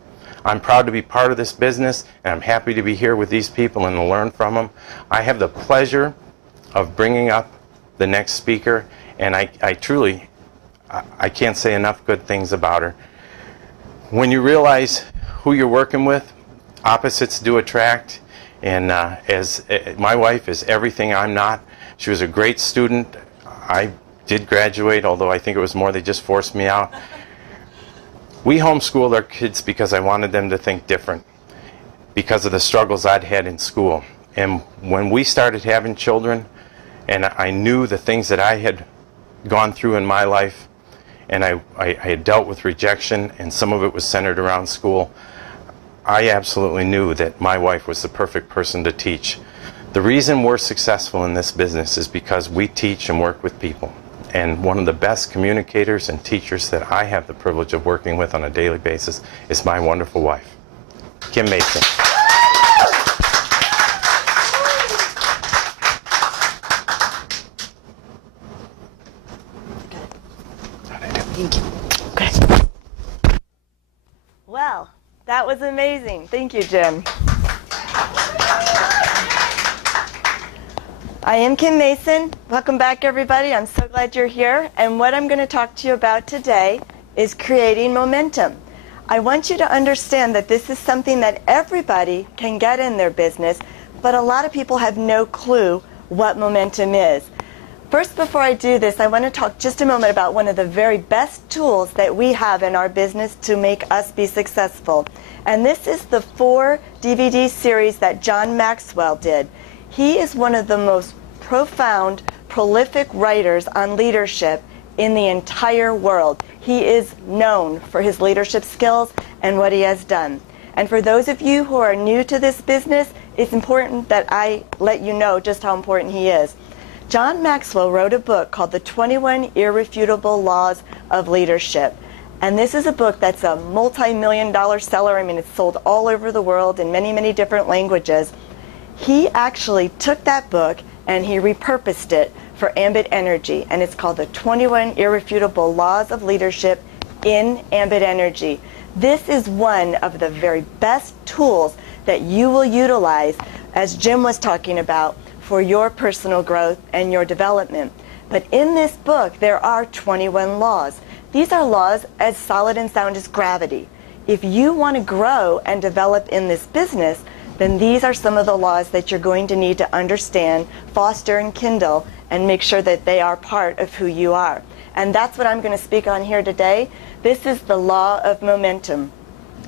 I'm proud to be part of this business, and I'm happy to be here with these people and to learn from them. I have the pleasure of bringing up the next speaker, and I truly can't say enough good things about her. When you realize who you're working with, opposites do attract, and my wife is everything I'm not. She was a great student. I did graduate, although I think it was more they just forced me out. We homeschooled our kids because I wanted them to think different, because of the struggles I'd had in school. And when we started having children, and I knew the things that I had gone through in my life, and I had dealt with rejection, and some of it was centered around school, I absolutely knew that my wife was the perfect person to teach. The reason we're successful in this business is because we teach and work with people. And one of the best communicators and teachers that I have the privilege of working with on a daily basis is my wonderful wife, Kim Mason. Thank you. Okay. Well, that was amazing. Thank you, Jim. I am Kim Mason. Welcome back, everybody. I'm so glad you're here. And what I'm going to talk to you about today is creating momentum. I want you to understand that this is something that everybody can get in their business, but a lot of people have no clue what momentum is. First, before I do this, I want to talk just a moment about one of the very best tools that we have in our business to make us be successful. And this is the 4 DVD series that John Maxwell did. He is one of the most profound, prolific writers on leadership in the entire world. He is known for his leadership skills and what he has done. And for those of you who are new to this business, it's important that I let you know just how important he is. John Maxwell wrote a book called The 21 Irrefutable Laws of Leadership. And this is a book that's a multi-million-dollar seller. I mean, it's sold all over the world in many, many different languages. He actually took that book and he repurposed it for Ambit Energy, and it's called The 21 Irrefutable Laws of Leadership in Ambit Energy. This is one of the very best tools that you will utilize, as Jim was talking about, for your personal growth and your development. But in this book, there are 21 laws. These are laws as solid and sound as gravity. If you want to grow and develop in this business, then these are some of the laws that you're going to need to understand, foster, and kindle, and make sure that they are part of who you are. And that's what I'm going to speak on here today. This is the law of momentum.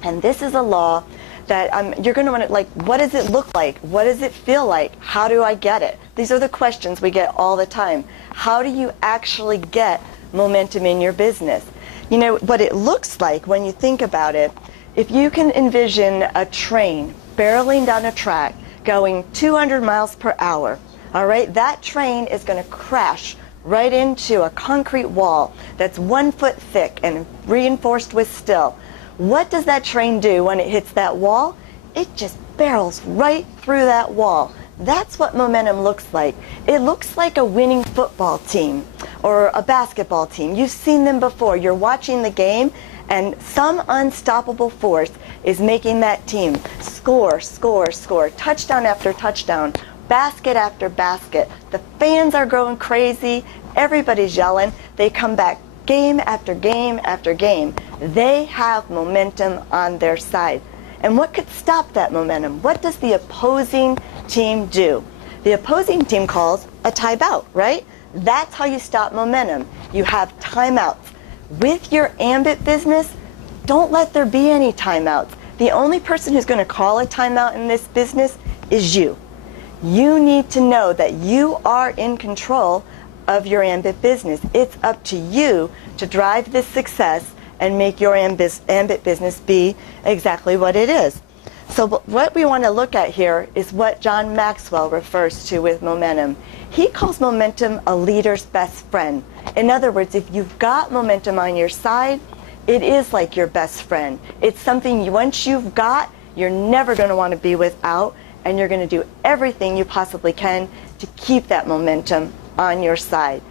And this is a law that you're going to want to, like, what does it look like? What does it feel like? How do I get it? These are the questions we get all the time. How do you actually get momentum in your business? You know, what it looks like when you think about it, if you can envision a train barreling down a track going 200 miles per hour, all right, that train is going to crash right into a concrete wall that's 1 foot thick and reinforced with steel. What does that train do when it hits that wall? It just barrels right through that wall. That's what momentum looks like. It looks like a winning football team or a basketball team. You've seen them before. You're watching the game, and some unstoppable force is making that team score, score, score, touchdown after touchdown, basket after basket. The fans are going crazy. Everybody's yelling. They come back game after game after game. They have momentum on their side. And what could stop that momentum? What does the opposing team do? The opposing team calls a timeout, right? That's how you stop momentum. You have timeouts. With your Ambit business, don't let there be any timeouts. The only person who's going to call a timeout in this business is you. You need to know that you are in control of your Ambit business. It's up to you to drive this success and make your Ambit business be exactly what it is. So what we want to look at here is what John Maxwell refers to with momentum. He calls momentum a leader's best friend. In other words, if you've got momentum on your side, it is like your best friend. It's something once you've got, you're never going to want to be without, and you're going to do everything you possibly can to keep that momentum on your side.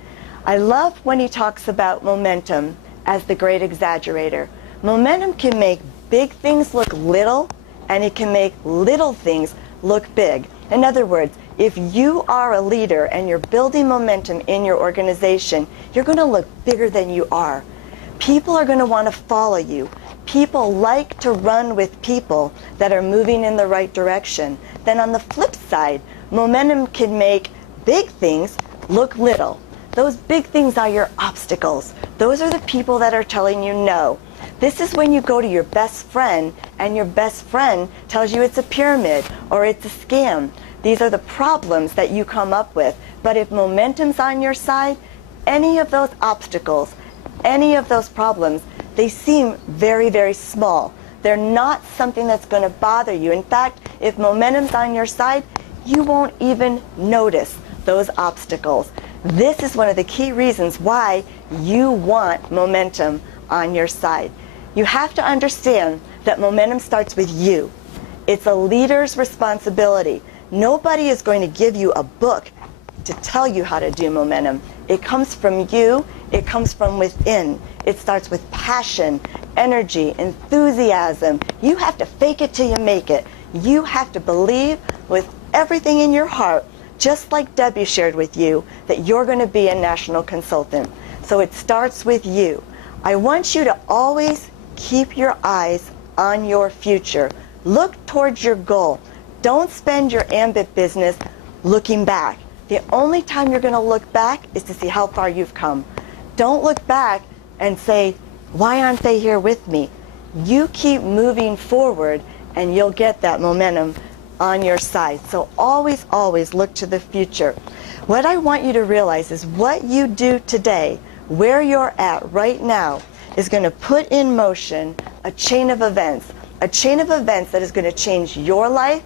I love when he talks about momentum as the great exaggerator. Momentum can make big things look little, and it can make little things look big. In other words, if you are a leader and you're building momentum in your organization, you're going to look bigger than you are. People are going to want to follow you. People like to run with people that are moving in the right direction. Then on the flip side, momentum can make big things look little. Those big things are your obstacles. Those are the people that are telling you no. This is when you go to your best friend and your best friend tells you it's a pyramid or it's a scam. These are the problems that you come up with. But if momentum's on your side, any of those obstacles, any of those problems, they seem very, very small. They're not something that's going to bother you. In fact, if momentum's on your side, you won't even notice those obstacles. This is one of the key reasons why you want momentum on your side. You have to understand that momentum starts with you. It's a leader's responsibility. Nobody is going to give you a book to tell you how to do momentum. It comes from you. It comes from within. It starts with passion, energy, enthusiasm. You have to fake it till you make it. You have to believe with everything in your heart, just like Debbie shared with you, that you're going to be a national consultant. So it starts with you. I want you to always keep your eyes on your future. Look towards your goal. Don't spend your Ambit business looking back. The only time you're going to look back is to see how far you've come. Don't look back and say, why aren't they here with me? You keep moving forward and you'll get that momentum on your side. So always, always look to the future. What I want you to realize is what you do today, where you're at right now, is going to put in motion a chain of events that is going to change your life,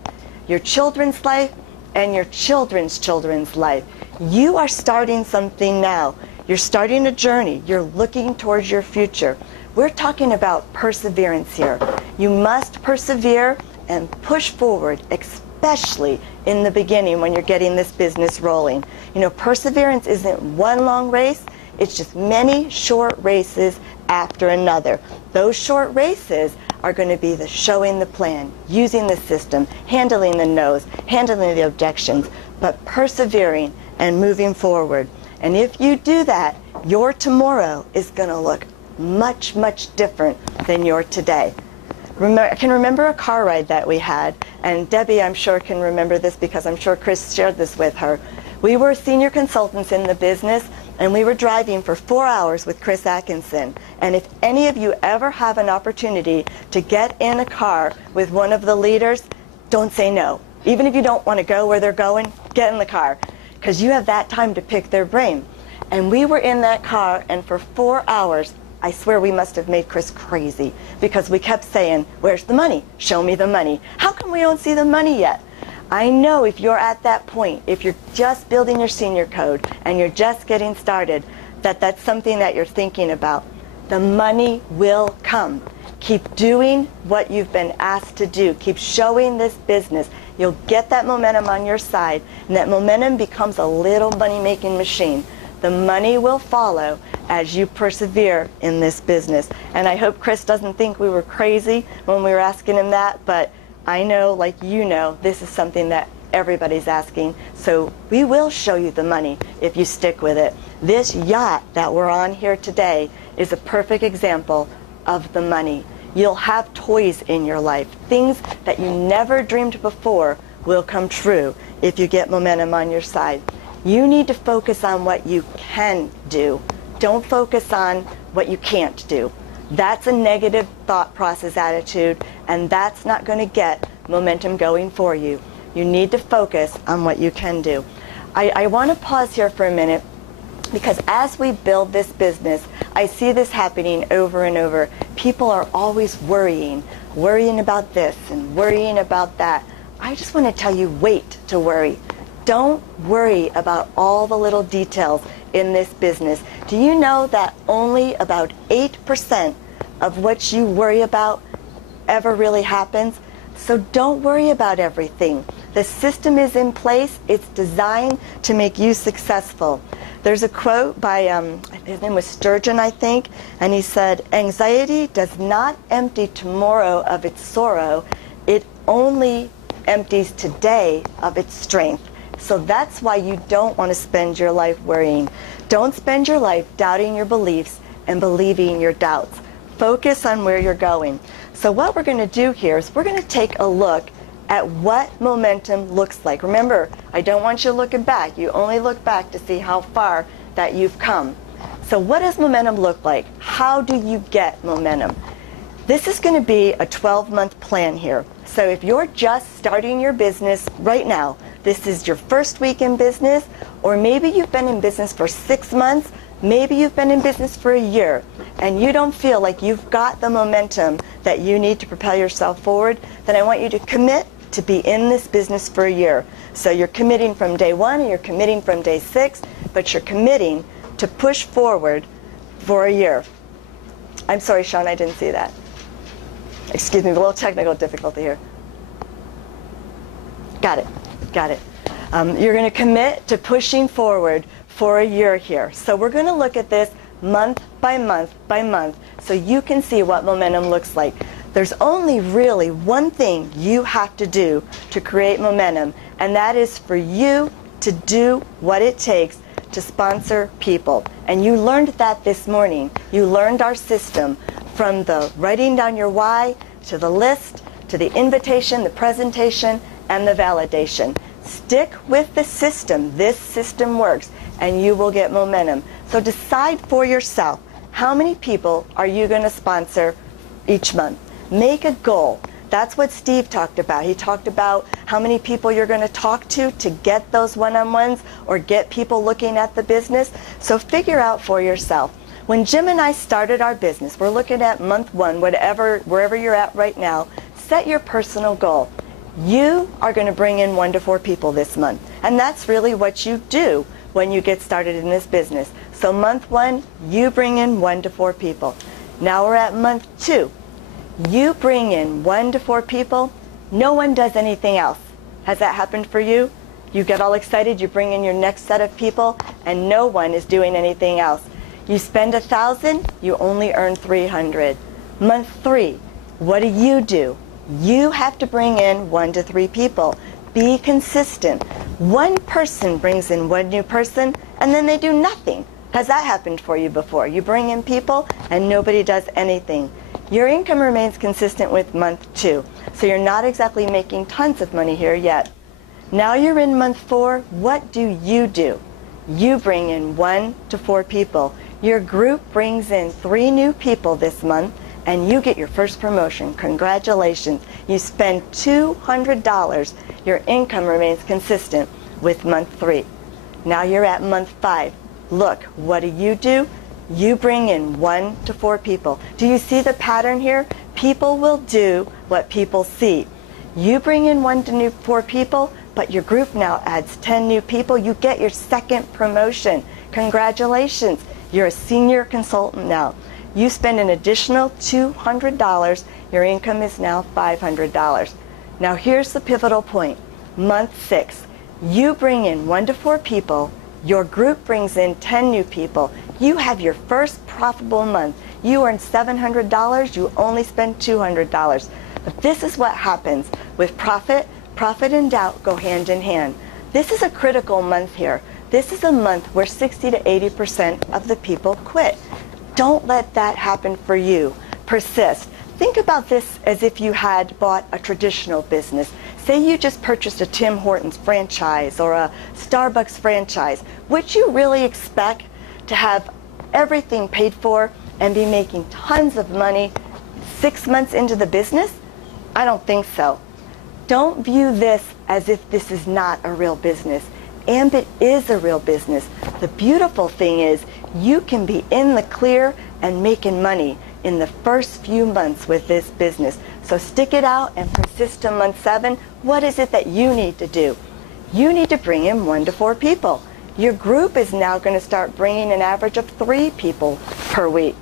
your children's life, and your children's children's life. You are starting something now. You're starting a journey. You're looking towards your future. We're talking about perseverance here. You must persevere and push forward, especially in the beginning when you're getting this business rolling. You know, perseverance isn't one long race. It's just many short races after another. Those short races are going to be the showing the plan, using the system, handling the no's, handling the objections, but persevering and moving forward. And if you do that, your tomorrow is going to look much, much different than your today. I can remember a car ride that we had, and Debbie, I'm sure, can remember this because I'm sure Chris shared this with her. We were senior consultants in the business, and we were driving for 4 hours with Chris Atkinson. And if any of you ever have an opportunity to get in a car with one of the leaders, don't say no. Even if you don't want to go where they're going, get in the car, because you have that time to pick their brain. And we were in that car, and for 4 hours, I swear we must have made Chris crazy, because we kept saying, where's the money? Show me the money. How come we don't see the money yet? I know if you're at that point, if you're just building your senior code and you're just getting started, that's something that you're thinking about. The money will come. Keep doing what you've been asked to do. Keep showing this business. You'll get that momentum on your side, and that momentum becomes a little money-making machine. The money will follow as you persevere in this business. And I hope Chris doesn't think we were crazy when we were asking him that, but I know, like you know, this is something that everybody's asking. So we will show you the money if you stick with it. This yacht that we're on here today is a perfect example of the money. You'll have toys in your life. Things that you never dreamed before will come true if you get momentum on your side. You need to focus on what you can do. Don't focus on what you can't do. That's a negative thought process attitude, and that's not going to get momentum going for you. You need to focus on what you can do. I want to pause here for a minute, because as we build this business, I see this happening over and over. People are always worrying about this and worrying about that. I just want to tell you, wait to worry. Don't worry about all the little details in this business. Do you know that only about 8% of what you worry about ever really happens? So don't worry about everything. The system is in place. It's designed to make you successful. There's a quote by, his name was Sturgeon, I think, and he said, "Anxiety does not empty tomorrow of its sorrow. It only empties today of its strength." So that's why you don't want to spend your life worrying. Don't spend your life doubting your beliefs and believing your doubts. Focus on where you're going. So what we're going to do here is we're going to take a look at what momentum looks like. Remember, I don't want you looking back. You only look back to see how far that you've come. So what does momentum look like? How do you get momentum? This is going to be a 12-month plan here. So if you're just starting your business right now, this is your first week in business, or maybe you've been in business for 6 months, maybe you've been in business for a year, and you don't feel like you've got the momentum that you need to propel yourself forward, then I want you to commit to be in this business for a year. So you're committing from day 1 and you're committing from day 6, but you're committing to push forward for a year. I'm sorry, Sean, I didn't see that. Excuse me, a little technical difficulty here. Got it. You're going to commit to pushing forward for a year here. So we're going to look at this month by month by month so you can see what momentum looks like. There's only really one thing you have to do to create momentum, and that is for you to do what it takes to sponsor people. And you learned that this morning. You learned our system, from the writing down your why, to the list, to the invitation, the presentation, and the validation. Stick with the system. This system works, and you will get momentum. So decide for yourself, how many people are you going to sponsor each month? Make a goal. That's what Steve talked about. He talked about how many people you're going to talk to get those one-on-ones or get people looking at the business. So figure out for yourself. When Jim and I started our business, we're looking at month 1, wherever you're at right now, set your personal goal. You are going to bring in 1 to 4 people this month. And that's really what you do when you get started in this business. So month 1, you bring in 1 to 4 people. Now we're at month 2. You bring in 1 to 4 people. No one does anything else. Has that happened for you? You get all excited, you bring in your next set of people, and no one is doing anything else. You spend $1,000, you only earn $300. Month 3, what do? You have to bring in 1 to 3 people. Be consistent. One person brings in 1 new person, and then they do nothing. Has that happened for you before? You bring in people, and nobody does anything. Your income remains consistent with month 2, so you're not exactly making tons of money here yet. Now you're in month 4. What do? You bring in 1 to 4 people. Your group brings in 3 new people this month, and you get your first promotion. Congratulations. You spend $200. Your income remains consistent with month 3. Now you're at month 5. Look, what do? You bring in 1 to 4 people. Do you see the pattern here? People will do what people see. You bring in 1 to 4 people, but your group now adds 10 new people. You get your second promotion. Congratulations. You're a senior consultant now. You spend an additional $200. Your income is now $500. Now here's the pivotal point. Month 6. You bring in 1 to 4 people. Your group brings in 10 new people. You have your first profitable month. You earn $700. You only spend $200. But this is what happens with profit, Profit and doubt go hand in hand. This is a critical month here. This is a month where 60 to 80% of the people quit. Don't let that happen for you. Persist. Think about this as if you had bought a traditional business. Say you just purchased a Tim Hortons franchise or a Starbucks franchise. Would you really expect to have everything paid for and be making tons of money 6 months into the business? I don't think so. Don't view this as if this is not a real business. Ambit is a real business. The beautiful thing is you can be in the clear and making money in the first few months with this business. So stick it out and persist to month 7. What is it that you need to do? You need to bring in 1 to 4 people. Your group is now going to start bringing an average of 3 people per week.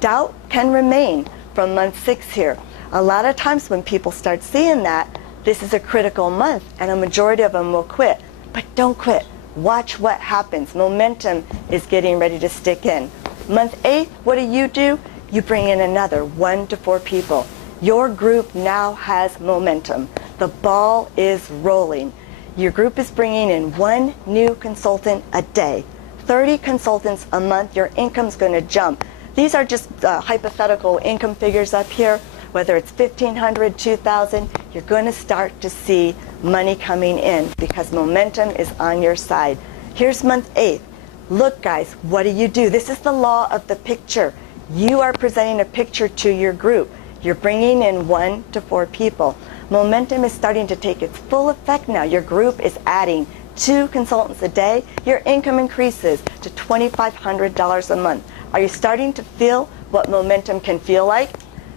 Doubt can remain from month 6 here. A lot of times when people start seeing that, this is a critical month and a majority of them will quit. But don't quit. Watch what happens. Momentum is getting ready to stick in. Month 8, what do? You bring in another 1 to 4 people. Your group now has momentum. The ball is rolling. Your group is bringing in 1 new consultant a day. 30 consultants a month. Your income's going to jump. These are just hypothetical income figures up here. Whether it's $1,500, $2,000, you're going to start to see money coming in because momentum is on your side. Here's month 8. Look, guys, what do? This is the law of the picture. You are presenting a picture to your group. You're bringing in 1 to 4 people. Momentum is starting to take its full effect now. Your group is adding 2 consultants a day. Your income increases to $2,500 a month. Are you starting to feel what momentum can feel like?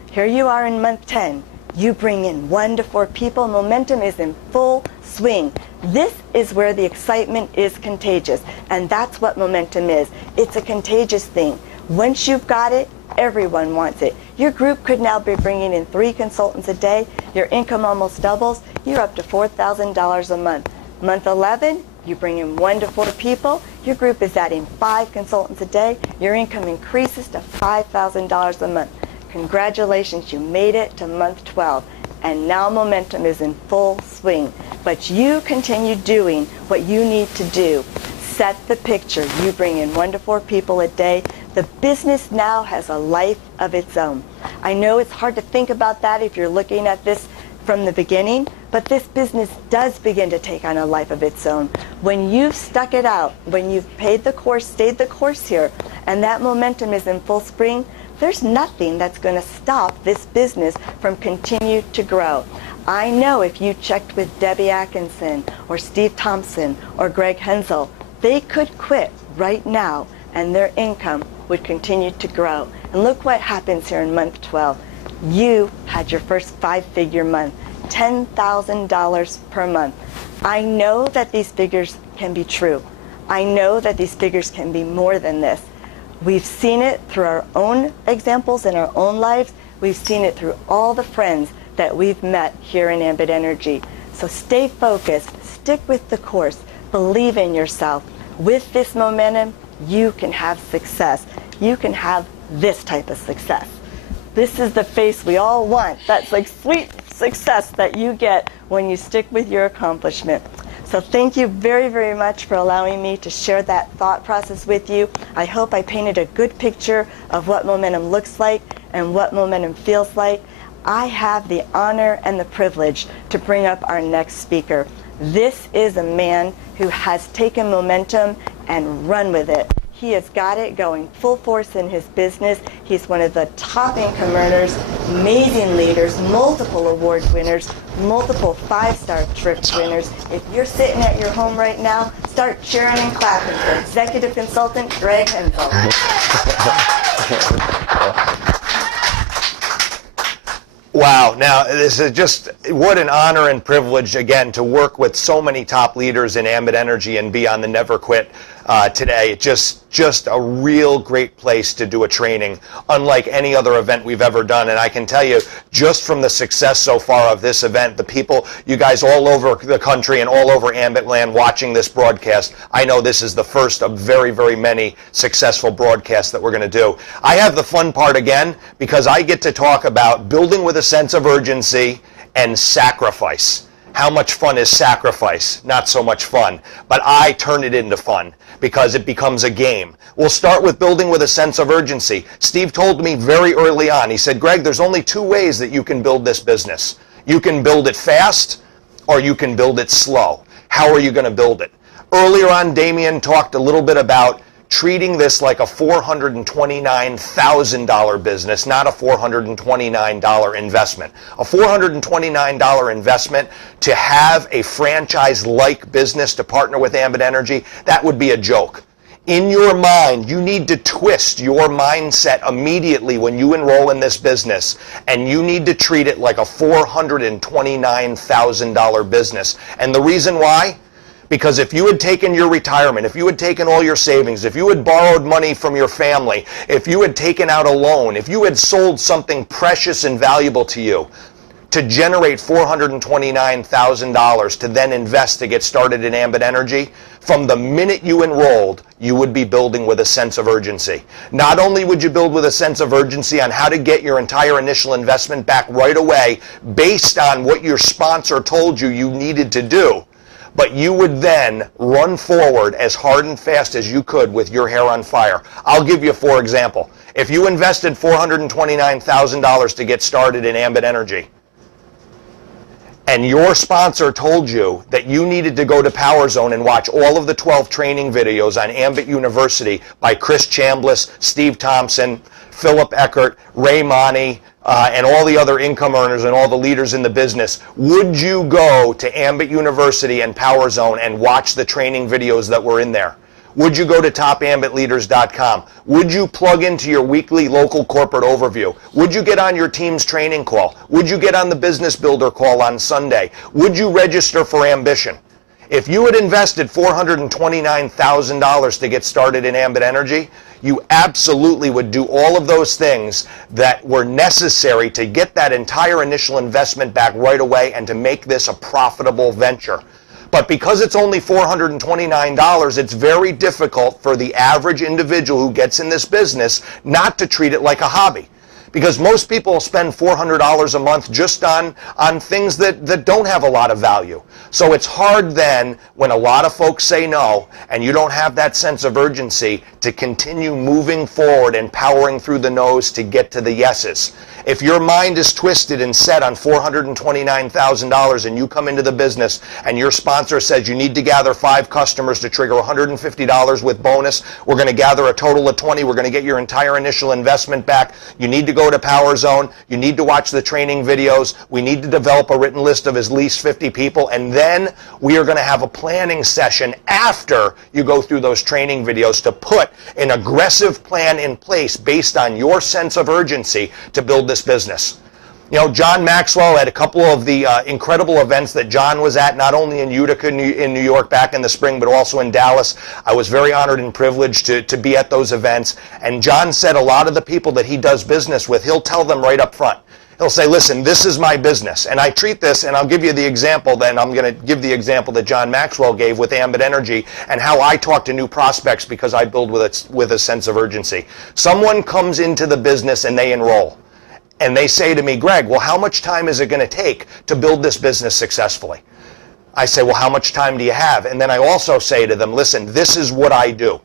Here you are in month 10. You bring in 1 to 4 people. Momentum is in full swing. This is where the excitement is contagious, and that's what momentum is. It's a contagious thing. Once you've got it, everyone wants it. Your group could now be bringing in 3 consultants a day. Your income almost doubles. You're up to $4,000 a month. Month 11, you bring in 1 to 4 people. Your group is adding 5 consultants a day. Your income increases to $5,000 a month. Congratulations, you made it to month 12. And now momentum is in full swing. But you continue doing what you need to do. Set the picture. You bring in 1 to 4 people a day. The business now has a life of its own. I know it's hard to think about that if you're looking at this from the beginning, but this business does begin to take on a life of its own. When you've stuck it out, when you've paid the course, stayed the course here, and that momentum is in full spring, there's nothing that's going to stop this business from continue to grow. I know if you checked with Debbie Atkinson or Steve Thompson or Greg Hensel, they could quit right now and their income would continue to grow. And look what happens here in month 12. You had your first 5-figure month, $10,000 per month. I know that these figures can be true. I know that these figures can be more than this. We've seen it through our own examples in our own lives. We've seen it through all the friends that we've met here in Ambit Energy. So stay focused, stick with the course, believe in yourself. With this momentum, you can have success. You can have this type of success. This is the face we all want. That's like sweet success that you get when you stick with your accomplishment. So thank you very, very much for allowing me to share that thought process with you. I hope I painted a good picture of what momentum looks like and what momentum feels like. I have the honor and the privilege to bring up our next speaker. This is a man who has taken momentum and run with it. He has got it going full force in his business. He's one of the top income earners, amazing leaders, multiple award winners, multiple 5-star trip winners. If you're sitting at your home right now, start cheering and clapping for executive consultant Greg Hensel. Wow. Now, this is just, what an honor and privilege, again, to work with so many top leaders in Ambit Energy and be on the Never Quit today. Just a real great place to do a training, unlike any other event we've ever done. And I can tell you, just from the success so far of this event, the people, you guys all over the country and all over Ambit land watching this broadcast, I know this is the first of very, very many successful broadcasts that we're going to do. I have the fun part again, because I get to talk about building with a sense of urgency and sacrifice. How much fun is sacrifice? Not so much fun. But I turn it into fun because it becomes a game. We'll start with building with a sense of urgency. Steve told me very early on, he said, Greg, there's only two ways that you can build this business. You can build it fast or you can build it slow. How are you going to build it? Earlier on, Damien talked a little bit about treating this like a $429,000 business, not a $429 investment. A $429 investment to have a franchise-like business to partner with Ambit Energy, that would be a joke. In your mind, you need to twist your mindset immediately when you enroll in this business, and you need to treat it like a $429,000 business. And the reason why? Because if you had taken your retirement, if you had taken all your savings, if you had borrowed money from your family, if you had taken out a loan, if you had sold something precious and valuable to you to generate $429,000 to then invest to get started in Ambit Energy, from the minute you enrolled, you would be building with a sense of urgency. Not only would you build with a sense of urgency on how to get your entire initial investment back right away based on what your sponsor told you you needed to do, but you would then run forward as hard and fast as you could with your hair on fire. I'll give you for example. If you invested $429,000 to get started in Ambit Energy, and your sponsor told you that you needed to go to Power Zone and watch all of the 12 training videos on Ambit University by Chris Chambliss, Steve Thompson, Philip Eckert, Ray Money, and all the other income earners and all the leaders in the business, would you go to Ambit University and Power Zone and watch the training videos that were in there? Would you go to topambitleaders.com? Would you plug into your weekly local corporate overview? Would you get on your team's training call? Would you get on the business builder call on Sunday? Would you register for Ambition? If you had invested $429,000 to get started in Ambit Energy, you absolutely would do all of those things that were necessary to get that entire initial investment back right away and to make this a profitable venture. But because it's only $429, it's very difficult for the average individual who gets in this business not to treat it like a hobby. Because most people spend $400 a month just on things that don't have a lot of value. So it's hard then when a lot of folks say no and you don't have that sense of urgency to continue moving forward and powering through the no's to get to the yeses. If your mind is twisted and set on $429,000 and you come into the business and your sponsor says you need to gather 5 customers to trigger $150 with bonus, we're going to gather a total of 20, we're going to get your entire initial investment back, you need to go to Power Zone, you need to watch the training videos, we need to develop a written list of at least 50 people, and then we are going to have a planning session after you go through those training videos to put an aggressive plan in place based on your sense of urgency to build this business. You know, John Maxwell had a couple of the incredible events that John was at, not only in Utica, in New York back in the spring, but also in Dallas. I was very honored and privileged to be at those events. And John said a lot of the people that he does business with, he'll tell them right up front. He'll say, listen, this is my business. And I treat this, and I'll give you the example, then I'm going to give the example that John Maxwell gave with Ambit Energy and how I talk to new prospects because I build with a sense of urgency. Someone comes into the business and they enroll. And they say to me, Greg, well, how much time is it going to take to build this business successfully? I say, well, how much time do you have? And then I also say to them, listen, this is what I do.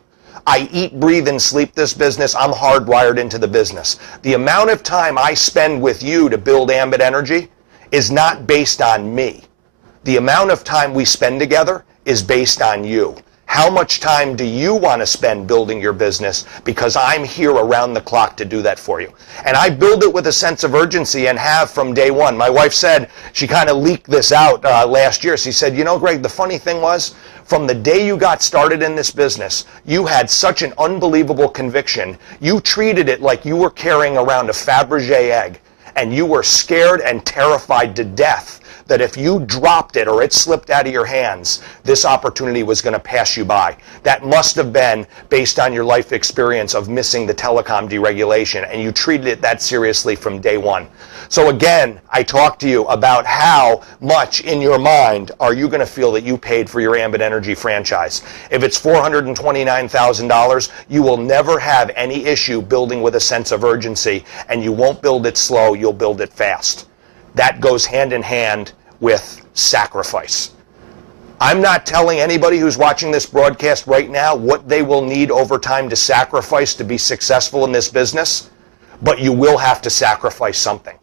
I eat, breathe, and sleep this business. I'm hardwired into the business. The amount of time I spend with you to build Ambit Energy is not based on me. The amount of time we spend together is based on you. How much time do you want to spend building your business? Because I'm here around the clock to do that for you. And I build it with a sense of urgency and have from day one. My wife said, she kind of leaked this out last year. She said, you know, Greg, the funny thing was, from the day you got started in this business, you had such an unbelievable conviction. You treated it like you were carrying around a Fabergé egg, and you were scared and terrified to death that if you dropped it or it slipped out of your hands, this opportunity was going to pass you by. That must have been based on your life experience of missing the telecom deregulation, and you treated it that seriously from day one. So again, I talked to you about how much in your mind are you going to feel that you paid for your Ambit Energy franchise. If it's $429,000, you will never have any issue building with a sense of urgency, and you won't build it slow, you'll build it fast. That goes hand in hand with sacrifice. I'm not telling anybody who's watching this broadcast right now what they will need over time to sacrifice to be successful in this business, but you will have to sacrifice something.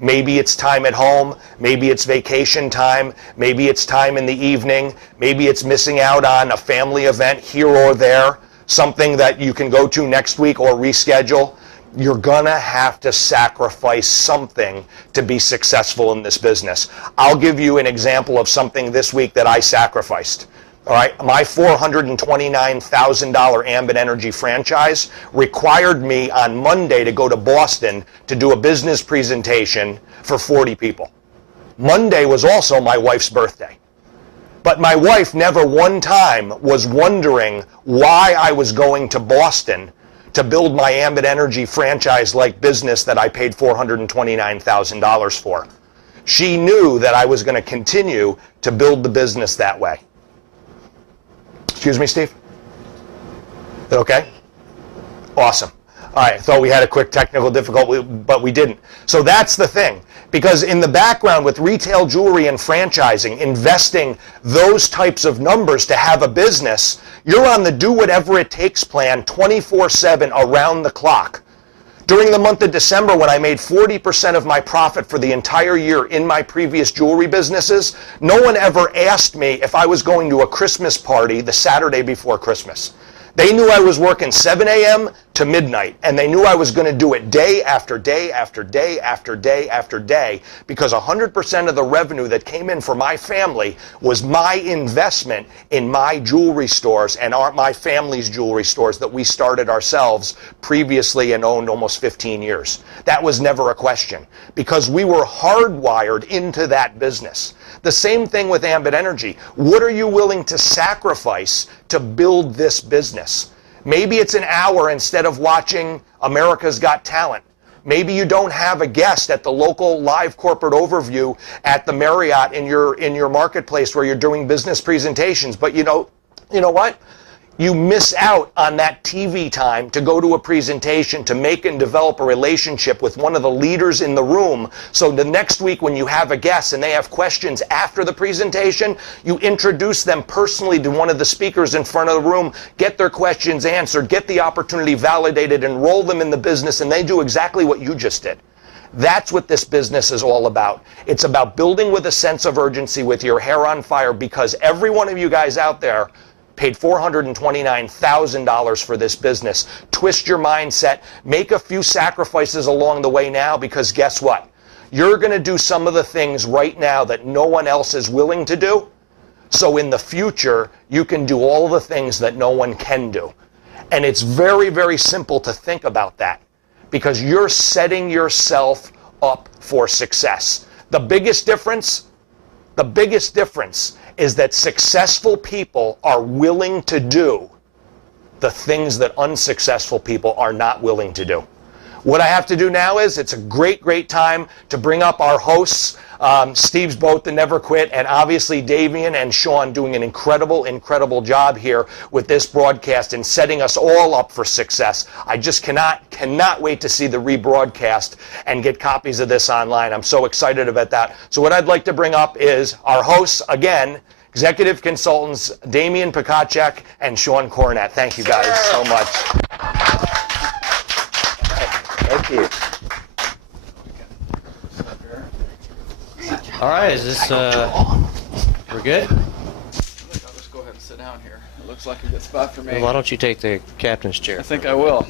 Maybe it's time at home, maybe it's vacation time, maybe it's time in the evening, maybe it's missing out on a family event here or there, something that you can go to next week or reschedule. You're gonna have to sacrifice something to be successful in this business. I'll give you an example of something this week that I sacrificed. All right, my $429,000 Ambit Energy franchise required me on Monday to go to Boston to do a business presentation for 40 people. Monday was also my wife's birthday. But my wife never one time was wondering why I was going to Boston to build my Ambit Energy franchise-like business that I paid $429,000 for. She knew that I was going to continue to build the business that way. Excuse me, Steve? Is that okay? Awesome. All right, I thought we had a quick technical difficulty, but we didn't. So that's the thing. Because in the background with retail jewelry and franchising, investing those types of numbers to have a business, you're on the do whatever it takes plan 24/7 around the clock. During the month of December, when I made 40% of my profit for the entire year in my previous jewelry businesses, no one ever asked me if I was going to a Christmas party the Saturday before Christmas. They knew I was working 7 a.m. to midnight, and they knew I was going to do it day after day after day after day after day, because 100% of the revenue that came in for my family was my investment in my jewelry stores and my family's jewelry stores that we started ourselves previously and owned almost 15 years. That was never a question, because we were hardwired into that business. The same thing with Ambit Energy. What are you willing to sacrifice to build this business? Maybe it's an hour instead of watching America's Got Talent. Maybe you don't have a guest at the local live corporate overview at the Marriott in your marketplace where you're doing business presentations. But you know what? You miss out on that TV time to go to a presentation, to make and develop a relationship with one of the leaders in the room. So the next week when you have a guest and they have questions after the presentation, you introduce them personally to one of the speakers in front of the room, get their questions answered, get the opportunity validated, enroll them in the business, and they do exactly what you just did. That's what this business is all about. It's about building with a sense of urgency, with your hair on fire, because every one of you guys out there paid $429,000 for this business. Twist your mindset. Make a few sacrifices along the way now, because guess what? You're going to do some of the things right now that no one else is willing to do. So in the future, you can do all the things that no one can do. And it's very, very simple to think about that, because you're setting yourself up for success. The biggest difference is that successful people are willing to do the things that unsuccessful people are not willing to do. What I have to do now is, it's a great, great time to bring up our hosts, Steve's Boat that Never Quit, and obviously Davian and Sean doing an incredible, incredible job here with this broadcast and setting us all up for success. I just cannot wait to see the rebroadcast and get copies of this online. I'm so excited about that. So what I'd like to bring up is our hosts, again, executive consultants Damian Pikacek and Sean Cornett. Thank you guys so much. Thank you. All right, is this, we're good? I'll just go ahead and sit down here. It looks like a good spot for me. Well, why don't you take the captain's chair? I think I will.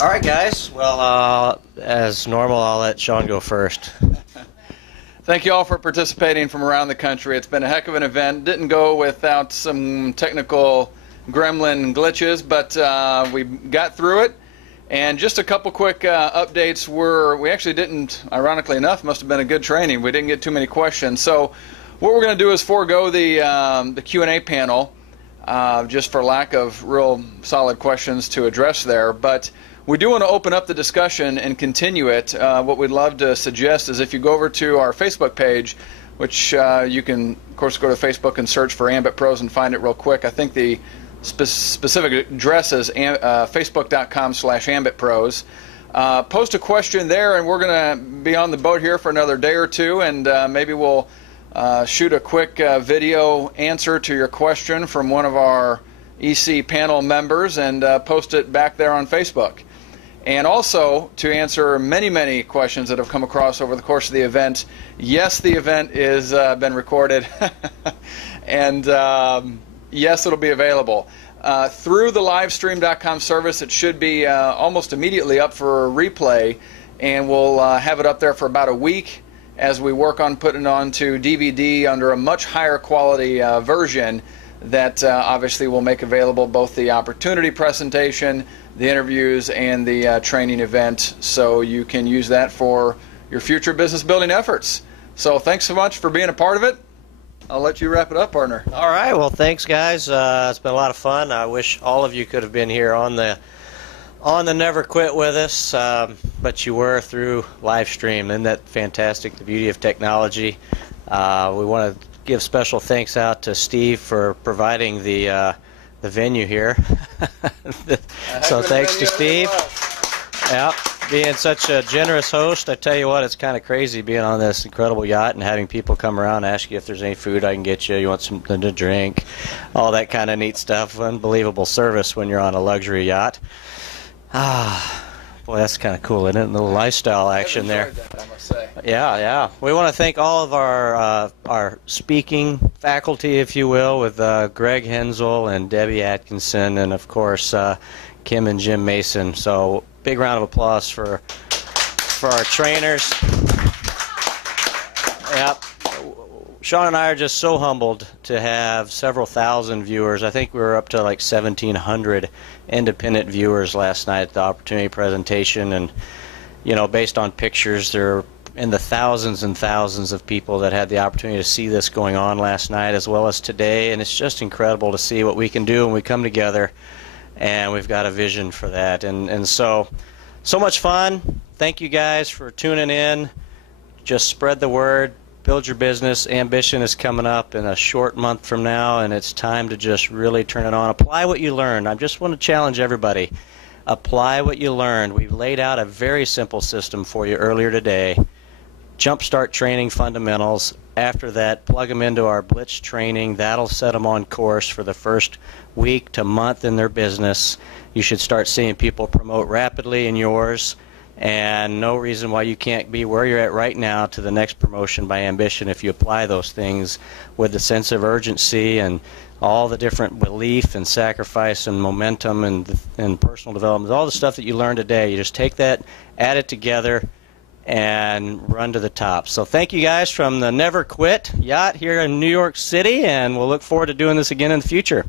All right, guys. Well, as normal, I'll let Sean go first. Thank you all for participating from around the country. It's been a heck of an event. Didn't go without some technical gremlin glitches, but we got through it. And just a couple quick updates. We actually didn't, ironically enough, must have been a good training. We didn't get too many questions. So what we're going to do is forego the Q&A panel, just for lack of real solid questions to address there. But we do want to open up the discussion and continue it. What we'd love to suggest is, if you go over to our Facebook page, which you can, of course, go to Facebook and search for Ambit Pros and find it real quick. I think the specific address is facebook.com/ambitpros. Post a question there, and we're going to be on the boat here for another day or two, and maybe we'll shoot a quick video answer to your question from one of our EC panel members and post it back there on Facebook. And also to answer many, many questions that have come across over the course of the event. Yes, the event is been recorded, and yes, it'll be available. Through the livestream.com service, it should be almost immediately up for replay, and we'll have it up there for about a week as we work on putting it onto DVD under a much higher quality version that obviously will make available both the opportunity presentation, the interviews, and the training event, so you can use that for your future business building efforts. So thanks so much for being a part of it. I'll let you wrap it up, partner. All right. Well, thanks, guys. It's been a lot of fun. I wish all of you could have been here on the Never Quit with us, but you were through live stream. Isn't that fantastic? The beauty of technology. We want to give special thanks out to Steve for providing the venue here. So thanks to Steve. Yeah, being such a generous host. I tell you what, it's kind of crazy being on this incredible yacht and having people come around and ask you if there's any food I can get you, you want something to drink, all that kind of neat stuff. Unbelievable service when you're on a luxury yacht. Boy, that's kind of cool, isn't it? A little lifestyle action there. That, I must say. Yeah. We want to thank all of our speaking faculty, if you will, with Greg Hensel and Debbie Atkinson, and of course Kim and Jim Mason. So big round of applause for our trainers. Yep. Sean and I are just so humbled to have several thousand viewers. I think we were up to like 1,700 independent viewers last night at the opportunity presentation, and based on pictures, there are in the thousands and thousands of people that had the opportunity to see this going on last night as well as today, and it's just incredible to see what we can do when we come together, and we've got a vision for that, and so much fun. Thank you guys for tuning in. Just spread the word. Build your business. Ambition is coming up in a short month from now, and it's time to just really turn it on. Apply what you learned. I just want to challenge everybody. Apply what you learned. We've laid out a very simple system for you earlier today. Jumpstart training fundamentals. After that, plug them into our Blitz training. That'll set them on course for the first week to month in their business. You should start seeing people promote rapidly in yours. And no reason why you can't be where you're at right now to the next promotion by Ambition if you apply those things with the sense of urgency and all the different belief and sacrifice and momentum and personal development, all the stuff that you learned today. You just take that, add it together, and run to the top. So thank you guys from the Never Quit Yacht here in New York City, and we'll look forward to doing this again in the future.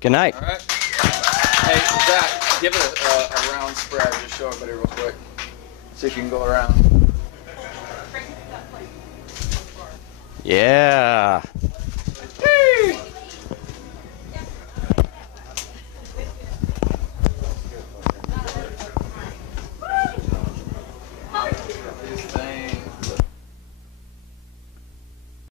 Good night. All right. Hey, Zach, give it a round spread. Just show everybody real quick. See if you can go around. Yeah.